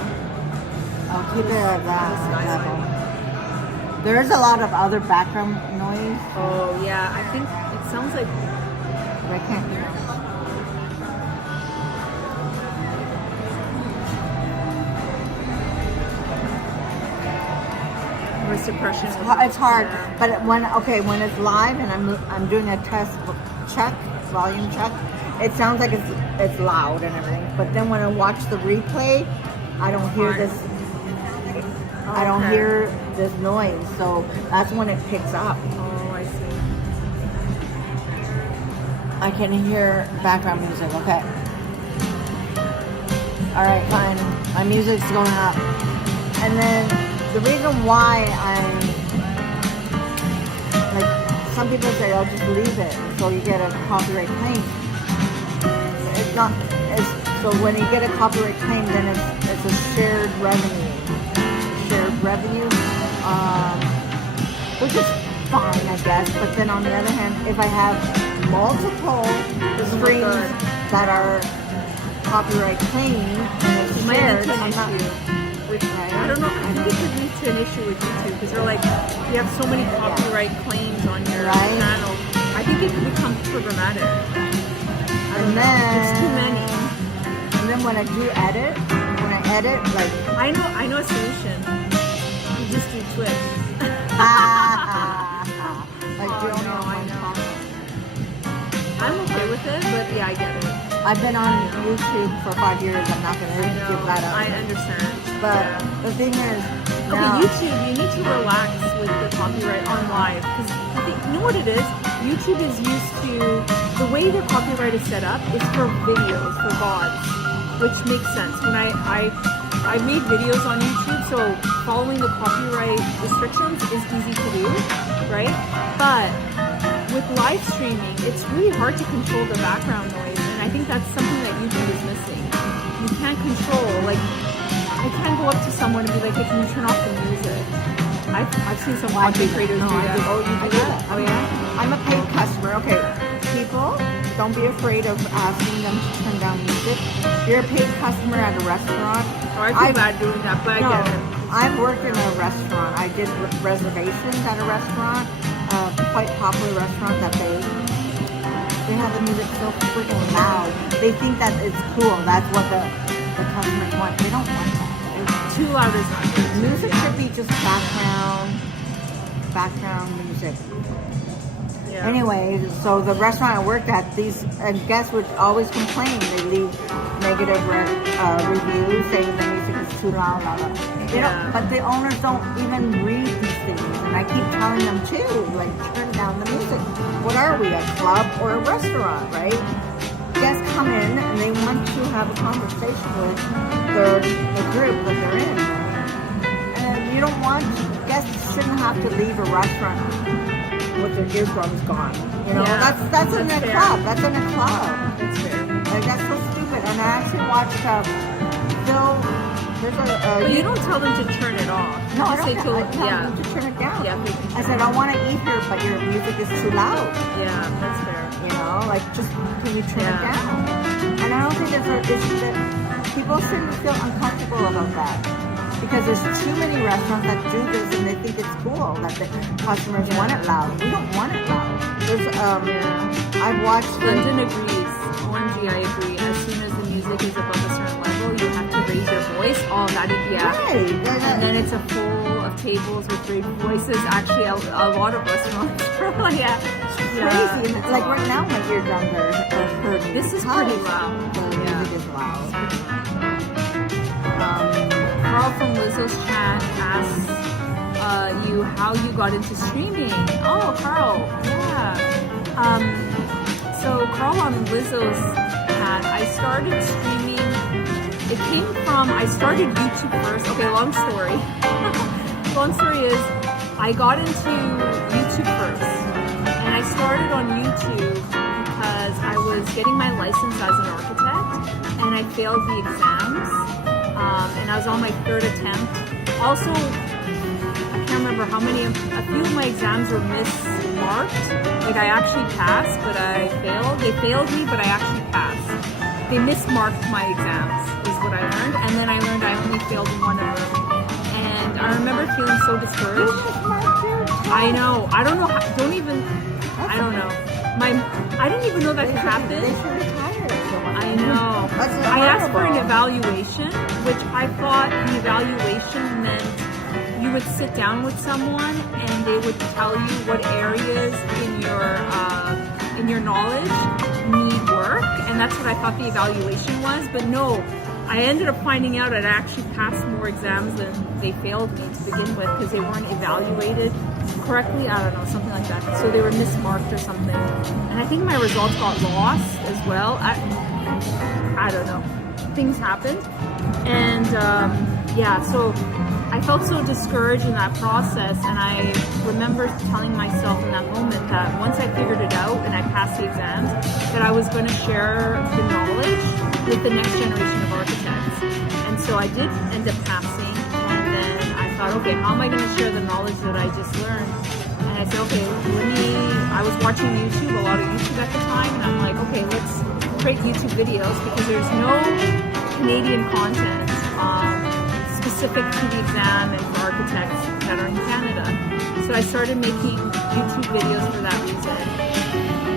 I'll keep it at The that skyline. level. There is a lot of other background noise, Oh yeah, I think it sounds like but I can't hear it. noise suppression. It's hard, Yeah. but when it's live and I'm doing a test check, volume check, it sounds like it's loud and everything. But then when I watch the replay, I don't hear this. I don't Okay. hear this noise, so that's when it picks up. Oh, I see. I can hear background music. Okay. All right, fine. My music's going up, and then the reason why some people say, "I'll just leave it," so you get a copyright claim. not it's, so when you get a copyright claim, then it's a shared revenue. Which is fine, I guess. But then on the other hand, if I have multiple streams that are copyright claimed and it's You might shared, lead to I'm an not. issue. Which I don't know. I think it could lead to an issue with YouTube because they're like, you have so many copyright claims on your Right. channel. I think it could become problematic. I don't And know. There's too many. And then when I edit, like I know a solution. You just do Twitch. like Oh, doing no, it on I one know. channel. I'm okay with it, but yeah, I get it. I've been on YouTube for 5 years. I'm not gonna I know. give that up. I understand. But Yeah. the thing is, Okay, now, YouTube, you need to relax with the copyright on live because you know what it is? YouTube is used to, the way the copyright is set up is for videos, for VODs, which makes sense. When I made videos on YouTube, so following the copyright restrictions is easy to do, right? But with live streaming, it's really hard to control the background noise, and I think that's something that YouTube is missing. You can't control, like, I can't go up to someone and be like, hey, can you turn off the music? I've seen some content creators do that. Oh, you I do do. that. Oh, yeah? I'm a paid customer. Okay, people, don't be afraid of asking them to turn down music. You're a paid customer at a restaurant. Or I feel bad doing that, but I get it. I've worked in a restaurant. I did reservations at a restaurant, quite popular restaurant that they have the music so freaking loud. They think that it's cool. That's what the customers want. They don't want that. Too loud is not good. Music should be just background music. Yeah. Anyway, so the restaurant I worked at, these guests would always complain. They leave negative reviews saying the music is too loud. They Yeah. don't, but the owners don't even read these things, and I keep telling them too, like turn down the music. What are we, a club or a restaurant, right? Guests come in and they want to have a conversation with the group that they're in, and you don't want guests shouldn't have to leave a restaurant with their eardrums gone. You know, Yeah, that's in a fair. club. That's in a club. That's fair. Like that's so stupid. And I actually watched Phil. There's But you don't tell them to turn it off. You No, I just don't. say I tell yeah. them to turn it down. Yeah, they can I turn said it I want to eat here, but your music is too loud. Yeah, that's fair. You know, like just can you turn it Yeah. down? And I don't think there's a issue that people shouldn't feel uncomfortable about that. Because there's too many restaurants that do this and they think it's cool that the customers want it loud. We don't want it loud. There's I've watched London agrees. Orangey, I agree. As soon as the music is above a certain level, you have to raise your voice. Oh, that is, yeah. Right. And then it's a full of tables with great voices. Actually, a lot of restaurants. yeah. crazy. And like right now, my eardrums are hurting. This is because pretty loud. The Yeah. music is loud. Carl from Lizzo's chat asks you how you got into streaming. Oh, Carl, yeah. So Carl on Lizzo's chat, I started streaming. It came from, I started YouTube first. Okay, long story. Long story is, I got into YouTube first. And I started on YouTube because I was getting my license as an architect and I failed the exams. And I was on my third attempt. Also, I can't remember how many, a few of my exams were mismarked. Like I actually passed, but I failed. They failed me, but I actually passed. They mismarked my exams, is what I learned. And then I learned I only failed one of them. And I remember feeling so discouraged. I know. I don't know how, I don't know. I didn't even know that could happen. They should retire. I know. I asked for an evaluation, which I thought the evaluation meant you would sit down with someone and they would tell you what areas in your knowledge need work, and that's what I thought the evaluation was. But no, I ended up finding out I'd actually passed more exams than they failed me to begin with because they weren't evaluated correctly. I don't know, something like that. So they were mismarked or something. And I think my results got lost as well. I don't know. Things happened. And yeah, so I felt so discouraged in that process, and I remember telling myself in that moment that once I figured it out and I passed the exams, that I was going to share the knowledge with the next generation of architects. And so I did end up passing, and then I thought, okay, how am I going to share the knowledge that I just learned? And I said, okay, I was watching YouTube, a lot of YouTube at the time, and I'm like, okay, let's create YouTube videos because there's no Canadian content specific to the exam and for architects that are in Canada. So I started making YouTube videos for that reason.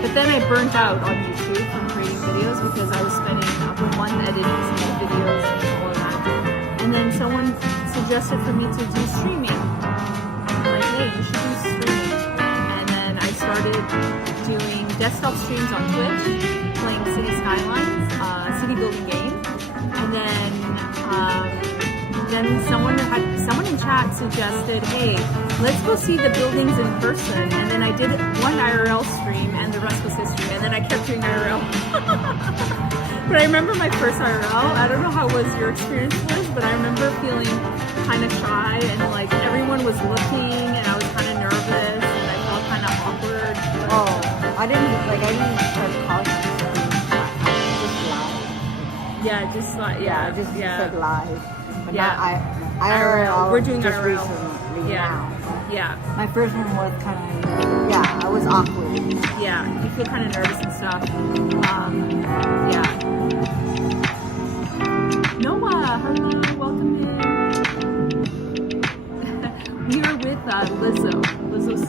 But then I burnt out on YouTube from creating videos because I was spending a whole month editing some of the videos and all of that. And then someone suggested for me to do streaming. I'm like, hey, you should do streaming. And then I started doing desktop streams on Twitch, playing City Skylines, city building game. And then someone in chat suggested, hey, let's go see the buildings in person. And then I did one IRL stream and the rest was history. And then I kept doing IRL. But I remember my first IRL. I don't know how your experience was, but I remember feeling kind of shy and like everyone was looking and I was kind of nervous and I felt kind of awkward. Oh, I didn't start calling just live. Yeah, just said live. But Yeah. not IRL. We're doing just IRL. recently Yeah. now. Yeah, My first one was kind of, I was awkward. yeah. You feel kind of nervous and stuff. Yeah. Noah, hello, welcome in. We are with Lizzo C.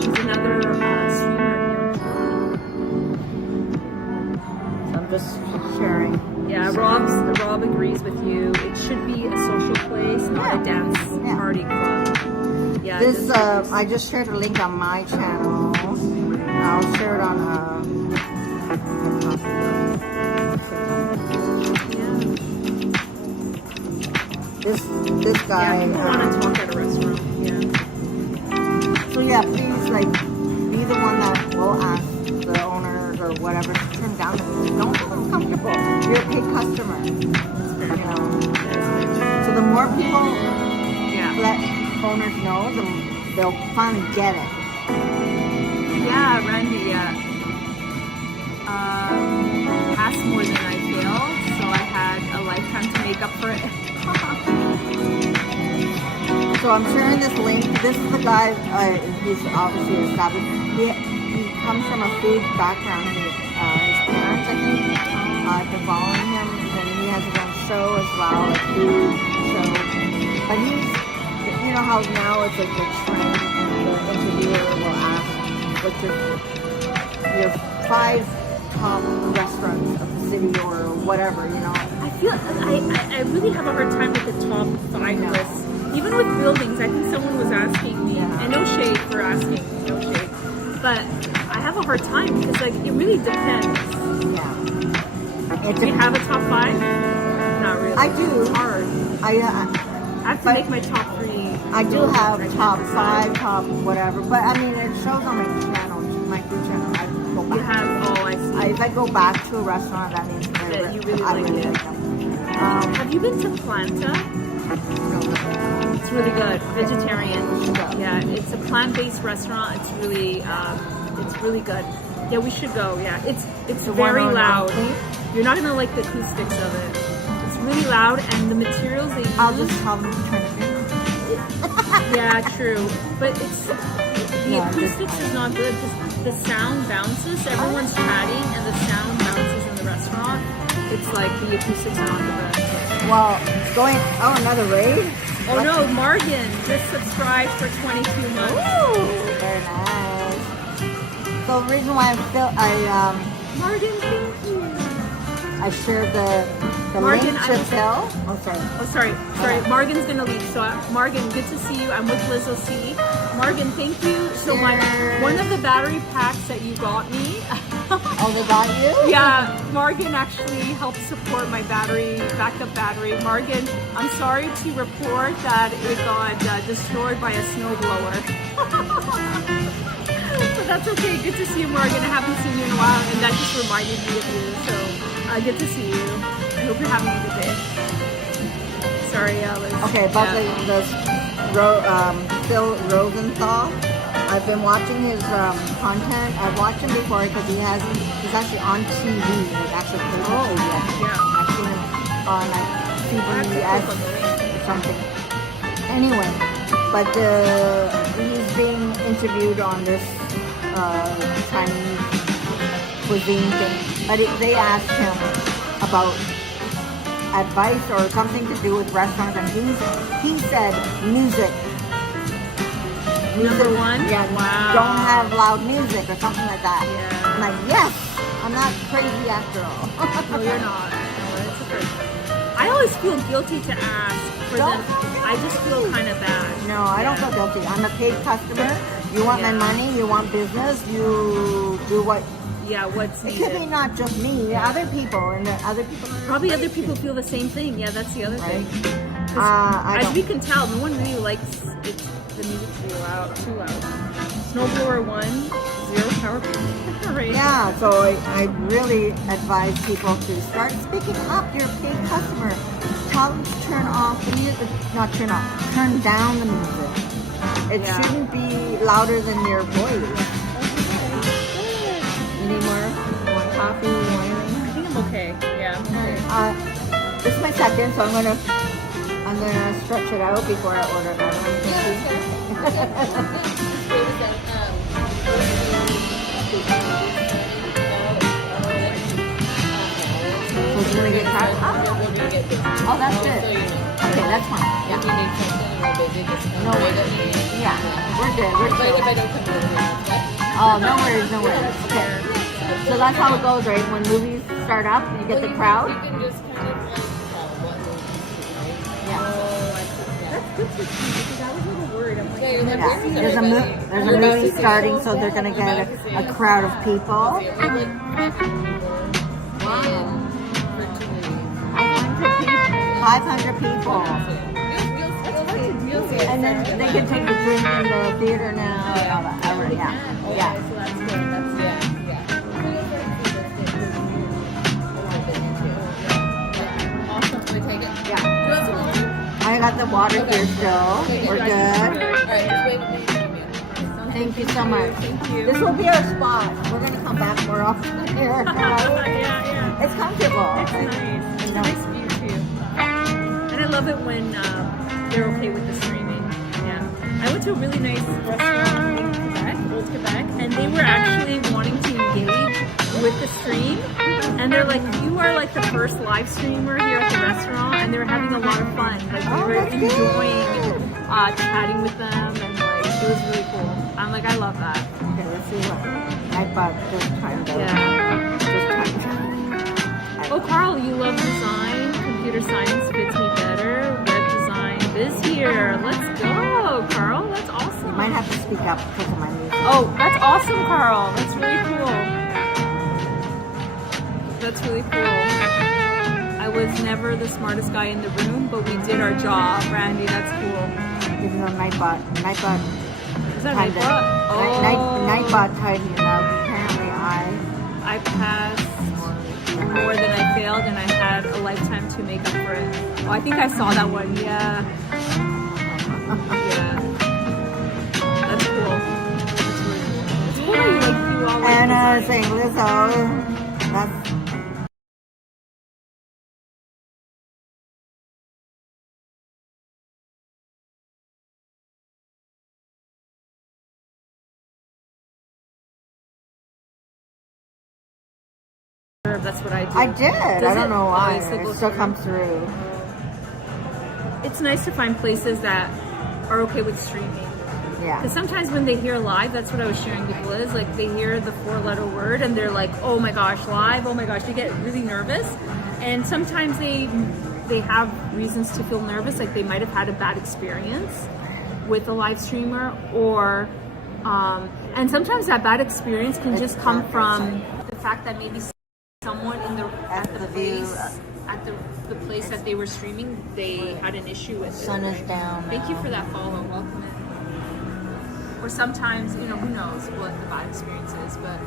She's another streamer here. So I'm just sharing. Yeah, Rob agrees with you. It should be a social place, not a dance party club. Yeah. This, I just shared a link on my channel. I'll share it on, This guy. Yeah, people want to talk at a restaurant. Yeah. So yeah, please be the one that will ask the owners or whatever to turn down the music. Don't feel uncomfortable. You're a paid customer. So the more people let owners know, they'll finally get it. Yeah, Randy. Yeah. Passed more than I failed, so I had a lifetime to make up for it. So I'm sharing this link. This is the guy, he's obviously established. He comes from a food background. His parents, I think, been following him. And he has his own show as well, a food show. But he's, you know how now it's like the trend, the interviewer will ask, what's your 5 top restaurants of the city or whatever, you know. I feel I really have a hard time with the top 5 lists. Even with buildings, I think someone was asking me, and no shade for asking me, no shade, but I have a hard time because like it really depends. Yeah. Do you have a top 5? Not really. I do. It's hard. I have to make my top 3. I do have top 5, top whatever, but I mean it shows on my channel, my food channel. I go back. You have, I see. If I go back to a restaurant, that means That you really I like really it. like them. Have you been to Planta? It's really good. Vegetarian. Yeah, it's a plant-based restaurant. It's really good. Yeah, we should go. Yeah, it's very loud. You're not gonna like the acoustics of it. It's really loud, and the materials they use. I'll just tell them to turn it down. Yeah, true. But the acoustics is not good because the sound bounces. Everyone's chatting, and the sound bounces in the restaurant. It's like the acoustics are not the best. Well, another raid? Oh no, Morgan just subscribed for 22 months. Ooh, very nice. So the reason why Morgan, thank you. I shared the Morgan, link to Phil. Oh, sorry. Oh, sorry. Morgan's gonna leave. So, Morgan, good to see you. I'm with Lizzo C. Morgan, thank you so much. One of the battery packs that you got me. Oh, they got you? Yeah, Morgan actually helped support my backup battery. Morgan, I'm sorry to report that it got destroyed by a snowblower. But that's okay. Good to see you, Morgan. I haven't seen you in a while, and that just reminded me of you. So, good to see you. I hope you're having a good day. sorry, Alice. Okay, but Yeah. Phil Rosenthal. I've been watching his content. I've watched him before because he's actually on TV, like actual cable Oh, TV. yeah. I've seen him on like have to CBS click on the link. or something. Anyway, but he's being interviewed on this Chinese cuisine thing. But they asked him about advice or something to do with restaurants, and he said music. Number one? Yeah, Wow. don't have loud music or something like that. Yeah. I'm like, yes, I'm not crazy after all. No, you're not. No, it's a good. I always feel guilty to ask for Don't them. feel guilty. I just feel kind of bad. No, I don't feel guilty. I'm a paid customer. You want my Yeah. money, you want business, you do what. Yeah, what's It could be needed. not just me, other people, and other people. Probably other people feel the same thing. Yeah, that's the other Right. thing. 'Cause I as don't. we can tell, no one really likes the music to be loud, too loud. Snowblower 1, 0 power right? Yeah, so I really advise people to start speaking up. You're a paid customer. Tell them to turn off the music, not turn off, turn down the music. It Yeah. shouldn't be louder than your voice. You need more? You want coffee? You want anything? I think I'm okay. Yeah, I'm okay. This is my second, so I'm gonna stretch it out before I order another one. So it's gonna get crowded. Oh, that's good. Okay, that's fine. Yeah. No worries. Yeah, we're good. We're good. Oh, no worries, no worries. Okay. So that's how it goes, right? When movies start up, you get the crowd. Yeah. That's good to see because I was a little worried. I'm like, Yeah. There's a movie starting, so they're gonna get a crowd of people. Wow. 500 people. And then they can take a drink in the theater now and all that. Yeah. So that's good. That's awesome. Can I take it? Yeah. I got the water here still. We're good. Thank you so much. Thank you. This will be our spot. We're gonna come back more often here. Yeah. It's comfortable. It's nice. It's No. a nice view too. And I love it when they're okay with the streaming. Yeah. I went to a really nice restaurant in Quebec, Old Quebec, and they were actually wanting to engage with the stream. And they're like, you are like the first live streamer here at the restaurant, and they were having a lot of fun. Like we Oh, were that's good. enjoying chatting with them, and like it was really cool. I'm like, I love that. Okay, let's see what I bought this time though. Yeah. This time. Oh, Carl, you love design. Computer science fits me better. Web design is here. Let's go, Carl. That's awesome. Might have to speak up because of my music. Oh, that's awesome, Carl. That's really cool. That's really cool. I was never the smartest guy in the room, but we did our job, Randy. That's cool. This is a Nightbot. Nightbot. Is that Kinda. Nightbot? Oh. Nightbot tidied it up. Apparently I passed more than I failed, and I had a lifetime to make up for it. Oh, I think I saw that one. Yeah. Yeah. That's cool. That's really cool. It's cool that you all like Anna design. saying Lizzo. That's That's what I do. I did. I Does don't it? know why. Oh, it still goes It still through? comes through. It's nice to find places that are okay with streaming. Yeah. Because sometimes when they hear live, that's what I was sharing with Liz, like they hear the 4-letter word and they're like, oh my gosh, live, oh my gosh, they get really nervous. And sometimes they have reasons to feel nervous, like they might have had a bad experience with a live streamer, or and sometimes that bad experience can just come from the fact that maybe someone in at the place that they were streaming, they had an issue with it. Sun is down. Thank you now. for that follow. Welcome in. Or sometimes, who knows what the bad experience is, but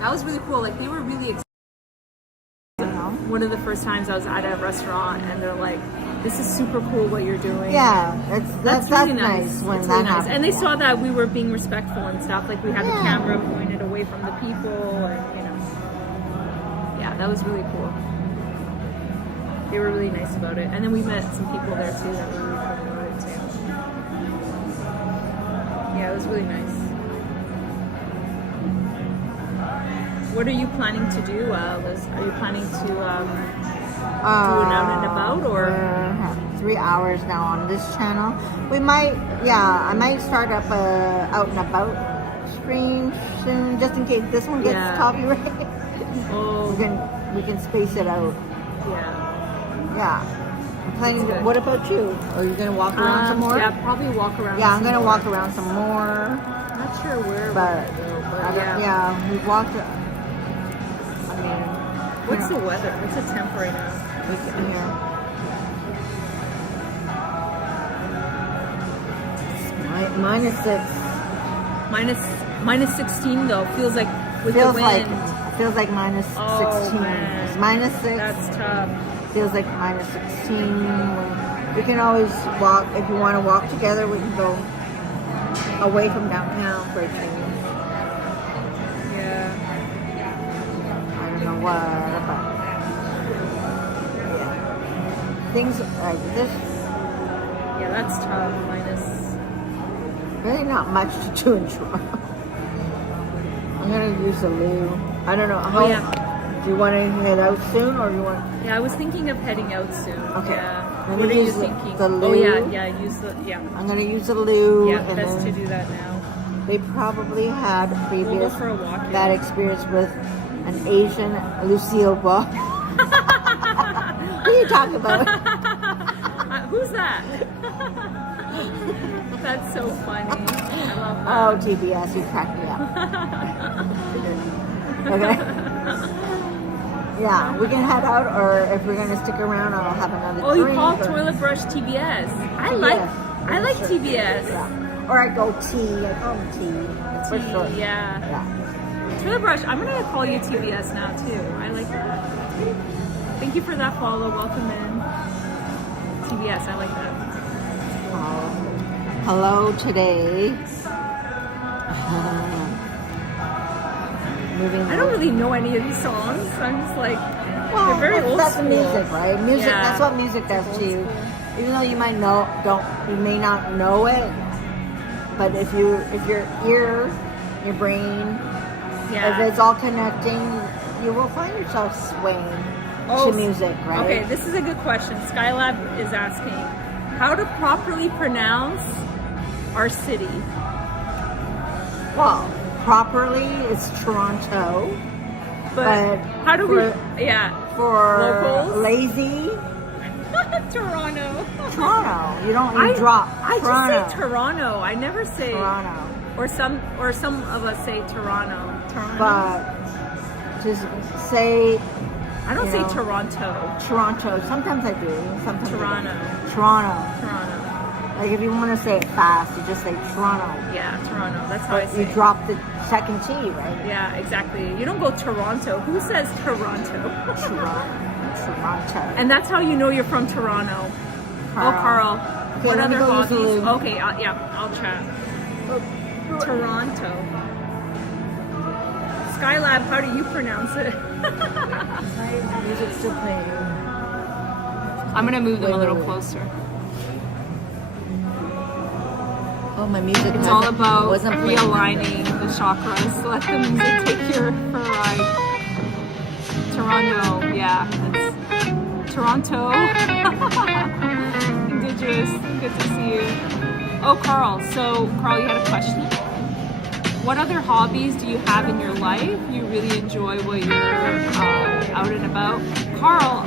that was really cool. Like, they were really excited. One of the first times I was at a restaurant, and they're like, this is super cool what you're doing. Yeah, that's really nice when It's that really nice. happens. And they saw that we were being respectful and stuff. Like we had the camera pointed away from the people, and yeah, that was really cool. They were really nice about it. And then we met some people there too that were really cool about it too. Yeah, it was really nice. What are you planning to do, Liz? Are you planning to do an out and about, or? We're 3 hours now on this channel. We might, I might start up a out and about stream soon, just in case this one gets copyrighted. Oh, we can space it out. yeah. Yeah. I'm planning to, what about you? Are you gonna walk around some more? Yeah, probably walk around. Yeah, I'm some gonna more. walk around some more. Not sure where, But yeah. we walked. I mean, What's the weather? What's the temp right now? here? -6. Minus 16 though. Feels like with the wind. Feels like minus Oh, 16. man. It's -6. That's tough. Feels like minus 16. We can always walk if you want to walk together. We can go away from downtown for a change. Yeah. I don't know what, but yeah, things like this. Yeah, that's tough. Really not much to do in Toronto. I'm gonna use the loo. I don't know how. Oh, yeah. Do you want to head out soon, or do you want? Yeah, I was thinking of heading out soon. Okay. Yeah. Let What me are you use thinking? the Oh loo. yeah, use the I'm gonna use the loo. Yeah, and best to then do that now. they probably had We'll go previous for a walk. bad experience with an Asian Lucille Ball. What are you talking about? Who's that? That's so funny. I love that. Oh, TBS, you cracked me up. Okay. Yeah, we can head out, or if we're gonna stick around, I'll have another Oh, you drink. call or- toilet brush TBS. I TBS. like Sure. TBS. Yeah. Or I go tea. I call them tea. It's for short. Yeah. Yeah. Toilet brush. I'm gonna call you TBS now too. I like that. Thank you for that follow. Welcome in. TBS. I like that. Hello today. Moving. I don't really know any of these songs. I'm just like, Well, they're very old that's school. music, right? Music. Yeah. That's what music does Old to you. school. Even though you might you may not know it, but if your ear, your brain, Yeah. if it's all connecting, you will find yourself swaying to music, right? Okay, this is a good question. Skylab is asking how to properly pronounce our city. Well, properly, it's Toronto. But how do for- yeah. For Locals? lazy, Toronto. Toronto. You drop. I Toronto. just say Toronto. I never say Toronto. or some of us say Toronto. Toronto. But just say I don't you say know, Toronto. Toronto. Sometimes I do. Sometimes Toronto. I don't. Toronto. Toronto. Like if you want to say it fast, you just say Toronto. Yeah, Toronto. That's how I But say you it. drop the second T, right? Yeah, exactly. You don't go Toronto. Who says Toronto? Toronto. And that's how you know you're from Toronto. Carl. Oh, Carl. Okay, What let me other go use the hobbies? loo. Okay, I'll chat. Toronto. Skylab, how do you pronounce it? Music's still playing. I'm gonna move them a little Wait. closer. Oh, my music. It's all about wasn't playing. realigning the chakras. Let the music take you for a ride. Toronto, yeah. It's Toronto. Indigenous. Good to see you. Oh, Carl. So, Carl, you had a question? What other hobbies do you have in your life you really enjoy while you're out and about? Carl,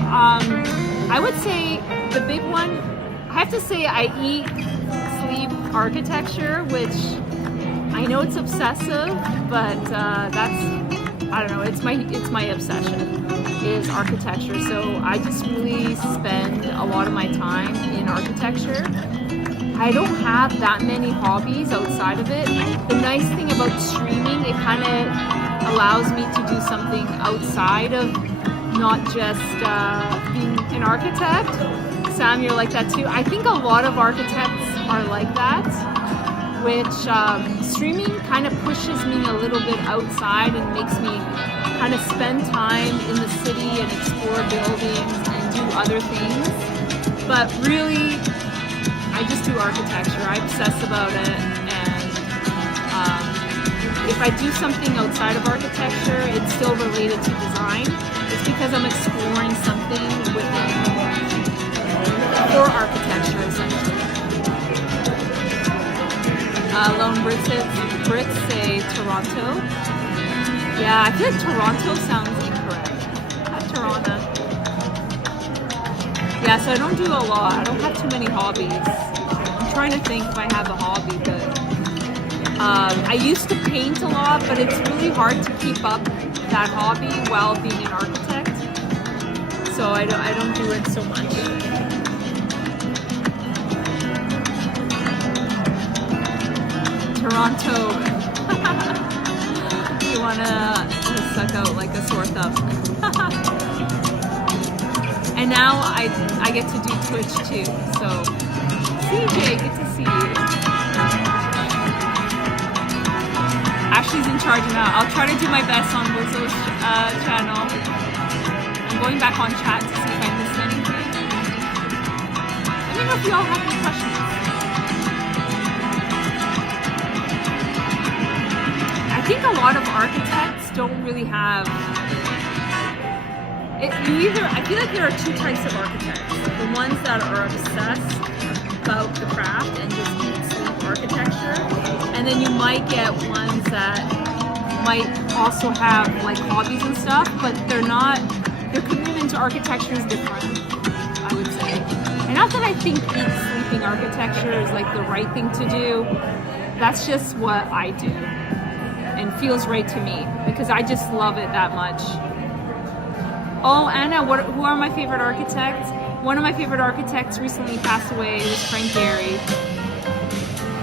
I would say the big one, I have to say I eat, sleep architecture, which I know it's obsessive, but that's, I don't know, it's my obsession is architecture. So I just really spend a lot of my time in architecture. I don't have that many hobbies outside of it. The nice thing about streaming, it kind of allows me to do something outside of not just being an architect. Sam, you're like that too. I think a lot of architects are like that, which streaming kind of pushes me a little bit outside and makes me kind of spend time in the city and explore buildings and do other things. But really, I just do architecture. I obsess about it, and if I do something outside of architecture, it's still related to design. It's because I'm exploring something within for architecture, essentially. Lone Brits say Toronto. Yeah, I feel like Toronto sounds incorrect. Not Toronto. Yeah, so I don't do a lot. I don't have too many hobbies. I'm trying to think if I have a hobby, but I used to paint a lot, but it's really hard to keep up that hobby while being an architect. So I don't do it so much. Toronto. You wanna suck out like a sore thumb. And now I get to do Twitch too. So CJ, good to see you. Ashley's in charge now. I'll try to do my best on Lizzo's channel. I'm going back on chat to see if I missed anything. Let me know if you all have any questions. I think a lot of architects don't really have it. I feel like there are two types of architects. The ones that are obsessed about the craft and just eat, sleep architecture. And then you might get ones that might also have like hobbies and stuff, but their commitment to architecture is different, I would say. And not that I think eat, sleeping architecture is like the right thing to do. That's just what I do. And feels right to me because I just love it that much. Oh, Anna, who are my favorite architects? One of my favorite architects recently passed away. It was Frank Gehry.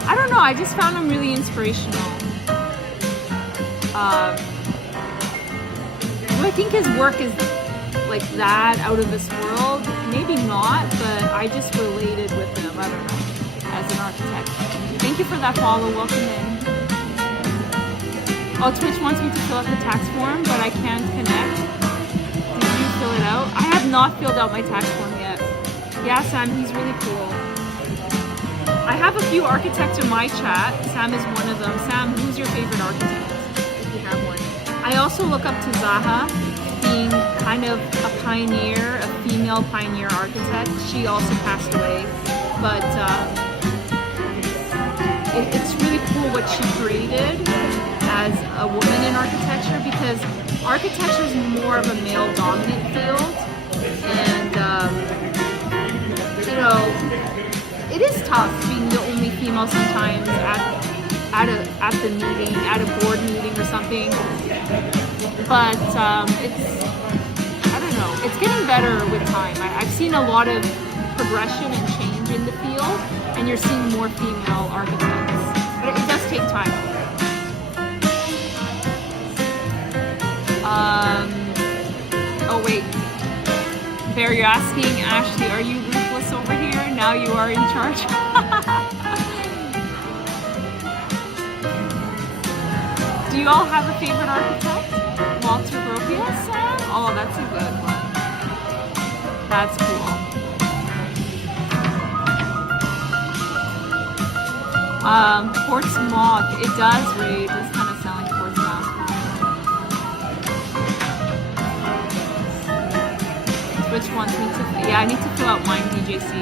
I don't know, I just found him really inspirational. Do I think his work is like that, out of this world? Maybe not, but I just related with him, I don't know, as an architect. Thank you for that follow, welcome in. Oh, Twitch wants me to fill out the tax form, but I can't connect. Did you fill it out? I have not filled out my tax form yet. Yeah, Sam, he's really cool. I have a few architects in my chat. Sam is one of them. Sam, who's your favorite architect, if you have one? I also look up to Zaha, being kind of a pioneer, a female pioneer architect. She also passed away, but it's really cool what she created as a woman in architecture, because architecture is more of a male-dominant field, and you know, it is tough being the only female sometimes at the meeting, at a board meeting or something. But it's, I don't know, it's getting better with time. I've seen a lot of progression and change in the field, and you're seeing more female architects. But it does take time. Oh wait, Bear, you're asking Ashley, are you ruthless over here? Now you are in charge. Do you all have a favorite architect? Walter Gropius, Sam? Oh, that's a good one. That's cool. Portsmouth, it does read. It's kind of sound like Portsmouth. Which ones need to? Yeah, I need to fill out mine, DJC.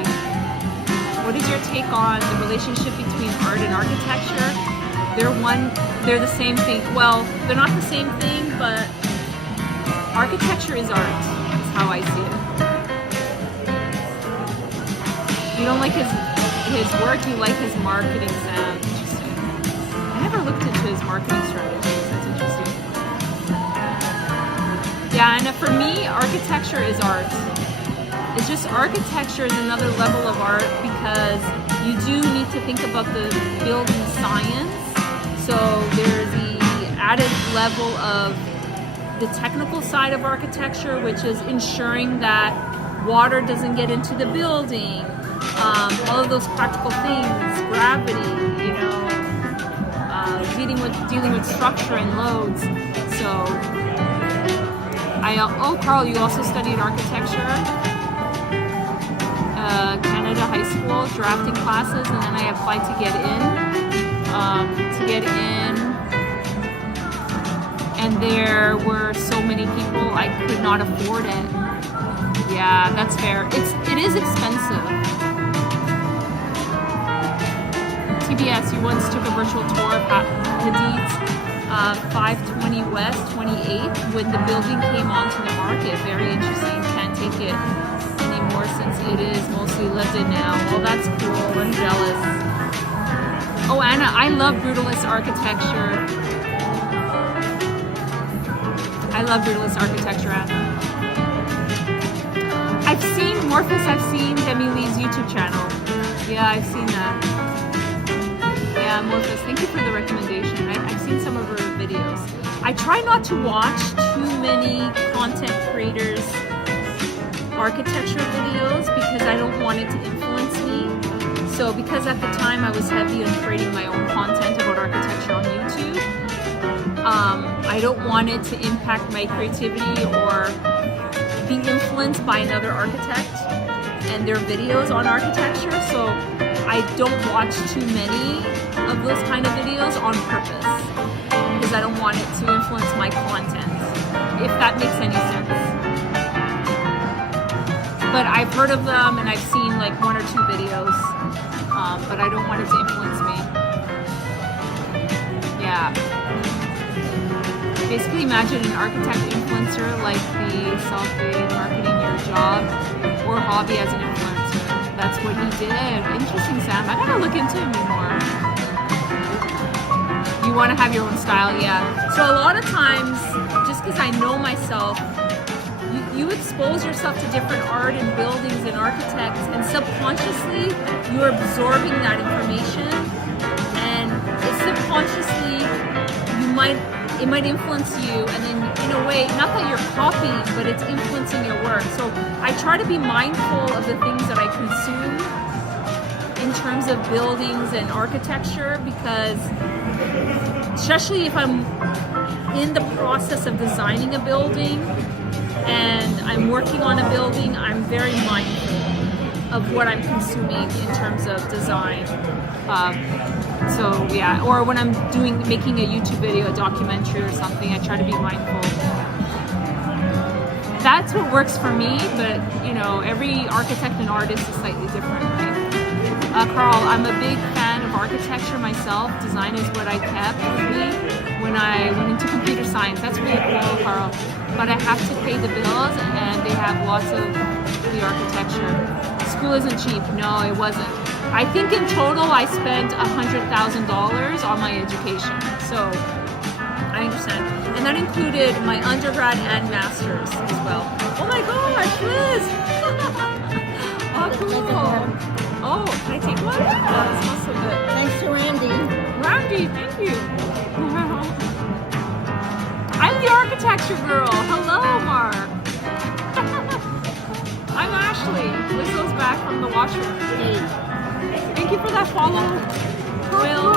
What is your take on the relationship between art and architecture? They're the same thing. Well, they're not the same thing, but architecture is art. Is how I see it. You don't like his work, you like his marketing, Sam. Interesting. I never looked into his marketing strategies. That's interesting. Yeah, and for me, architecture is art. It's just architecture is another level of art because you do need to think about the building science. So there's the added level of the technical side of architecture, which is ensuring that water doesn't get into the building, all of those practical things, gravity, you know, dealing with structure and loads. So oh, Carl, you also studied architecture, Canada High School drafting classes, and then I applied to get in. And there were so many people, I could not afford it. Yeah, that's fair. It is expensive. TBS, you once took a virtual tour of Hadid's 520 West 28th when the building came onto the market. Very interesting. Can't take it anymore since it is mostly lived in now. Well, that's cool. I'm jealous. Oh, Anna, I love brutalist architecture. I love brutalist architecture, Anna. I've seen Morphus, I've seen Demi Lee's YouTube channel. Yeah, I've seen that. Yeah, Morphus, thank you for the recommendation. I've seen some of her videos. I try not to watch too many content creators' architecture videos because I don't want it to influence me. So because at the time I was heavy on creating my own content about architecture on YouTube, I don't want it to impact my creativity or be influenced by another architect and their videos on architecture. So I don't watch too many of those kind of videos on purpose because I don't want it to influence my content, if that makes any sense. But I've heard of them and I've seen like 1 or 2 videos, but I don't want it to influence me. Yeah. Basically imagine an architect influencer like the self-made marketing your job or hobby as an influencer. That's what he did. Interesting, Sam. I gotta look into him more. You want to have your own style, yeah. So a lot of times, just because I know myself, you expose yourself to different art and buildings and architects, and subconsciously you're absorbing that information, and subconsciously it might influence you, and then in a way, not that you're copying, but it's influencing your work. So I try to be mindful of the things that I consume in terms of buildings and architecture, because especially if I'm in the process of designing a building and I'm working on a building, I'm very mindful of what I'm consuming in terms of design. So yeah, or when I'm making a YouTube video, a documentary or something, I try to be mindful. That's what works for me, but you know, every architect and artist is slightly different, right? Carl, I'm a big fan of architecture myself. Design is what I kept with me when I went into computer science. That's really cool, Carl. But I have to pay the bills, and they have lots of the architecture. School isn't cheap. No, it wasn't. I think in total I spent $100,000 on my education. So I understand. And that included my undergrad and master's as well. Oh my gosh, Liz! Oh, cool. Oh, can I take one? Oh, it smells so good. Thanks to Randy. Randy, thank you. I'm the architecture girl. Hello, Mark. I'm Ashley. Liz goes back from the washroom. Thank you for that follow. Will.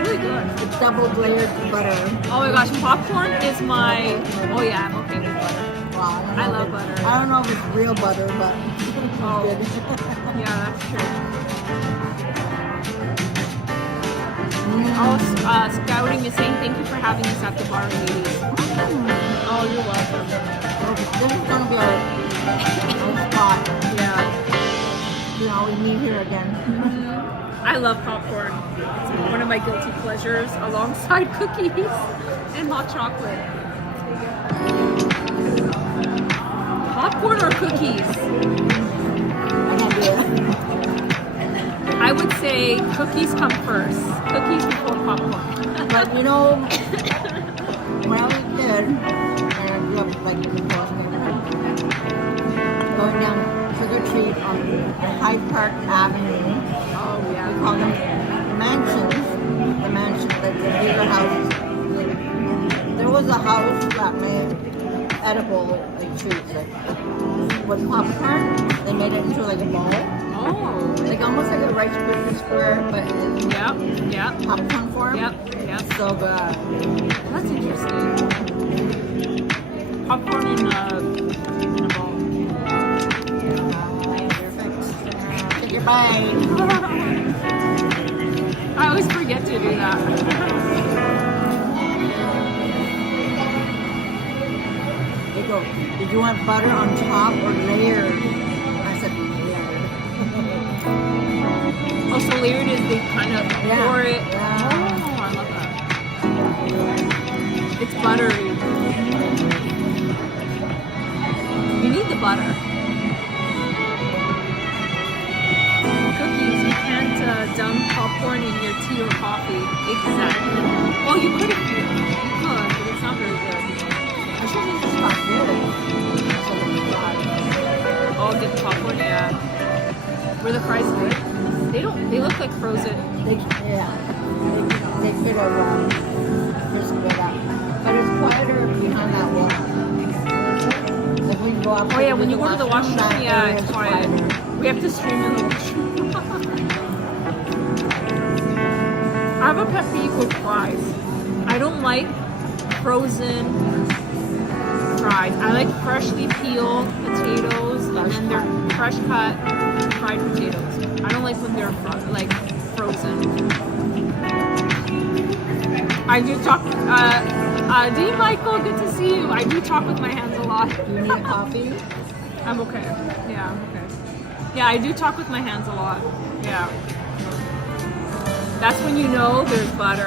Really good. The double layered butter. Oh my gosh, popcorn is my. Oh yeah, I'm okay with butter. Wow, I love butter. I don't know if it's real butter, but Oh. good. Yeah, that's true. Oh, Scouting is saying thank you for having us at the bar, ladies. Oh, you're welcome. This is gonna be our spot. Yeah. You know, we meet here again. I love popcorn. It's one of my guilty pleasures alongside cookies and hot chocolate. Popcorn or cookies? I can't do it. I would say cookies come first. Cookies before popcorn. But you know, when I was a kid, and I grew up like in the Boston neighborhood, going down trick or treat on Hyde Park Avenue. Oh yeah. We call them mansions. The mansions, like the bigger houses. There was a house that made edible like treats, like with popcorn. They made it into like a ball, Oh. like almost like a Rice Krispie square, but in Yep. popcorn form. Yep. So good. That's interesting. Popcorn in a ball. Take your bite. I always forget to do that. They go, did you want butter on top or layered? I said layered. Also, layered is they kind of pour it. Yeah. Oh, I love that. It's buttery. You need the butter. Cookies, you can't dump popcorn in your tea or coffee. Exactly. Oh, you could if you could, but it's not very good. I should have just got rid of it. Oh, get the popcorn, yeah. Were the fries good? They look like frozen. They could have just split up. But it's quieter behind that wall. If we go up Oh yeah, when you go to the washroom, yeah, it's quiet. We have to stream in the washroom. I have a pet peeve with fries. I don't like frozen fries. I like freshly peeled potatoes and then they're fresh cut fried potatoes. I don't like when they're frozen. I do talk. Dean Michael, good to see you. I do talk with my hands a lot. Do you need a coffee? I'm okay. Yeah, I'm okay. Yeah, I do talk with my hands a lot. Yeah. That's when you know there's butter.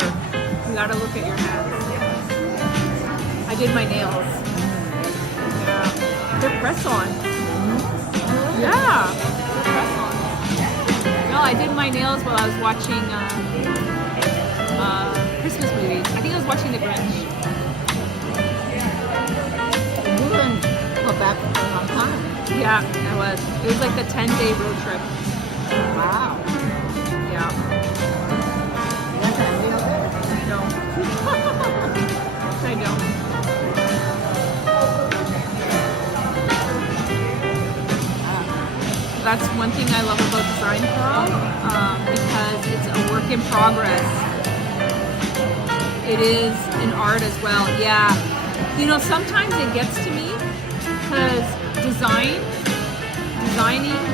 You gotta look at your hands. I did my nails. Yeah. They're press-on. Yeah. They're press-on. No, I did my nails while I was watching Christmas movies. I think I was watching The Grinch. You can go back for a long time. Yeah, I was. It was like a 10-day road trip. Wow. Yeah. That's a real good. No. I don't. That's one thing I love about Design Pro, because it's a work in progress. It is an art as well. Yeah. You know, sometimes it gets to me because designing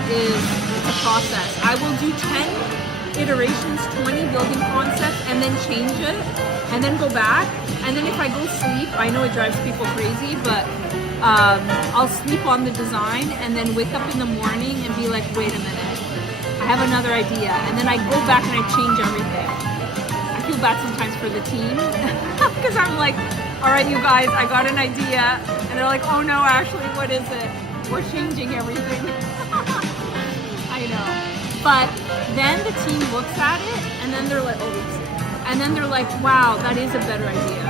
is a process. I will do 10 iterations, 20 building concepts, and then change it, and then go back. And then if I go sleep, I know it drives people crazy, but I'll sleep on the design and then wake up in the morning and be like, wait a minute, I have another idea. And then I go back and I change everything. I feel bad sometimes for the team because I'm like, all right, you guys, I got an idea. And they're like, oh no, Ashley, what is it? We're changing everything. I know. But then the team looks at it and then they're like, oh, oops. And then they're like, wow, that is a better idea.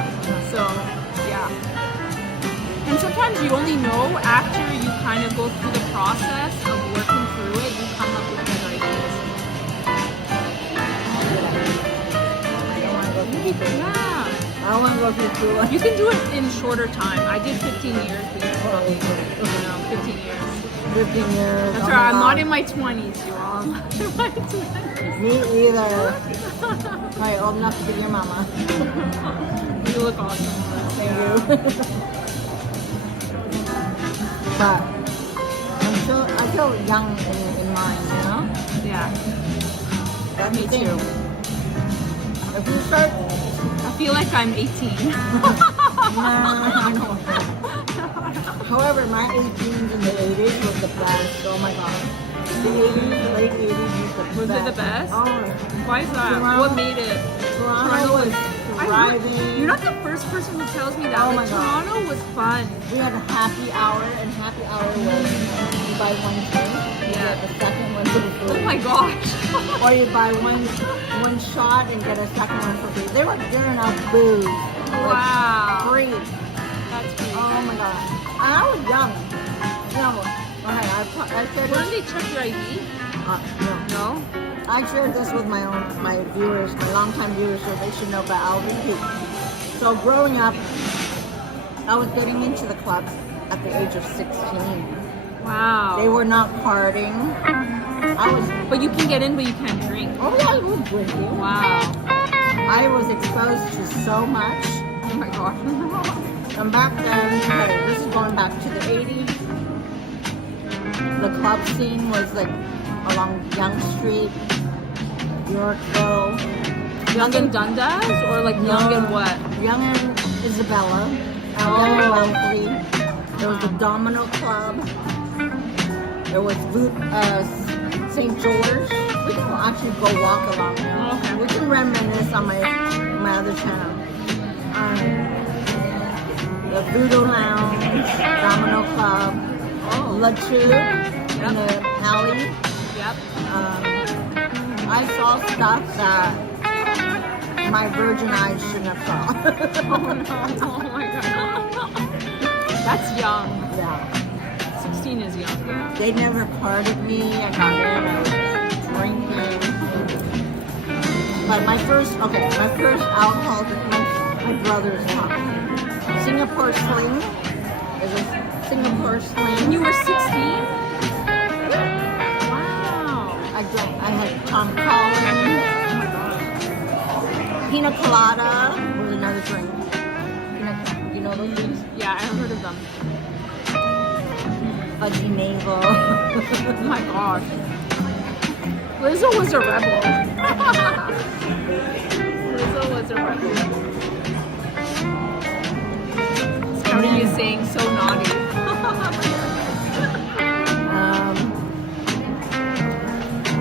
So, yeah. And sometimes you only know after you kind of go through the process of working through it, you come up with better ideas. Yeah. I don't want to go through school. You can do it in shorter time. I did 15 years before. 15 years. 15 years. That's oh right. I'm God. not in my 20s, you all. I'm not in my 20s. Me either. Right, old enough to be your mama. You look awesome. Thank you. But I feel young in mind, you know? Yeah. That's Me the thing. too. If you start, I feel like I'm 18. no. However, my 18s in the 80s was the best. Oh my God. The 80s, late 80s was the best. Was it the best? Oh, Why is that? Toronto- What made it? Toronto was thriving. You're not the first person who tells me that. Oh Like, my God. Toronto was fun. We had a happy hour, and happy hour was you buy one drink, you get the second one for free. Oh my gosh. Or you buy one shot and get a second one for free. They were giving out booze. Like, Wow. free. That's crazy. Oh my God. And I was young. No. Okay, I shared Wouldn't this. they check your ID? No. No? I shared this with my viewers, my longtime viewers, so they should know, but I'll repeat. So growing up, I was getting into the clubs. at the age of 16. Wow. They were not partying. I was, But you can get in, but you can't drink. oh yeah, I was drinking. Wow. I was exposed to so much. Oh my gosh. And back then, okay, this is going back to the 80s. The club scene was like along Young Street, Yorkville. Young and Dundas, or like Young and what? Young and Isabella. Oh. Young and Wellesley. There was the Domino Club. There was St. George. We can actually go walk along there. Okay. We can reminisce on my other channel. The Voodoo Lounge, Domino Club, La True in the alley. Yep. I saw stuff that my virgin eyes shouldn't have saw. Oh my god. That's young. Yeah. 16 is young. Yeah. They never parted me. I got in, I was drinking. But my first alcohol, my brother's house. Singapore Sling. There's a Singapore Sling. When you were 16? Wow. I had Tom Collins. Pina Colada was another drink. You know those drinks? Yeah, I've heard of them. Fudgy Navel. Oh my gosh. Lizzo was a rebel. Lizzo was a rebel. What are you saying? So naughty.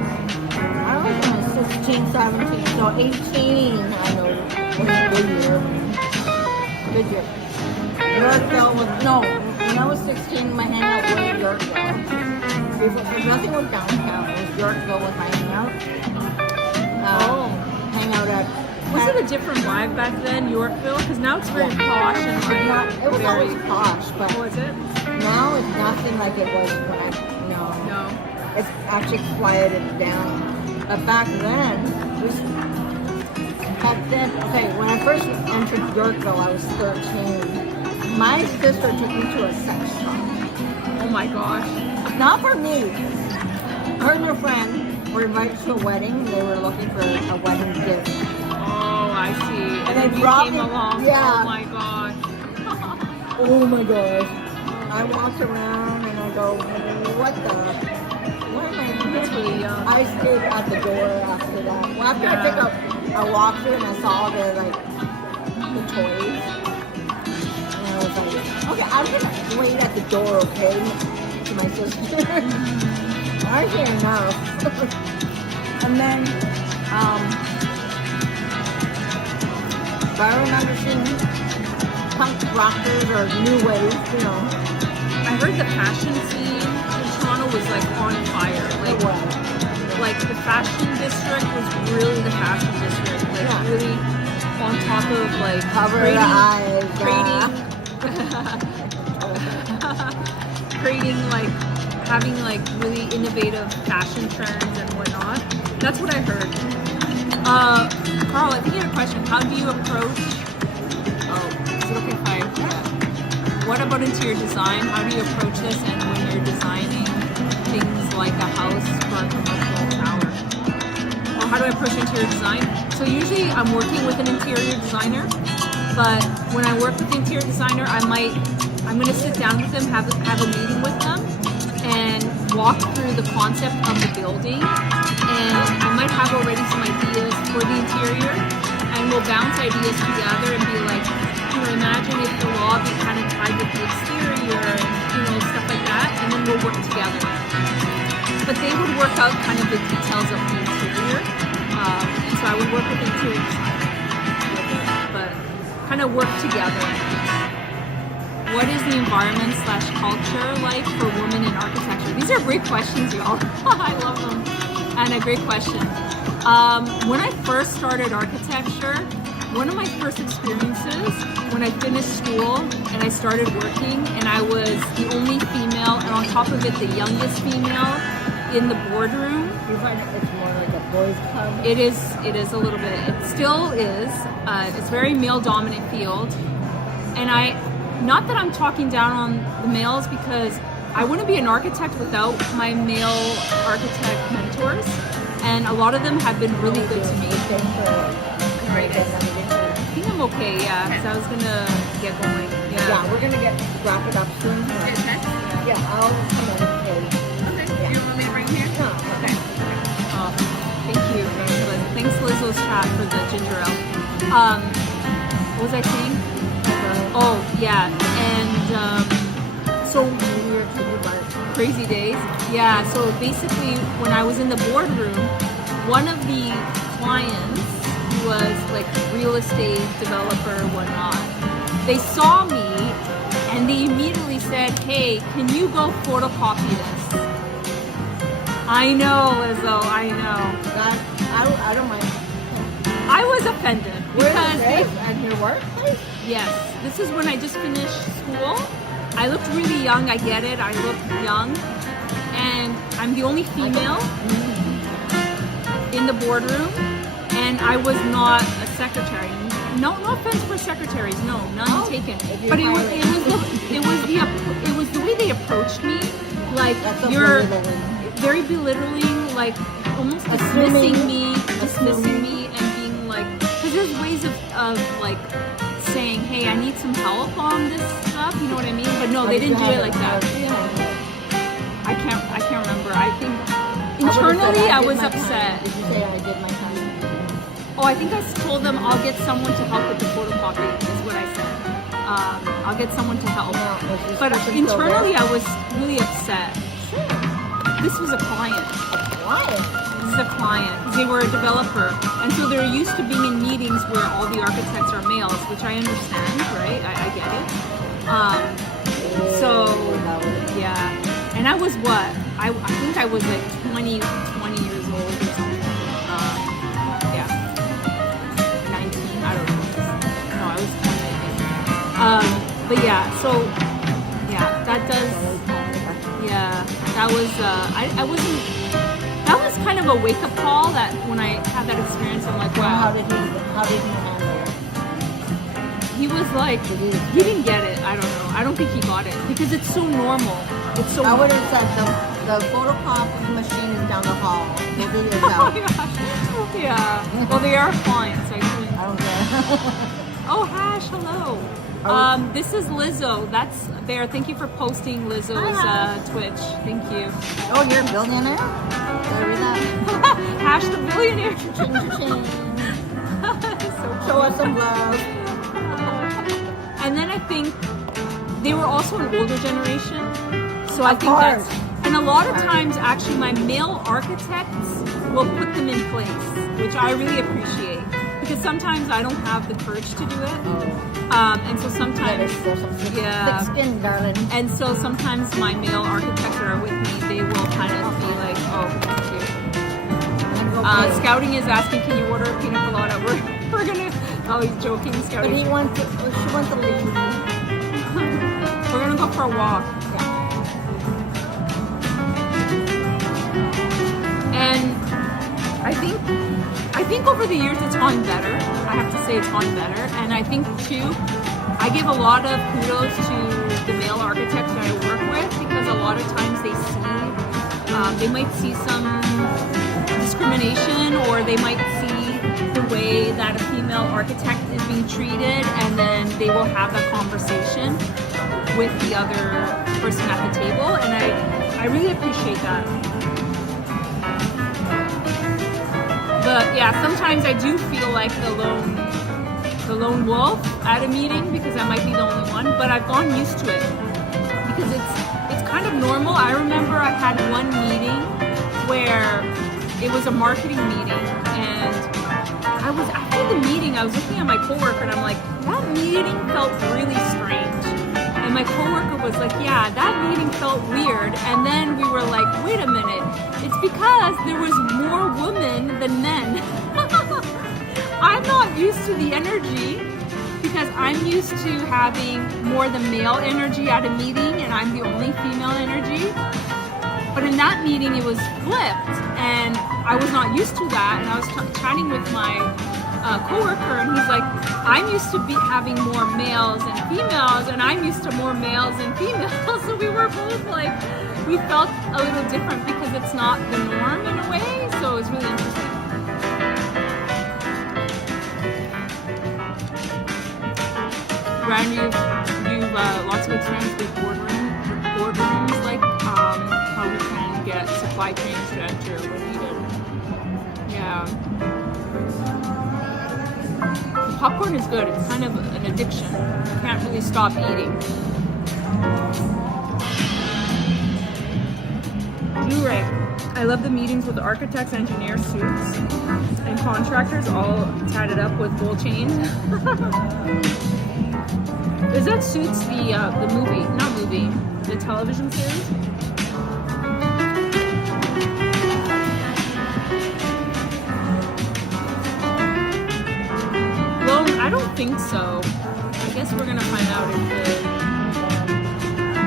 I was 16, 17, so 18, I know, was a good year. Good year. Yorkville was, no, when I was 16, my hangout was Yorkville. Because nothing was downtown, it was Yorkville was my hangout. Hangout at... Was it a different vibe back then, Yorkville? Because now it's very posh and like It was very... always posh, but Was it? now it's nothing like it was when I, No. it's actually quieted down. But back then, okay, when I first entered Yorkville, I was 13. My sister took me to a sex shop. Oh my gosh. Not for me. Her and her friend were invited to a wedding. They were looking for a wedding gift. Oh, I see. And they then you brought came me- along. yeah. Oh my gosh. Oh my gosh. I walked around and I go, what am I That's doing? really young. I stayed at the door after that. Well, after I took a walk through and I saw the toys. And I was like, okay, I'm gonna wait at the door, okay? To my sister. I say enough. And then, but I remember seeing punk rockers or new wave, I heard the fashion scene in Toronto was like on fire. Like the fashion district was really the fashion district. Like Yeah. really on top of like Cover the eyes. creating like having like really innovative fashion trends and whatnot. That's what I heard. Carl, I think you have a question. How do you approach? Oh, is it okay if I? What about interior design? How do you approach this? And when you're designing things like a house for a commercial tower, or how do I approach interior design? So usually I'm working with an interior designer, but when I work with the interior designer, I'm going to sit down with them, have a meeting with them, and walk through the concept of the building. And I might have already some ideas for the interior, and we'll bounce ideas together and be like, imagine if the lobby kind of tied with the exterior and stuff like that, and then we'll work together. But they would work out kind of the details of the interior. So I would work with the interior designer, but kind of work together. What is the environment / culture like for women in architecture? These are great questions, y'all. I love them. And a great question. When I first started architecture, one of my first experiences when I finished school and I started working, and I was the only female, and on top of it, the youngest female in the boardroom. You find it's more like a boys' club? It is a little bit. It still is. It's a very male-dominant field. And not that I'm talking down on the males, because I wouldn't be an architect without my male architect mentors, and a lot of them have been really good to me. Right. I think I'm okay, yeah, because I was gonna get going. Yeah, we're gonna wrap it up soon. Okay. Yeah, I'll come in and pay. Okay. You don't want me to bring here? No, Okay. Thank you. Thanks, Lizzo's chat, for the ginger ale. What was I saying? Oh, yeah. And so crazy days. Yeah, so basically when I was in the boardroom, one of the clients who was like real estate developer, whatnot, they saw me and they immediately said, hey, can you go photocopy this? I know, Lizzo, I know. I don't mind. I was offended Where is because this? At your workplace? yes, this is when I just finished school. I looked really young, I get it, I look young, and I'm the only female in the boardroom, and I was not a secretary. No offense for secretaries, no, none taken. But it was the way they approached me, like you're very belittling, like almost dismissing me, and being like, because there's ways of like saying, hey, I need some help on this stuff, you know what I mean? But no, they didn't do it like that. I can't remember. I think internally I was upset. Did you say I did my time? Oh, I think I told them I'll get someone to help with the photocopy, is what I said. I'll get someone to help. But internally I was really upset. This was a client. This is a client. They were a developer. And so they're used to being in meetings where all the architects are males, which I understand, right? I get it. So, yeah. And I was what? I think I was like 20 years old or something. Yeah. 19, I don't know. No, I was 20, I think. But yeah, so, yeah, that does, yeah, that was, I wasn't, that was kind of a wake-up call that when I had that experience, I'm like, wow. How did he handle it? He was like, he didn't get it. I don't know. I don't think he got it because it's so normal. It's so I would normal. have said the photocopy machine is down the hall. Go do Oh yourself. my gosh. Yeah. Well, they are clients. I don't care. Oh, Hash, hello. This is Lizzo. That's there. Thank you for posting Lizzo's Twitch. Thank you. Oh, you're a billionaire? Did I read that? Hash the billionaire. Ching-cha-ching. So Show us some love. And then I think they were also an older generation. So I think that's, and a lot of times actually my male architects will put them in place, which I really appreciate. Because sometimes I don't have the courage to do it. And so sometimes, yeah. Thick skin, darling. And so sometimes my male architects that are with me, they will kind of be like, oh, thank you. Scouting is asking, can you order a pina colada? We're gonna, oh, he's joking, Scouting. But she wants to leave. We're gonna go for a walk. And I think over the years it's gone better. I have to say it's gone better. And I think too, I give a lot of kudos to the male architects that I work with because a lot of times they might see some discrimination or they might see the way that a female architect is being treated, and then they will have that conversation with the other person at the table, and I really appreciate that. But yeah, sometimes I do feel like the lone wolf at a meeting because I might be the only one, but I've gotten used to it because it's kind of normal. I remember I had one meeting where it was a marketing meeting, and after the meeting I was looking at my coworker and I'm like, that meeting felt really strange. And my coworker was like, yeah, that meeting felt weird. And then we were like, wait a minute, it's because there was more women than men. I'm not used to the energy because I'm used to having more the male energy at a meeting and I'm the only female energy. But But in that meeting, it was flipped, and I was not used to that. And I was chatting with my coworker, and he's like, I'm used to having more males and females, and I'm used to more males and females. So we were both like, we felt a little different because it's not the norm in a way. So it was really interesting. Ryan, you've lots of experience with boardrooms, like how we can get supply chain to enter when needed. Yeah. Popcorn is good. It's kind of an addiction. You can't really stop eating. Blu-ray. I love the meetings with architects, engineers, suits, and contractors all tatted up with gold chains. Is that Suits the movie? Not movie, the television series? Well, I don't think so. I guess we're gonna find out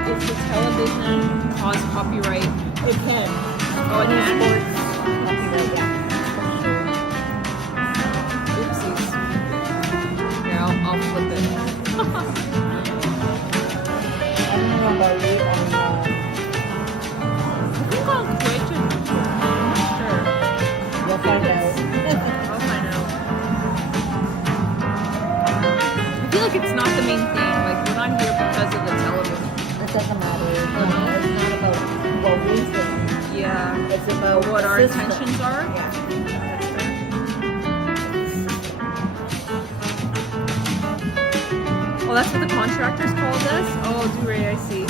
if the television caused copyright. It can. Oh, it can? Sports. Copyright, yeah. Oopsies. Yeah, I'll flip it. I don't know about you. I think I'll quit it. Sure. You'll find out. I'll find out. I feel like it's not the main thing. Like, we're not here because of the television. It doesn't matter. It's not about what we think. Yeah. It's about What our system. intentions are. Yeah. Oh, that's what the contractors called us? Oh, Duray, I see.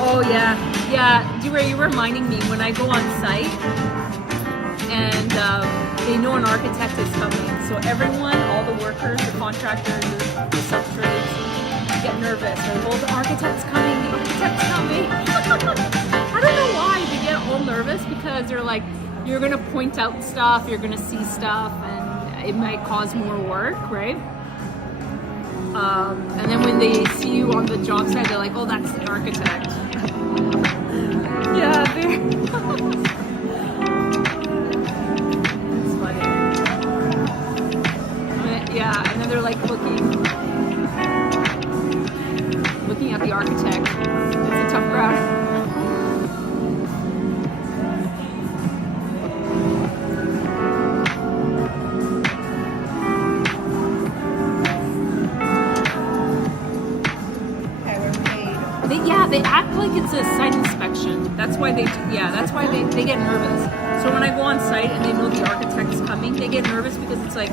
Oh, yeah. Yeah, Duray, you're reminding me when I go on site and they know an architect is coming. So everyone, all the workers, the contractors, the sub-trades get nervous. They're like, oh, the architect's coming, the architect's coming. I don't know why they get all nervous because they're like, you're going to point out stuff, you're going to see stuff, and it might cause more work, right? And then when they see you on the job site, they're like, oh, that's the architect. Yeah, they're... It's funny. Yeah, and then they're like looking at the architect. It's a tough crowd. They act like it's a site inspection. That's why they get nervous. So when I go on site and they know the architect's coming, they get nervous because it's like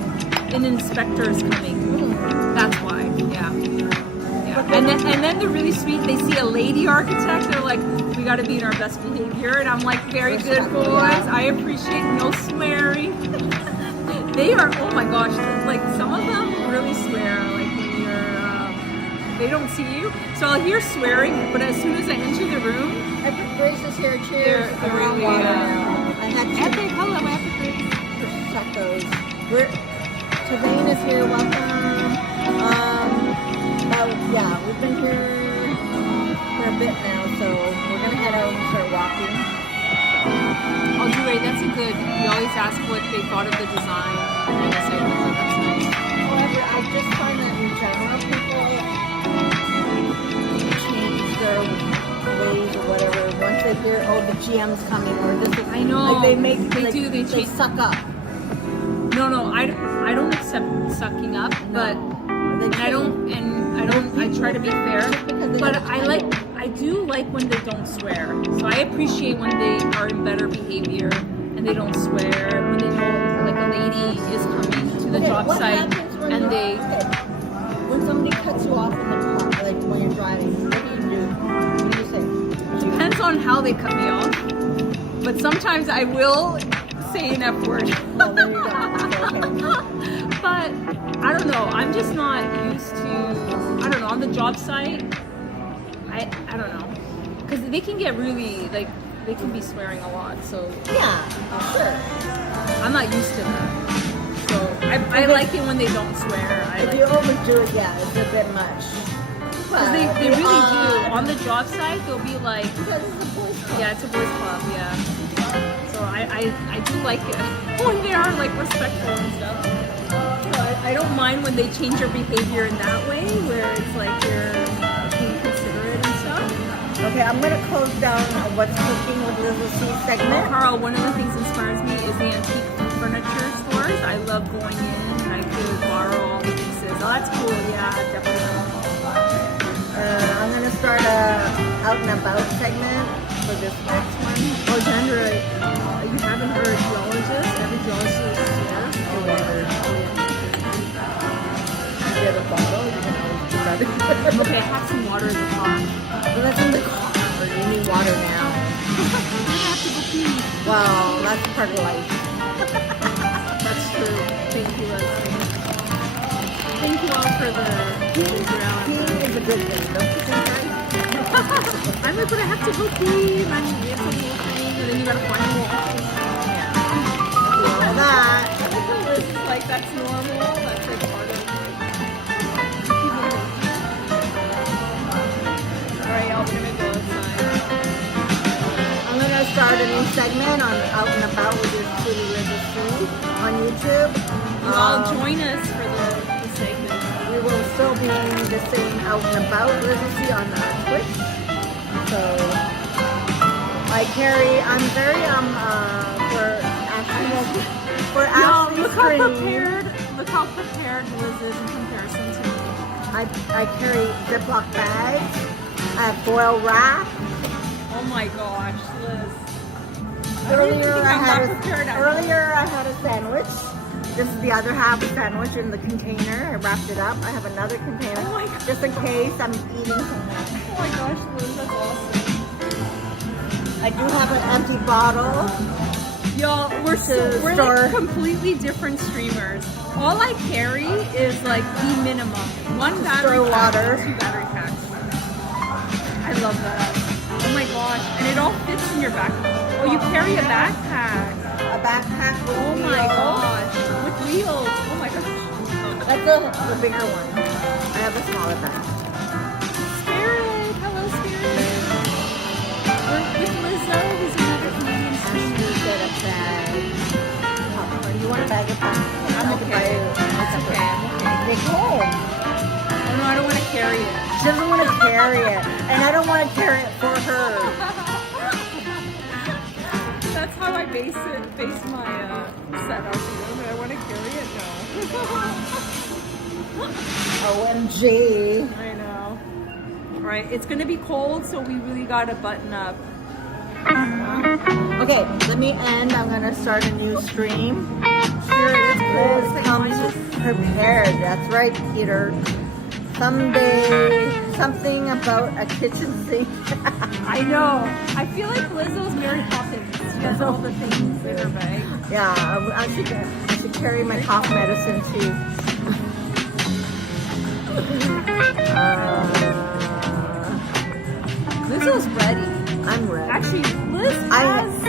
an inspector is coming. That's why. Yeah. And then they're really sweet. They see a lady architect. They're like, we got to be in our best behavior. And I'm like, very good, boys. I appreciate no swearing. They are. Oh my gosh. Like some of them really swear. Like when you're. They don't see you. So I'll hear swearing, but as soon as I enter the room, Epic Grace is here. Cheers. they're really, I had Epic, hello, Epic. prosecco's. Tavain is here. Welcome. We've been here for a bit now, so we're gonna head out and start walking. Oh, Duray, that's a good. You always ask what they thought of the design on the site visit. That's nice. However, I just find that in general, people change their ways or whatever once they hear, oh, the GM's coming or this. I know. Like they make They like, do. They change. suck up. No, I don't accept sucking up, but I try to be fair. But I do like when they don't swear. So I appreciate when they are in better behavior and they don't swear. When they know like a lady is coming to the job site and they. When somebody cuts you off in the car, like when you're driving, what do? What do you say? Depends on how they cut me off. But sometimes I will say an F word. Oh, there you go. Okay. But I don't know. I'm just not used to. I don't know. On the job site, I don't know, because they can get really like they can be swearing a lot. So Yeah, sure. I'm not used to that. So I like it when they don't swear. If you overdo it, yeah, it's a bit much. Because they really do. on. On the job site, they'll be like, Because it's a boys' club. yeah, it's a boys club, yeah. So I do like it when they are like respectful and stuff. So I don't mind when they change your behavior in that way, where it's like you're being considerate and stuff. Okay, I'm gonna close down what's cooking with Little C Well, segment. Carl, one of the things that inspires me is the antique furniture stores. I love going in and I could borrow all the pieces. Oh, that's cool, yeah, definitely. I'm gonna start a out and about segment for this next one. Oh, Kendra, you haven't heard a geologist? Every geologist is here. The water. You get a bottle, you can always do that. Okay, have some water in the pot. Well, that's in the car. You need water now. I have to go pee. Well, that's part of life. That's true. Thank you, Leslie. Thank you all for the background. Peeing is a good thing, don't you think, right? I'm like, but I have to go pee. And then it's a whole thing, and then you gotta find me. Yeah. Do all that. Liz is like, that's normal. That's like part of it. Alright, y'all, we're gonna go outside. I'm gonna start a new segment on Out and About with this Truly Little C on YouTube. You all join us for the segment. We will still be the same Out and About Little C on Twitch. So I'm very for Y'all, Ashley's look how stream. prepared Liz is in comparison to me. I carry Ziploc bags. I have foil wrap. Oh my gosh, Liz. Earlier think I I'm had not prepared at a sandwich. This is the other half sandwich in the container. I wrapped it up. I have another container Oh my God. just in case I'm eating somewhere. Oh my gosh, Liz, that's awesome. I do have an empty bottle. Y'all, we're store. like completely different streamers. All I carry is like the minimum. One battery store pack, water. 2 battery packs. I love that. Oh my gosh, and it all fits in your backpack. Oh, you carry a backpack. A backpack with Oh my wheels. gosh, with wheels. Oh my gosh. That's the bigger one. I have a smaller bag. Spirit, hello Spirit. We're with Lizzo, who's another Canadian streamer. Ashley get a bag. Popcorn. You want a bag of popcorn? I'm I can buy okay. it. It's okay, I'm okay. Take home. Oh no, I don't want to carry it. She doesn't want to carry it, and I don't want to carry it for her. That's how I base my setup. You know, do I want to carry it? No. OMG. I know. Right, it's gonna be cold, so we really gotta button up. Okay, let me end. I'm gonna start a new stream. Liz comes prepared. That's right, Peter. Someday, something about a kitchen sink. I know. I feel like Lizzo's Mary Poppins. She has all the things in her bag. Yeah, I should carry my cough medicine too. Lizzo's ready. I'm ready. Actually, Liz I has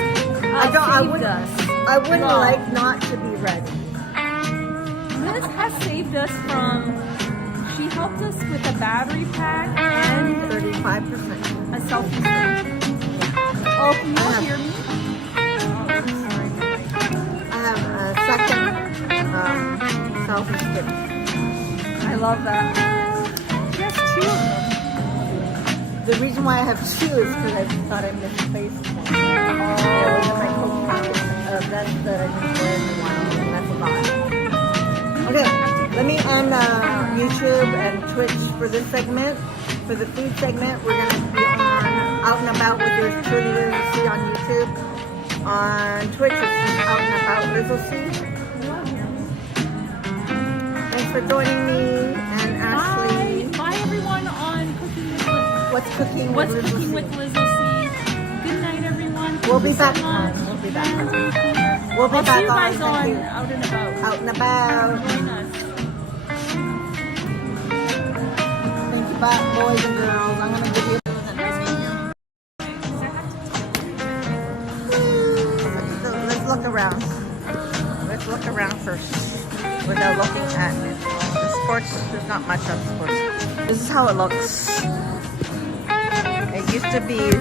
I wouldn't No. like not to be ready. Liz has saved us from. She helped us with a battery pack and 35%. a selfie stick. Oh, can you all hear me? Oh, I'm sorry. I have a second selfie stick. I love that. She has 2 of them. The reason why I have 2 is because I thought I misplaced one. It was in my coat pocket vest that I didn't wear in a while, and I forgot. Okay, let me end YouTube and Twitch for this segment. For the food segment, we're going to be on Out and About with your Truly Little C on YouTube. On Twitch, it's Out and About Little C. Thanks for joining me and Ashley. Bye everyone on Cooking with Liz. What's cooking What's with cooking Lizzie? with Lizzo C? Good night everyone. We'll be Thank back you so on. much. We'll be back on. And We'll be I'll back see you on. guys Thank on you. Out and About. Out and About. Join us. Thank you, boys and girls. I'm gonna give you. Let's look around. Let's look around first without looking at it. Just sports. There's not much on sports. This is how it looks. It used to be,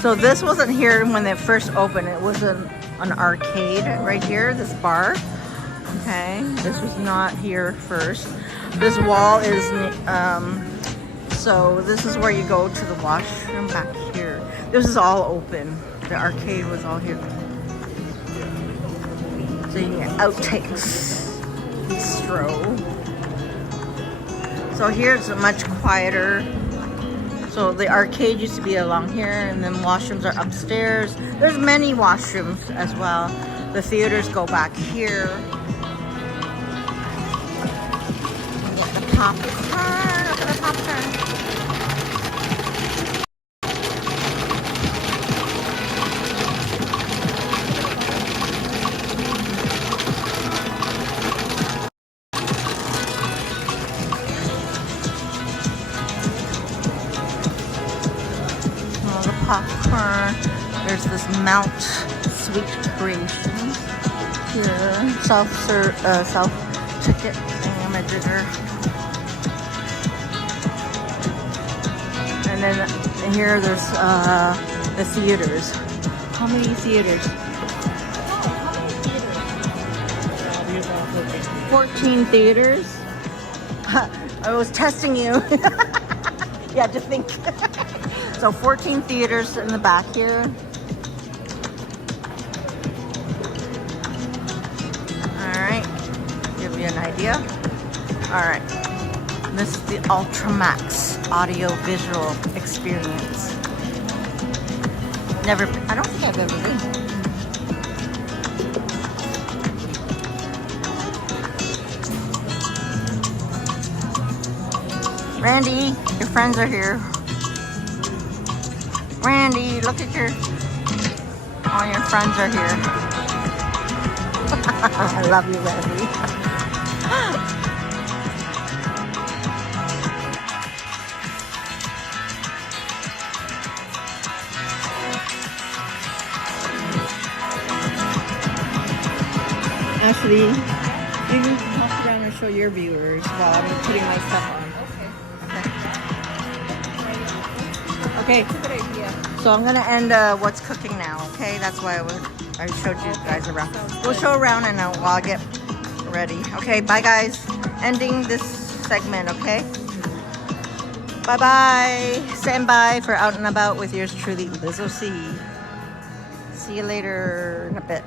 so this wasn't here when they first opened. It was an arcade right here, this bar. Okay, this was not here first. This wall is, so this is where you go to the washroom back here. This is all open. The arcade was all here. So you get outtakes, bistro. So here it's much quieter. So the arcade used to be along here, and then washrooms are upstairs. There's many washrooms as well. The theaters go back here. Get the popcorn. Look at the popcorn. Popcorn. There's this Mount Sweet Creations here. Self ticket thingamajigger. And then here there's the theaters. How many theaters? 14 theaters. I was testing you. Yeah, just think. So 14 theaters in the back here. All right, give you an idea. All right, this is the Ultramax audio visual experience. I don't think I've ever been. Randy, your friends are here. Randy, look at all your friends are here. I love you, Randy. Actually, you can walk around and show your viewers while I'm putting my stuff on. Okay. That's a good idea. So I'm gonna end what's cooking now. Okay, that's why I showed you guys around. We'll show around and while I get ready. Okay, bye guys. Ending this segment. Okay. Bye bye. Stand by for out and about with yours truly, Liz O.C. See you later in a bit.